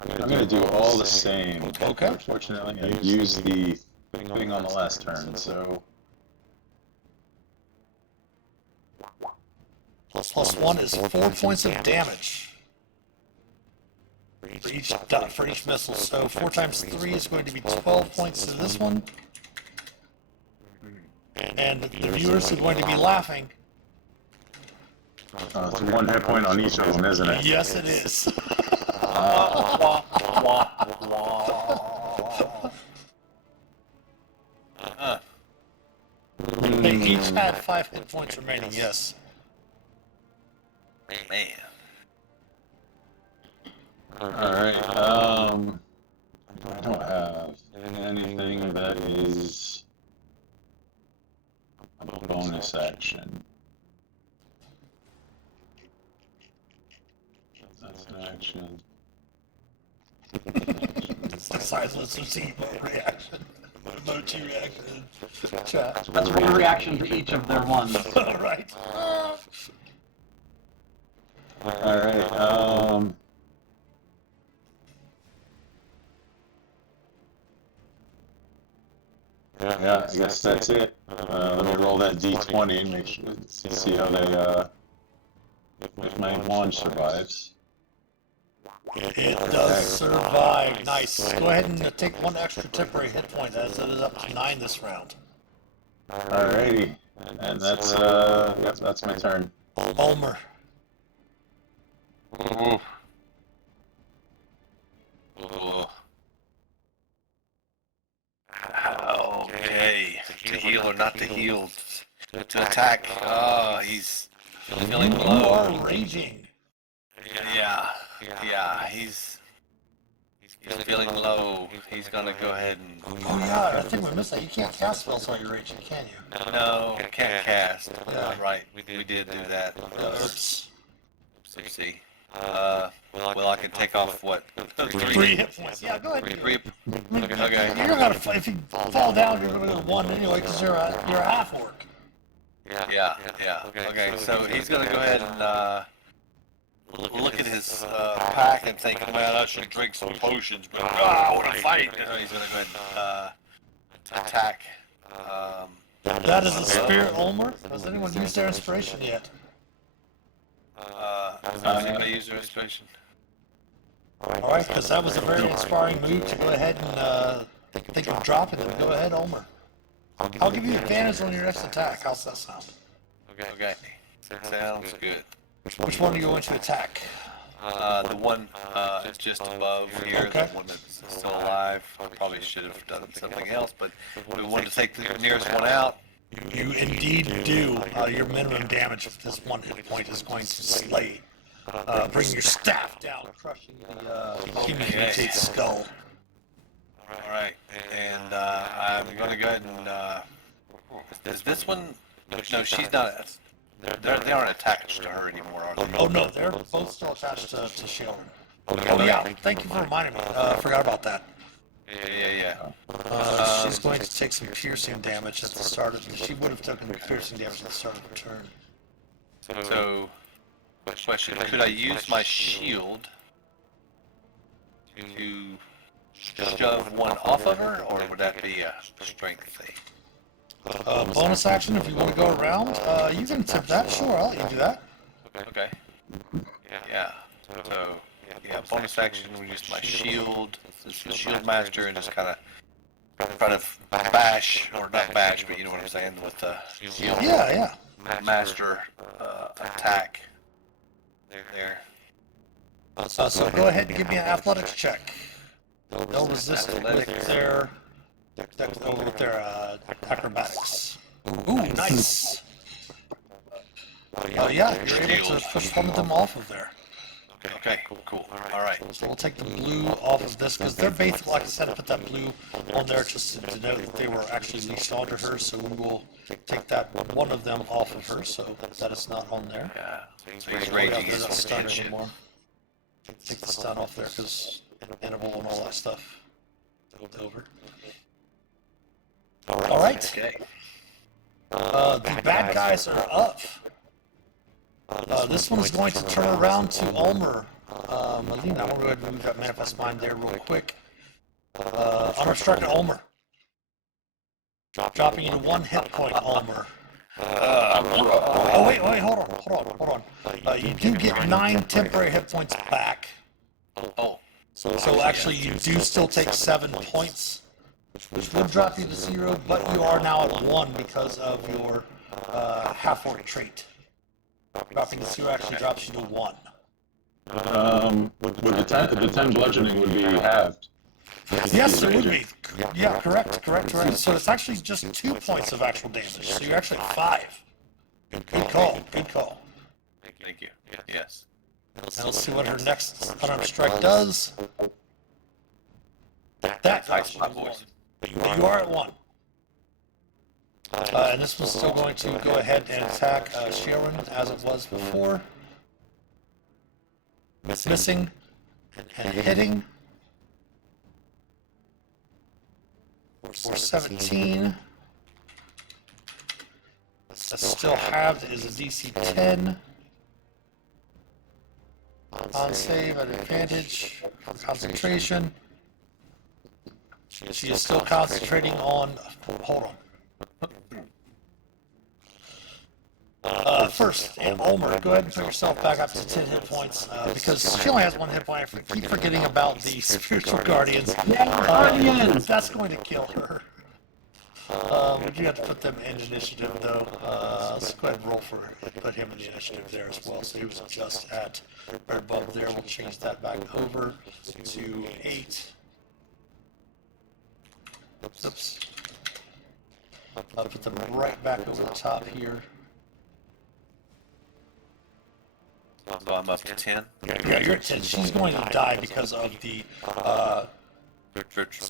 I'm going to do all the same. Okay. Unfortunately, I used the thing on the last turn, so... Plus 1 is 4 points of damage for each missile. So 4 times 3 is going to be 12 points to this one. And the viewers are going to be laughing. It's 1 hit point on each of them, isn't it? Yes, it is. They each had 5 hit points remaining, yes. Man. Alright, I don't have anything that is a bonus action. That's an action. It's the size of the C-boat reaction. Emoji reaction. Chat. That's 1 reaction for each of their ones. Alright. Alright, yeah, I guess that's it. Let me roll that d20 and make sure, see how they, if my wand survives. It does survive. Nice. Go ahead and take 1 extra temporary hit point as it is up to 9 this round. Alrighty, and that's my turn. Ulmor. Oh. Oh. Okay. To heal or not to heal. To attack. Oh, he's feeling You low. are raging. Yeah, he's feeling low. He's gonna go ahead and... Oh yeah, I think we missed that. You can't cast spells while you're raging, can you? No, can't cast. Yeah. Right, we did do that. Oops. Oopsie. Well, I can take off what? 3 hit points. Yeah, go ahead. Three. I mean, Okay. You're gonna, if you fall down, you're gonna go to 1 anyway, because you're a half orc. Yeah. Okay, so he's gonna go ahead and look at his pack and think, man, I should drink some potions, but I want to fight. So he's gonna go ahead and attack. That is the spirit Ulmor. Has anyone used their inspiration yet? Has anybody used their inspiration? Alright, because that was a very inspiring move to go ahead and think of dropping them. Go ahead, Ulmor. I'll give you advantage on your next attack. How's that sound? Okay, sounds good. Which one are you going to attack? The one just above here, Okay. the one that's still alive. I probably should have done something else, but we wanted to take the nearest one out. You indeed do. Your minimum damage of this 1 hit point is going to slay. Bring your staff down, crushing the human mutate's skull. Alright, and I'm gonna go ahead and, is this one, no, she's not, they aren't attached to her anymore, are they? Oh no, they're both still attached to Shae. Oh yeah, thank you for reminding me. I forgot about that. Yeah. She's going to take some piercing damage at the start of. She would have taken piercing damage at the start of her turn. So, question, could I use my shield to shove one off of her, or would that be a strength thing? Bonus action if you want to go around. You can attempt that. Sure, I'll let you do that. Okay. Yeah. So, yeah, bonus action, we use my shield, this is the shield master, and just kind of try to bash, or not bash, but you know what I'm saying, with the shield Yeah. master attack there. So go ahead and give me an athletics check. They'll resist it with their acrobatics. Ooh, nice. Yeah, you're able to push one of them off of there. Okay, cool. Alright. So we'll take the blue off of this, because they're basically, like I said, I put that blue on there just to denote that they were actually leashed onto her, so we will take that one of them off of her, so that it's not on there. Yeah. So he's Yeah, raging there's his not stun attention. anymore. Take the stun off there, because Hannibal and all that stuff. Over. Alright. Okay. The bad guys are up. This one's going to turn around to Ulmor. Melina, I'm going to go ahead and move that Manifest Mind there real quick. Unobstructed Ulmor. Dropping you to 1 hit point, Ulmor. Oh, wait, hold on. You do get 9 temporary hit points back. Oh. So actually, you do still take 7 points, which would drop you to 0, but you are now at 1 because of your half-orc trait. Dropping to 0 actually drops you to 1. With the 10 bludgeoning would be halved. Yes, it would be. Yeah, correct. So it's actually just 2 points of actual damage, so you're actually at 5. Good call. Thank you. Yes. Now let's see what her next unarmed strike does. That Nice, drops my you to 1. boys. But you are at 1. And this one's still going to go ahead and attack Sharon as it was before. Missing and hitting for 17. That's still halved. It is a DC 10. On save at advantage for concentration. She is still concentrating on. Hold on. First, Ulmor, go ahead and put yourself back up to 10 hit points, because she only has 1 hit point. I keep forgetting about the spiritual guardians. That's going to kill her. We do have to put them in initiative, though. Let's go ahead and roll for put him in the initiative there as well. So he was just at right above there. We'll change that back over to 8. Oops. I'll put them right back over the top here. So I'm up to 10. Yeah, you're at 10. She's going to die because of the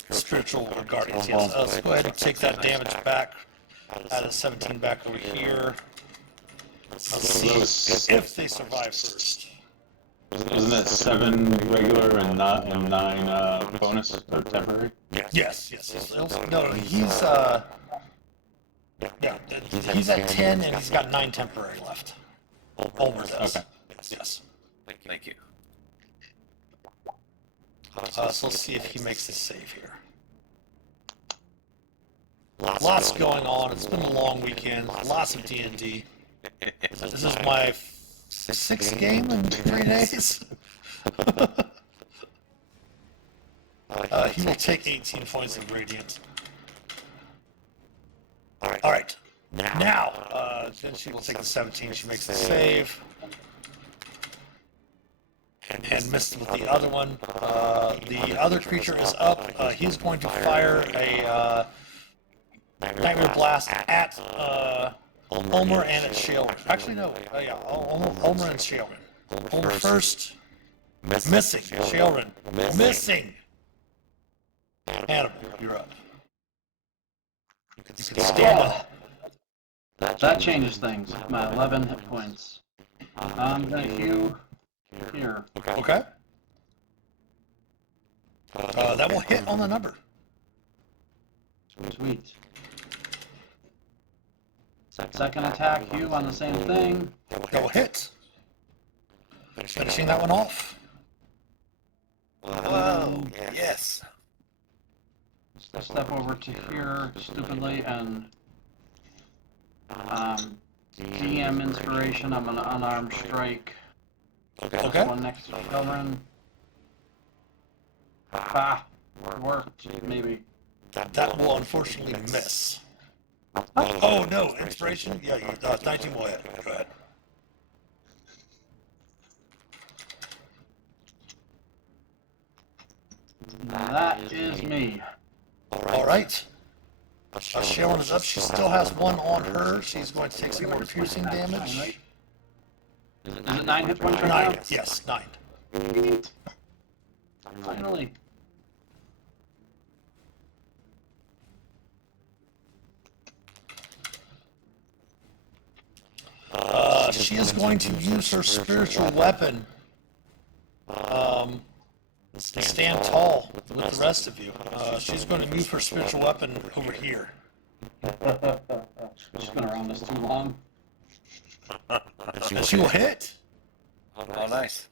spiritual guardians. Yes. Let's go ahead and take that damage back. Add a 17 back over here. Let's see if they survive first. Isn't it 7 regular and 9 bonus or temporary? Yes. No, he's at 10 and he's got 9 temporary left. Ulmor does. Okay. Yes. Thank you. So let's see if he makes his save here. Lots going on. It's been a long weekend. Lots of D&D. This is my 6th game in 3 days. He will take 18 points of radiant. All right. Now, then she will take the 17. She makes the save. And missed with the other one. The other creature is up. He's going to fire a Nightmare Blast at Ulmor and at Shae. Actually, no. Ulmor and Shae. Ulmor first. Missing. Shae. Missing. Hannibal, you're up. You can stand up. That changes things. My 11 hit points. I'm gonna heal here. Okay. That will hit on the number. Sweet. Second attack, you on the same thing. That will hit. Finishing that one off. Whoa, yes. Step over to here stupidly and DM inspiration. I'm gonna unarmed strike. Okay. One next to children. Ah, worked maybe. That will unfortunately miss. Oh no, inspiration? Yeah, 19 will hit. Go ahead. That is me. All right. Sharon is up. She still has 1 on her. She's going to take some more piercing damage. Is it 9 hit points right 9. now? Yes, 9. Sweet. Finally. She is going to use her spiritual weapon. Stand tall with the rest of you. She's going to move her spiritual weapon over here. She's been around us too long. She will hit. Oh, nice.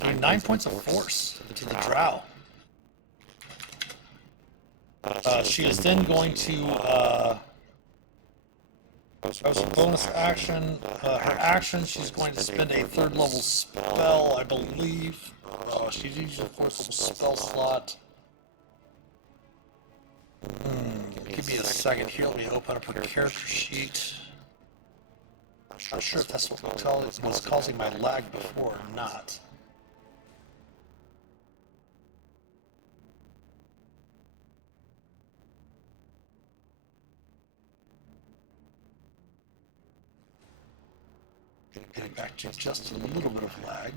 Doing 9 points of force to the drow. She is then going to as a bonus action, her action, she's going to spend a 3rd level spell, I believe. She's using a 4th level spell slot. Give me a second here. Let me open up her character sheet. Not sure if that's what was causing my lag before or not. Getting back to just a little bit of lag.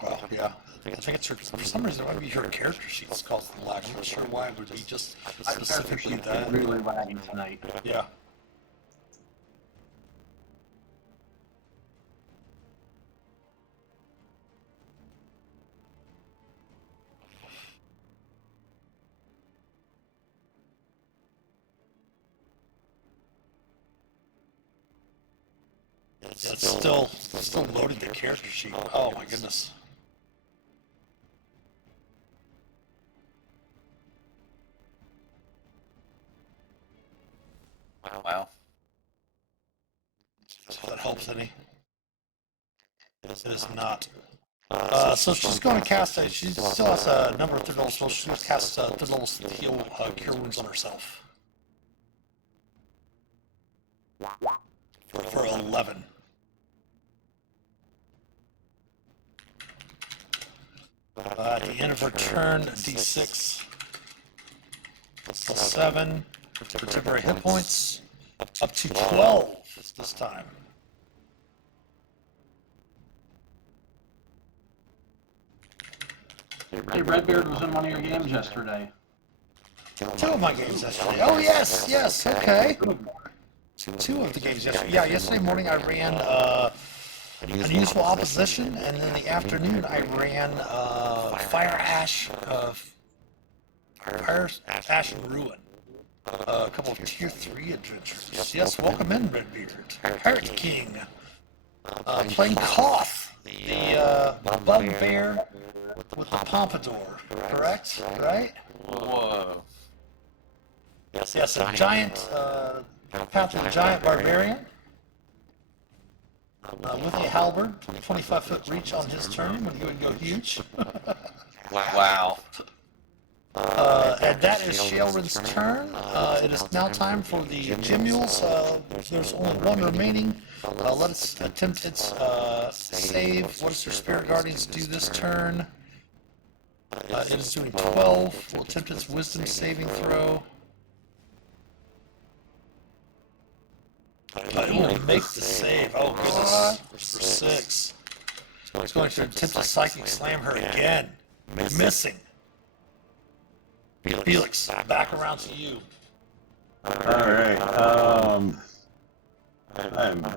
Well, yeah. I think it's her, for some reason it might be her character sheet's causing the lag. I'm not sure why it would be just specifically that. Really lagging tonight. Yeah. Yeah, it's still loading the character sheet. Oh my goodness. Wow. So that helps any. It is not. So she's going to cast she still has a number of 3rd level spells. She's going to cast 3rd level heal cure wounds on herself. For 11. At the end of her turn, D6 plus 7 for temporary hit points, up to 12 this time. Hey, Redbeard was in one of your games yesterday. Two of my games yesterday. Oh, yes, okay. Two of the games yesterday. Yeah, yesterday morning I ran Unusual Opposition, and then in the afternoon I ran Fire Ash and Ruin. A couple of Tier 3 adventures. Yes, welcome in, Redbeard. Pirate King. Playing Koth, the bugbear with the pompadour, correct? Right? Whoa. Yes, a giant, Path of the Giant Barbarian. With a halberd, 25-foot reach on his turn when he would go huge. Wow. And that is Shaelren's turn. It is now time for the Jimules. There's only one remaining. Let us attempt its save. What does your Spirit Guardians do this turn? It is doing 12. We'll attempt its Wisdom saving throw. It will make the save. Oh, goodness. For 6. It's going to attempt to Psychic Slam her again. Missing. Felix, back around to you. Alright,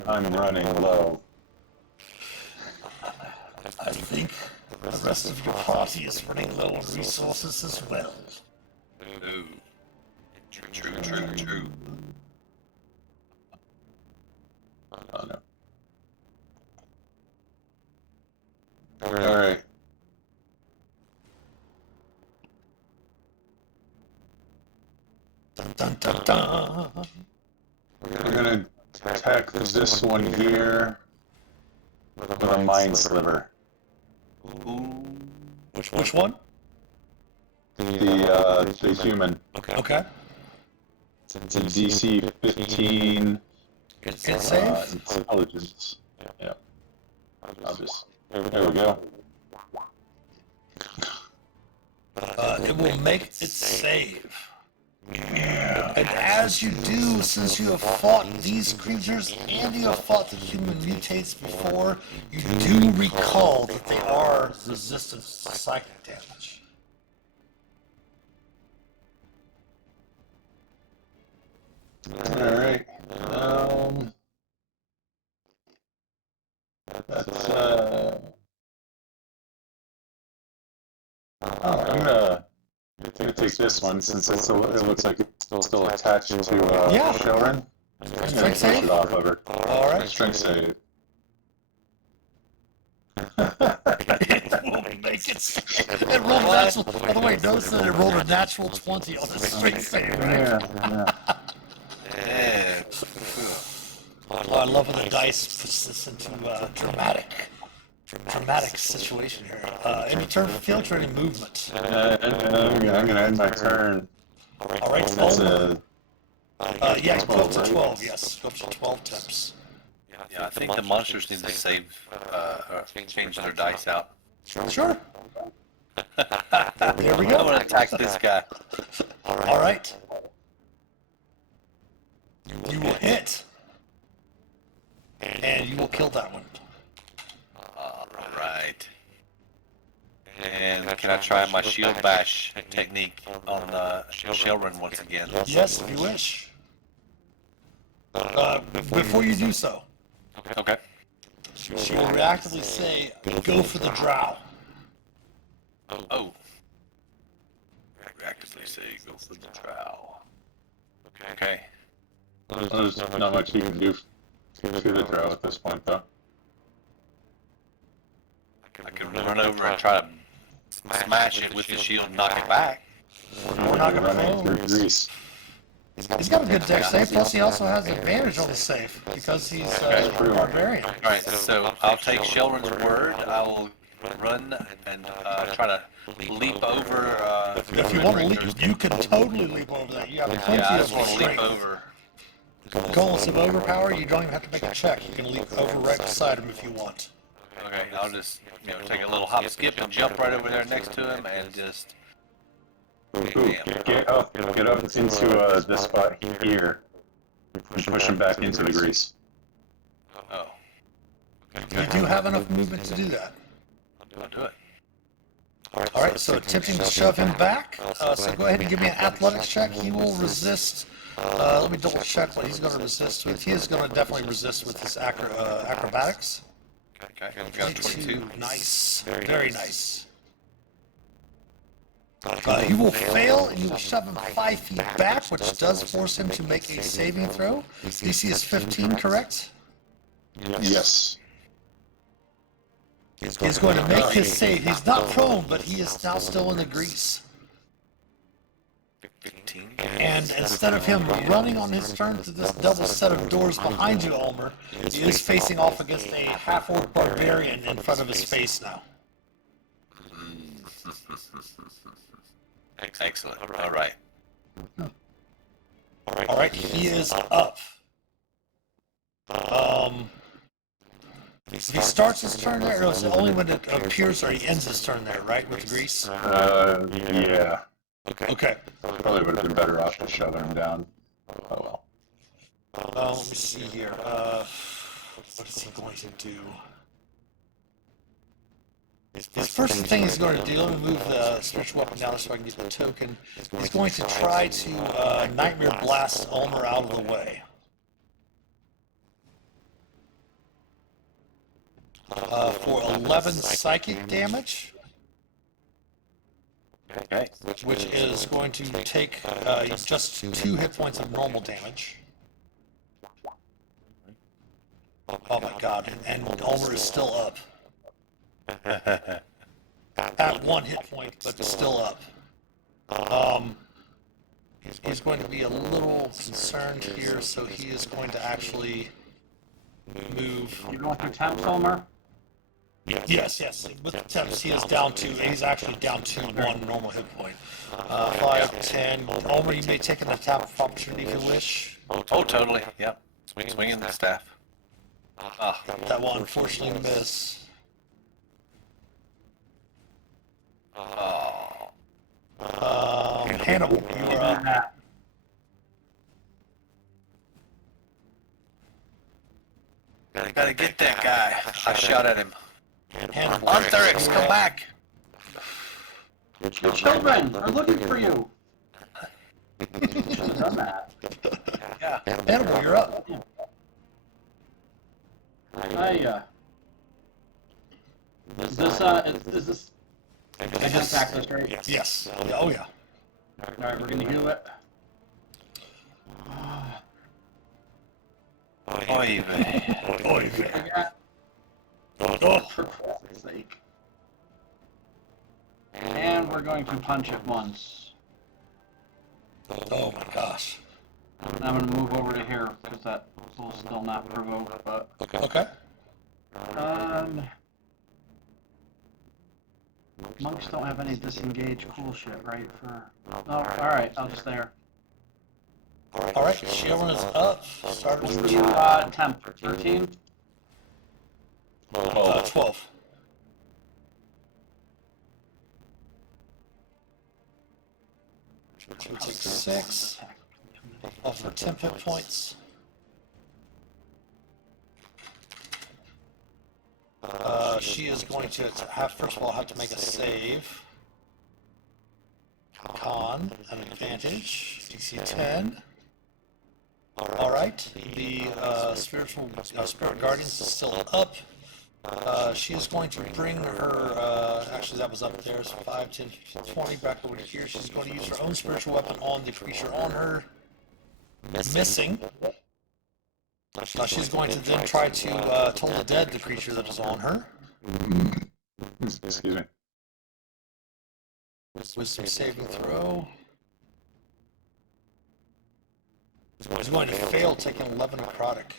I'm running low. I think the rest of your party is running low on resources as well. Ooh. True. Oh no. Alright. Dun dun dun. We're gonna attack this one here with a Mind Sliver. Which one? The human. Okay. It's a DC 15 Good save. intelligence. Yeah. I'll just. There we go. It will make its save. And as you do, since you have fought these creatures and you have fought the human mutates before, you do recall that they are resistant to psychic damage. Alright. That's I'm gonna take this one since it looks like it's still attached to Yeah. Shaelren. I'm gonna Strength push save? it off of her. Alright. Strength save. It will make it. It rolled a natural. By the way, notice that it rolled a natural 20 on the strength save, right? Yeah. Oh, I love when the dice puts this into dramatic situation here. Any turn for Felix or any movement? I'm gonna end my turn. All right, That's Ulmor. a Yeah, go up to 12. Yes, go up to 12 temps. Yeah, I think the monsters need to save, or change their dice out. Sure. There we I'm gonna go. attack this guy. All right. You will hit, and you will kill that one. Alright. And can I try my shield bash technique on Shaelren once again? Yes, if you wish. Before you do so, Okay. she will reactively say, "Go for the drow." Oh. Reactively say go for the trowel. Okay. There's not much you can do to the drow at this point, though. I can run over and try to smash it with the shield and knock it back. We're not gonna Running roll. through grease. He's got a good deck save, plus he also has advantage on the save because he's a barbarian. Alright, so I'll take Shaelren's word. I will run and try to leap over. If you want to leap, you can totally leap over that. You have plenty Yeah, I of just want to leap strength. over. Colas of overpower, you don't even have to make a check. You can leap over right beside him if you want. Okay, I'll just take a little hop, skip, and jump right over there next to him, and just. Ooh, get up into this spot here and push him back into the grease. Oh, You do have enough movement to do that. I'll do it. All right, so attempting to shove him back. So go ahead and give me an athletics check. He will resist. Let me double check what he's going to resist with. He is going to definitely resist with his acrobatics. Okay, we got a 22. Nice. Very nice. He will fail, and you will shove him 5 feet back, which does force him to make a saving throw. DC is 15, correct? Yes. He's going to make his save. He's not prone, but he is now still in the grease. 15. And instead of him running on his turn to this double set of doors behind you, Ulmor, he is facing off against a half-orc barbarian in front of his face now. Excellent. All right. All right, he is up. If he starts his turn there, or is it only when it appears, or he ends his turn there, right, with the grease? Yeah. Okay. Probably would have been better off to shove him down. Oh well. Let me see here. What is he going to do? His first thing he's going to do, let me move the spiritual weapon down so I can get the token. He's going to try to Nightmare Blast Ulmor out of the way. For 11 psychic damage, Okay. which is going to take just 2 hit points of normal damage. Oh my god, and Ulmor is still up. At 1 hit point, but still up. He's going to be a little concerned here, so he is going to actually move. You going through temps, Ulmor? Yes. With the temps, he is down to, he's actually down to 1 normal hit point. 5, 10. Ulmor, you may take an attack of opportunity if you wish. Oh, totally. Yep. Swinging the staff. Ah, That will unfortunately miss. oh. Hannibal, you are up. Gotta get that guy. I shot at him. Hannibal. Untherix, come back! The children are looking for you. Should have done that. Yeah. Hannibal, you're up. Is this I just attack this, right? Yes. Oh yeah. Alright, we're gonna do it. Oy vey. Oy vey. Oh, for Christ's sake. And we're going to punch it once. Oh my gosh. And I'm gonna move over to here because that will still not provoke, but Okay. monks don't have any disengage cool shit, right? No, alright, I'll just there. All right. Sharon is up. Started What's with the temp? 13? 12. She will take 6. Off for 10 hit points. She is going to have, first of all, have to make a save. Con, an advantage. DC 10. All right. The spirit guardians is still up. She is going to bring her, actually that was up there, so 5, 10, 20, back over to here. She's going to use her own spiritual weapon on the creature on her. Missing. She's going to then try to toll the dead the creature that is on her. Excuse me. Wisdom saving throw. He's going to fail, taking 11 necrotic.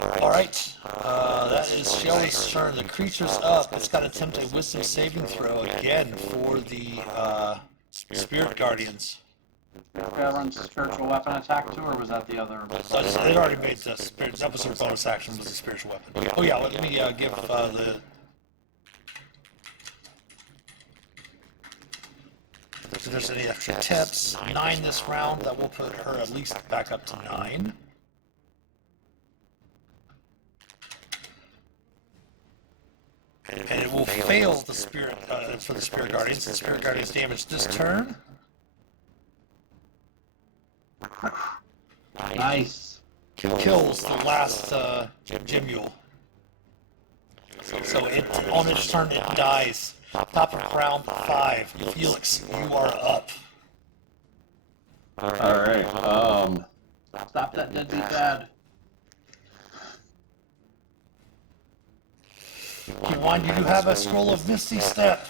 Alright, that is Shelley's turn. The creature's up. It's got to attempt a wisdom saving throw again for the spirit guardians. Did I run spiritual weapon attack too, or was that the other? So they'd already made the spirit. That was their bonus action, was the spiritual weapon. Oh yeah, let me give the. If there's any extra tips, 9 this round, that will put her at least back up to 9. and it will fail the spirit for the spirit guardians. The spirit guardians damage this turn. Nice. Kills the last gym mule. So it on its turn it dies. Top of round 5. Felix, you are up. Alright, Stop that deadbeat bad. Keep in mind you do have a scroll of Misty Step.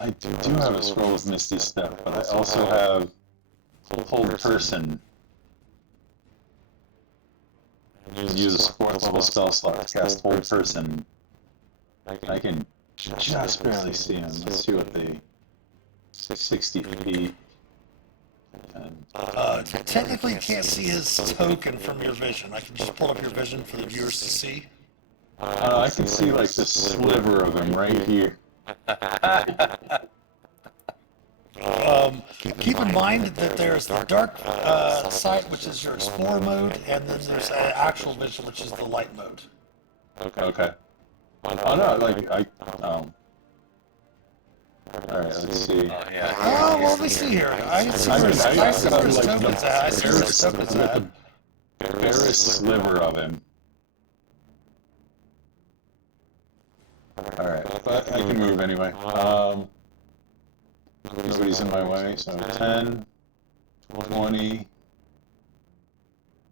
I do have a scroll of Misty Step, but I also have Hold Person. Use a 4th level spell slot to cast Hold Person. I can just barely see him. Let's see what the 60 feet. Technically you can't see his token from your vision. I can just pull up your vision for the viewers to see. I can see like the sliver of him right here. Keep in mind that there's the dark sight, which is your explorer mode, and then there's an actual vision, which is the light mode. Okay. Oh no, like Alright, let's see. Oh, well, let me see here. I see where his token's at. I see where his token's at. Barest sliver of him. Alright, but I can move anyway. Nobody's in my way, so 10, 20,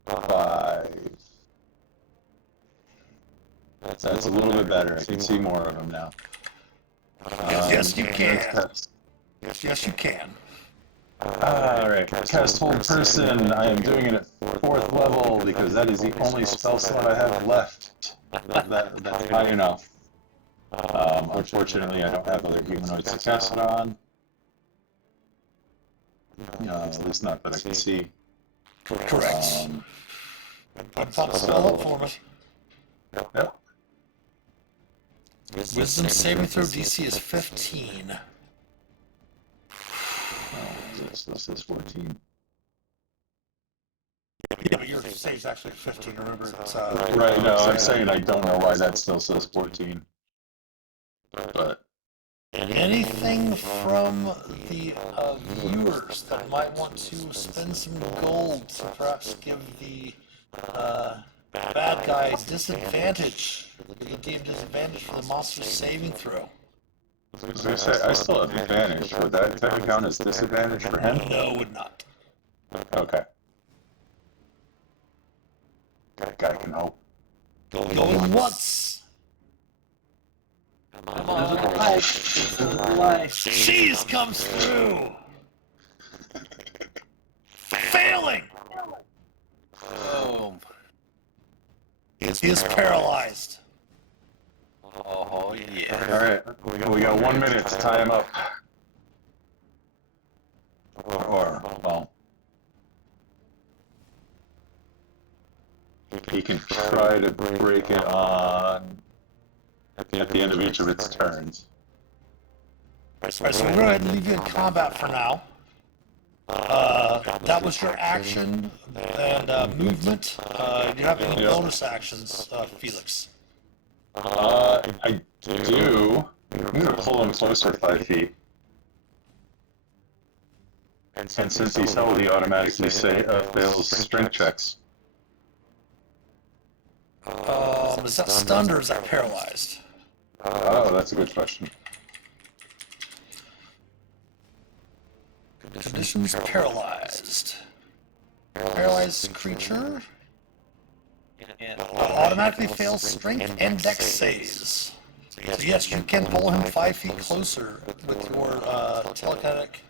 5. That's a little bit better. I can see more of them now. Yes, you can. Yes, you can. Alright, cast Hold Person. I am doing it at 4th level because that is the only spell slot I have left. That's high enough. Unfortunately, I don't have other humanoids to cast it on. At least not that I can see. Correct. Pop the spell up for me. Yep. Wisdom saving throw DC is 15. This is 14. Yeah, but your save's actually 15, remember? It's, Right, no, I'm saying I don't know why that still says 14. But anything from the viewers that might want to spend some gold to perhaps give the bad guy disadvantage, the game disadvantage for the monster's saving throw. I was gonna say, I still have advantage. Would that technically count as disadvantage for him? No, would not. Okay. That guy can hope. Going once. Come on, life. Cheese comes through. Failing. Boom. He is paralyzed. Oh, yeah. Alright, we got 1 minute to tie him up. Well, he can try to break it on at the end of each of its turns. Alright, so we'll go ahead and leave you in combat for now. That was your action and movement. Do you have any bonus actions, Felix? I do. I'm going to pull him closer 5 feet. And since he's held, he automatically fails strength checks. Is that stunned or is that paralyzed? Oh, that's a good question. Conditions paralyzed. Paralyzed creature automatically fails strength and dex saves. So yes, you can pull him 5 feet closer with your telekinetic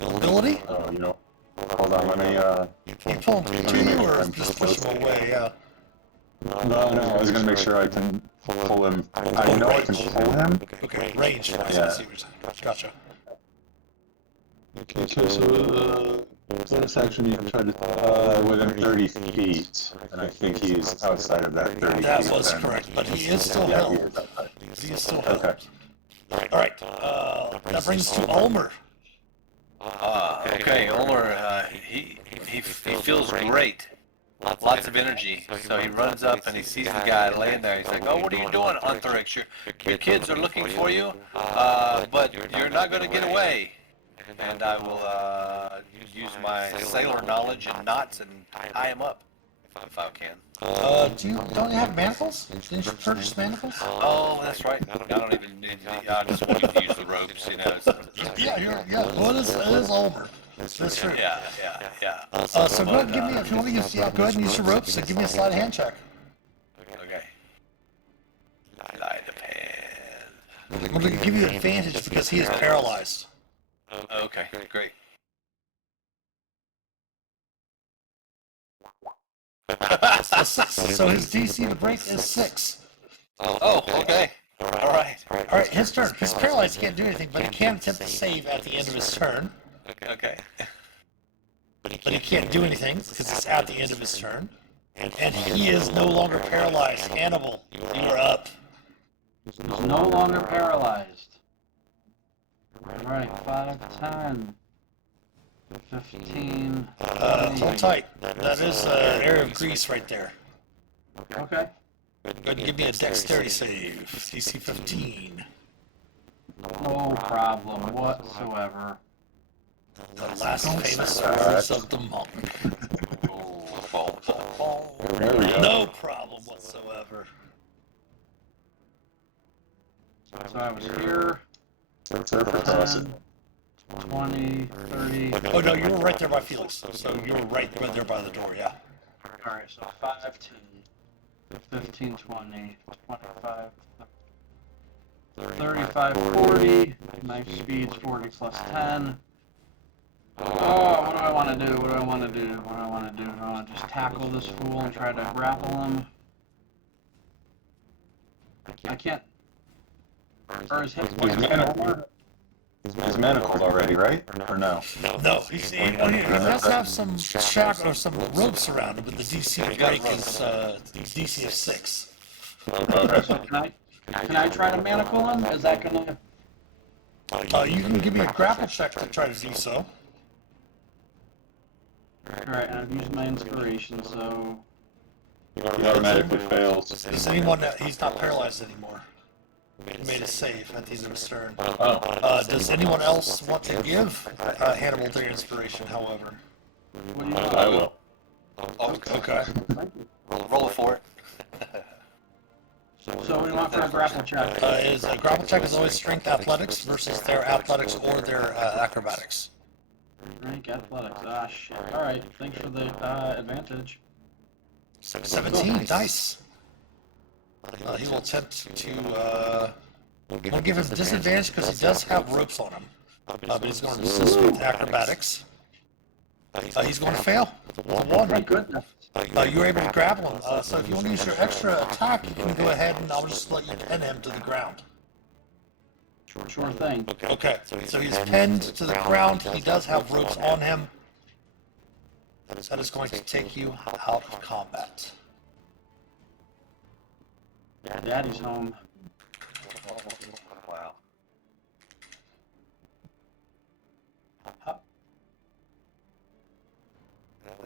ability. Oh, you know. Hold on, let me, You pull him to you or just push him away, yeah. No, I was gonna make sure I can pull him. I know I can pull him. Okay, range wise, I see what you're saying. Gotcha. Okay, so, bonus action, you can try to, within 30 feet. And I think he's outside of that 30 feet. That was then. correct, but he is still Yeah, held. He is still held. Okay. Alright, that brings us to Ulmor. Okay, Ulmor, he feels great lots of energy. So he runs up and he sees the guy laying there. He's like, "Oh, what are you doing, Untherix? Your kids are looking for you, but you're not going to get away." And I will use my sailor knowledge and knots and tie him up if I can. Don't you have manacles? Didn't you purchase manacles? Oh, that's right. I don't even need the. I just want to use the ropes, you know. Yeah. Well, it is Ulmor. That's true. Yeah. So go ahead and give me, if you want to use, go ahead and use your ropes and give me a sleight of hand check. Okay. Sleight of hand. I'm going to give you advantage because he is paralyzed. Okay, great. So his DC to break is 6. Oh, okay. All right. All right, his turn. He's paralyzed, he can't do anything, but he can attempt to save at the end of his turn. Okay. But he can't do anything because it's at the end of his turn. And he is no longer paralyzed. Hannibal, you are up. He's no longer paralyzed. Alright, 5, 10, 15. Hold tight. That is an area of grease right there. Okay. Go ahead and give me a dexterity save. DC 15. No problem whatsoever. The last famous words of the monk. There we go. No problem whatsoever. So I was here. Perfect. Awesome. 20, 30. Oh no, you were right there by Felix. So you were right there by the door, yeah. Alright, so 5, 10, 15, 20, 25, 35, 40. My speed's 40 plus 10. Oh, what do I want to do? Do I want to just tackle this fool and try to grapple him? I can't. Or is his He's manacled already, right? Or no? No, he does have some shock or some ropes around him, but the DC to break is DC of 6. So can I try to manacle him? Is that gonna? You can give me a grapple check to try to do so. Alright, and I've used my inspiration, so. He automatically fails. Does anyone he's not paralyzed anymore? He made a save at the end of his turn. Oh. Does anyone else want to give Hannibal their inspiration, however? What do you I will. Okay. Roll it for it. So what do you want for a grapple check? Is a grapple check is always strength athletics versus their athletics or their acrobatics. Rank athletics. Ah, shit. Alright, thanks for the advantage. 17, nice. He will attempt to, we'll give him disadvantage because he does have ropes on him. But he's going to assist with acrobatics. He's going to fail with a 1. Thank goodness. You were able to grapple him. So if you want to use your extra attack, you can go ahead and I'll just let you pin him to the ground. Sure thing. Okay, so he's pinned to the ground. He does have ropes on him. That is going to take you out of combat. Daddy's home. Wow.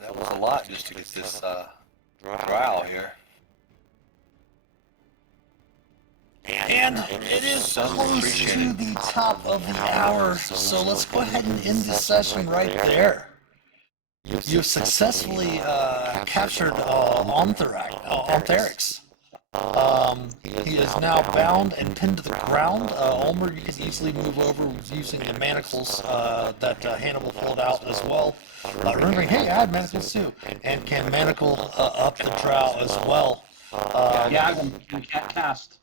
That was a lot just to get this drow here. And it is close to the top of the hour, so let's go ahead and end the session right there. You've successfully captured Untherix. He is now bound and pinned to the ground. Ulmor, you can easily move over using the manacles that Hannibal pulled out as well. Remembering, hey, I had manacles too, and can manacle up the drow as well. Yeah, I can't cast.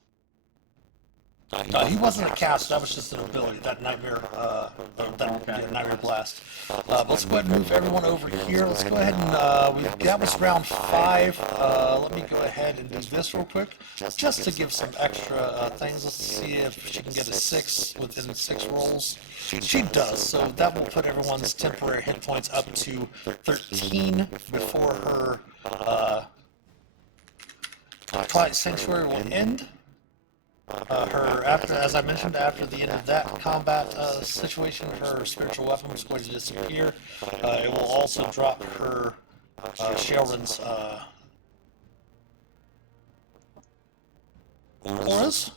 He wasn't a cast, that was just an ability, that nightmare, nightmare blast. Let's go ahead and move everyone over here. Let's go ahead and, that was round 5. Let me go ahead and do this real quick, just to give some extra things. Let's see if she can get a 6 within 6 rolls. She does, so that will put everyone's temporary hit points up to 13 before her Twilight Sanctuary will end. As I mentioned, after the end of that combat situation, her spiritual weapon is going to disappear. It will also drop her Sheldon's auras.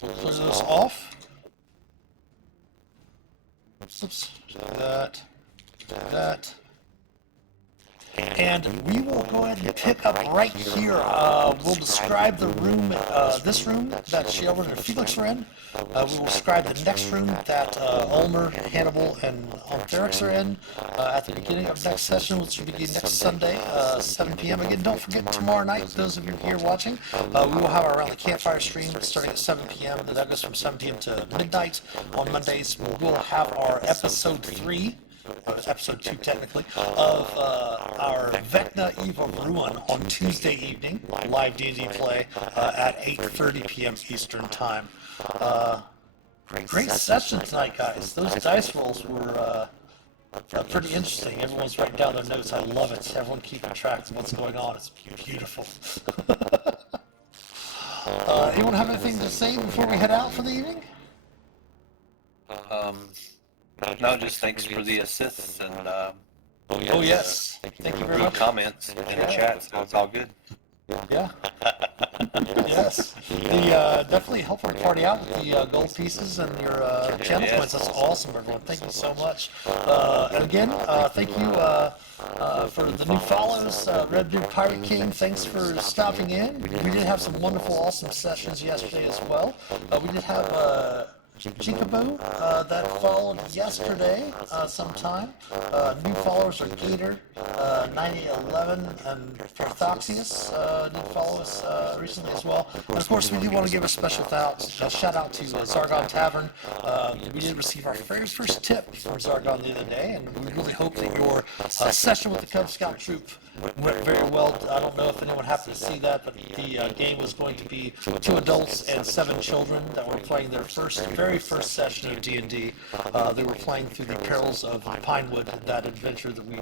Clear those off. Oops, that. And we will go ahead and pick up right here. We'll describe the room, this room that Sheldon and Phelix are in. We will describe the next room that Ulmor, Hannibal, and Phelix are in at the beginning of next session, which will begin next Sunday, 7 p.m. Again, don't forget tomorrow night, those of you here watching, we will have our Around the Campfire stream starting at 7 p.m. And that goes from 7 p.m. to midnight. On Mondays, we'll have our episode 3. Episode 2 technically, of our Vecna Eve of Ruin on Tuesday evening, live D&D play at 8:30 p.m. Eastern Time. Great session tonight, guys. Those dice rolls were pretty interesting. Everyone's writing down their notes. I love it. Everyone keeping track of what's going on. It's beautiful. Anyone have anything to say before we head out for the evening? No, just thanks for the assists and Oh yes, thank you very good much. comments in the chat, so it's all good. Yeah. Yes. Definitely helping the party out with the gold pieces and your channel Yes. points. That's awesome, everyone. Thank you so much. And again, thank you for the new follows. Red Dude Pirate King, thanks for stopping in. We did have some wonderful, awesome sessions yesterday as well. We did have Chicaboo that followed yesterday sometime. New followers are Gator, 9011, and Parthoxius did follow us recently as well. And of course, we do want to give a special shout out to Zargon Tavern. We did receive our very first tip from Zargon the other day, and we really hope that your session with the Cub Scout troop went very well. I don't know if anyone happened to see that, but the game was going to be 2 adults and 7 children that were playing their very first session of D&D. They were playing through the perils of Pinewood, that adventure that we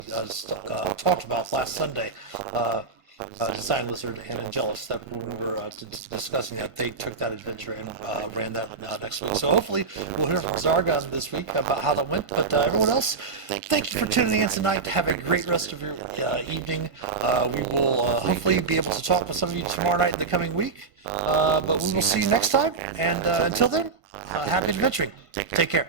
talked about last Sunday. Design Wizard and Angelus, that we were discussing that. They took that adventure and ran that next week. So hopefully we'll hear from Zargon this week about how that went. But everyone else, thank you for tuning in tonight. Have a great rest of your evening. We will hopefully be able to talk with some of you tomorrow night in the coming week. But we will see you next time. And until then, happy adventuring. Take care.